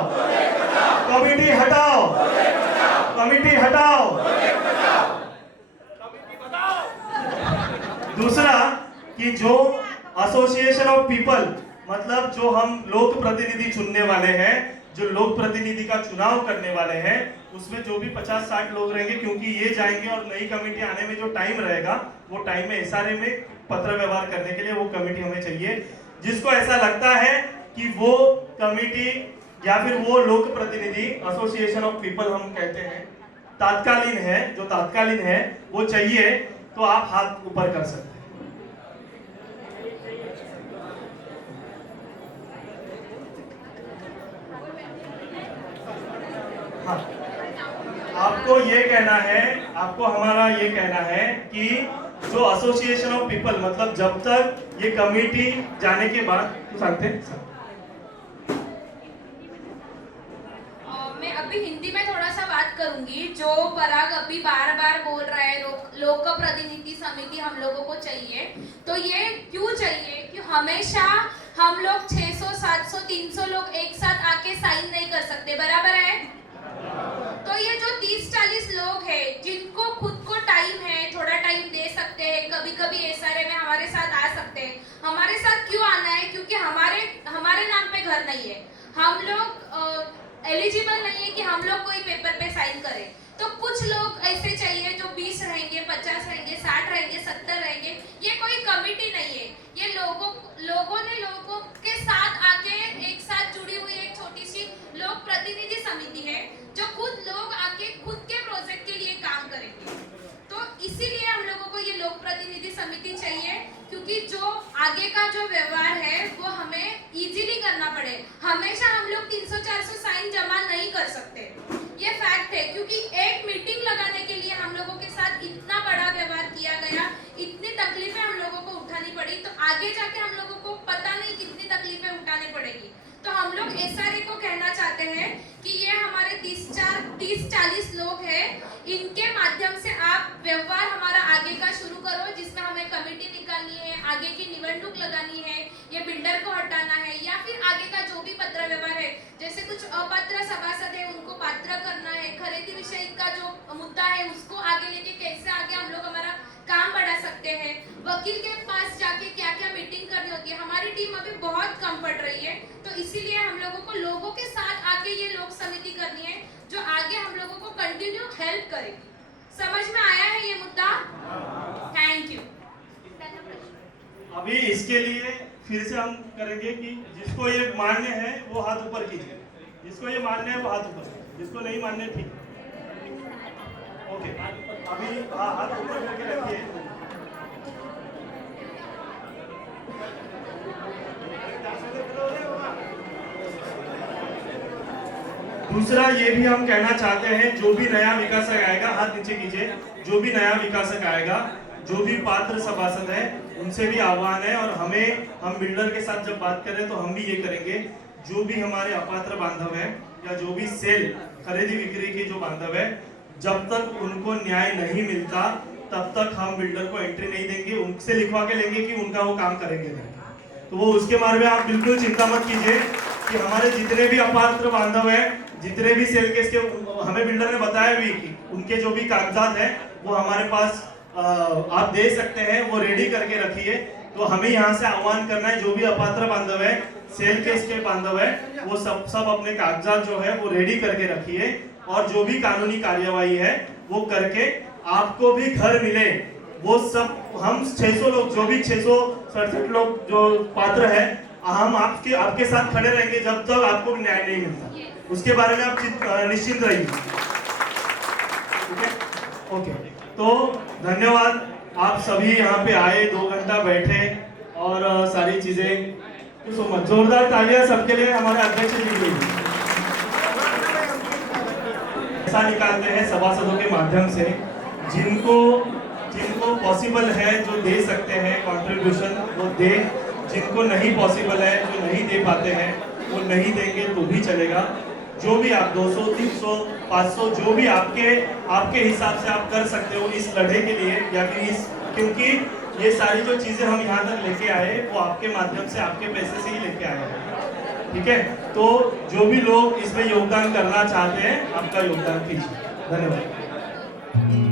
कमेटी हटाओ, कमेटी हटाओ. दूसरा कि जो एसोसिएशन ऑफ पीपल, मतलब जो हम लोक प्रतिनिधि चुनने वाले हैं, जो लोक प्रतिनिधि का चुनाव करने वाले हैं, उसमें जो भी 50-60 लोग रहेंगे, क्योंकि ये जाएंगे और नई कमेटी आने में जो टाइम रहेगा वो टाइम में SRA में पत्र व्यवहार करने के लिए वो कमेटी हमें चाहिए. जिसको ऐसा लगता है कि वो कमेटी या फिर वो लोक प्रतिनिधि, एसोसिएशन ऑफ पीपल हम कहते हैं, तात्कालीन है, जो तात्कालीन है वो चाहिए, तो आप हाथ ऊपर कर सकते हैं। हाँ, आपको ये कहना है, आपको हमारा ये कहना है कि जो एसोसिएशन ऑफ पीपल, मतलब जब तक ये कमिटी जाने के बाद तो सांगते हैं। मैं अभी हिंदी में थोड़ा सा बात करूंगी। जो पराग अभी बार बार बोल रहा है लोक प्रतिनिधि समिति हम लोगों को चाहिए, तो ये क्यों चाहिए कि हमेशा हम लोग 600, 700, 300 लोग एक साथ आके साइन नहीं कर सकते, बराबर है? तो ये जो 30-40 लोग हैं जिनको खुद को टाइम है, थोड़ा टाइम दे सकते हैं, कभी कभी एसआरए में हमारे साथ आ सकते हैं। हमारे साथ क्यों आना है? क्योंकि हमारे नाम पे घर नहीं है, हम लोग एलिजिबल नहीं है कि हम लोग कोई पेपर पे साइन करें। तो कुछ लोग ऐसे चाहिए जो 20 रहेंगे, 50 रहेंगे, 60 रहेंगे, 70 रहेंगे। ये कोई कमिटी नहीं है, ये लोगों ने लोगों के साथ आके एक साथ जुड़ी हुई एक छोटी सी लोक प्रतिनिधि समिति है, जो खुद लोग आके खुद के प्रोजेक्ट के लिए काम करेंगे। तो इसीलिए हम लोगों को ये लोक प्रतिनिधि समिति चाहिए, क्योंकि जो आगे का जो व्यवहार है वो हमें इजीली करना पड़े। हमेशा हम लोग 300-400 साइन जमा नहीं कर सकते, ये फैक्ट है। क्योंकि एक मीटिंग लगाने के लिए हम लोगों के साथ इतना बड़ा व्यवहार किया गया, इतनी तकलीफें हम लोगों को उठानी पड़ी, तो आगे जाके हम लोगों को पता नहीं कितनी तकलीफें उठानी पड़ेगी। तो हम लोग एसआरए को कहना चाहते हैं कि ये हमारे 30-40 लोग हैं, इनके माध्यम से आप व्यवहार हमारा आगे का शुरू करो, जिसमें हमें कमेटी निकालनी है, आगे की निबंधक लगानी है, ये बिल्डर को हटाना है, या फिर आगे का जो भी पत्र व्यवहार है, जैसे कुछ अपात्र सभासद है उनको पात्र करना है, खरीदी विषय का जो मुद्दा है उसको आगे लेके कैसे आगे हम लोग हमारा काम बढ़ा सकते हैं, वकील के पास जाके क्या क्या मीटिंग करनी होती है। हमारी टीम अभी बहुत कम पड़ रही है, तो इसीलिए हम लोगों को लोगों के साथ आके ये लोक समिति करनी है, जो आगे हम लोगों को कंटिन्यू हेल्प करेगी। समझ में आया है ये मुद्दा? Thank you. अभी इसके लिए फिर से हम करेंगे कि जिसको ये मान्य है वो हाथ ऊपर कीजिए, जिसको ये मान्य है वो हाथ ऊपर, जिसको नहीं मान्य ठीक है। ओके, अभी हाँ, हाथ ऊपर करके रखिए। दूसरा ये भी हम कहना चाहते हैं, जो भी नया विकासक आएगा, हाथ नीचे कीजिए, जो भी नया विकासक आएगा, जो भी पात्र सभासद है उनसे भी आह्वान है, और हम बिल्डर के साथ जब बात करें तो हम भी ये करेंगे, जो भी हमारे अपात्र बांधव है या जो भी सेल खरीदी बिक्री के जो बांधव है, जब तक उनको न्याय नहीं मिलता तब तक हम बिल्डर को एंट्री नहीं देंगे, उनसे लिखवा के लेंगे कि उनका वो काम करेंगे नहीं। तो वो उसके बारे में आप बिल्कुल चिंता मत कीजिए कि हमारे जितने भी अपात्र बांधव है, जितने भी सेल केस के, हमें बिल्डर ने बताया भी कि उनके जो भी कागजात है वो हमारे पास आप दे सकते हैं, वो रेडी करके रखिए। तो हमें यहाँ से आह्वान करना है, जो भी अपात्र बांधव है, सेल केस के बांधव है, वो सब अपने कागजात जो है वो रेडी करके रखिए, और जो भी कानूनी कार्यवाही है वो करके आपको भी घर मिले। वो सब हम 600 लोग, जो भी 667 लोग जो पात्र है, हम आपके साथ खड़े रहेंगे जब तक आपको न्याय नहीं मिलता। उसके बारे में आप निश्चिंत रहिए। ओके, तो धन्यवाद, आप सभी यहाँ पे आए, 2 घंटा बैठे और सारी चीजें, जोरदार तालियां सबके लिए हमारे अध्यक्ष जी के लिए। पैसा निकालते हैं सभासदों के माध्यम से, जिनको पॉसिबल है, जो दे सकते हैं कंट्रीब्यूशन वो दे, जिनको नहीं पॉसिबल है, जो नहीं दे पाते हैं वो नहीं देंगे तो भी चलेगा। जो भी आप 200, 300, 500 जो भी आपके हिसाब से आप कर सकते हो इस लड़े के लिए, या फिर क्योंकि ये सारी जो चीजें हम यहाँ तक लेके आए वो आपके माध्यम से, आपके पैसे से ही लेके आए हैं, ठीक है? तो जो भी लोग इसमें योगदान करना चाहते हैं, आपका योगदान कीजिए। धन्यवाद।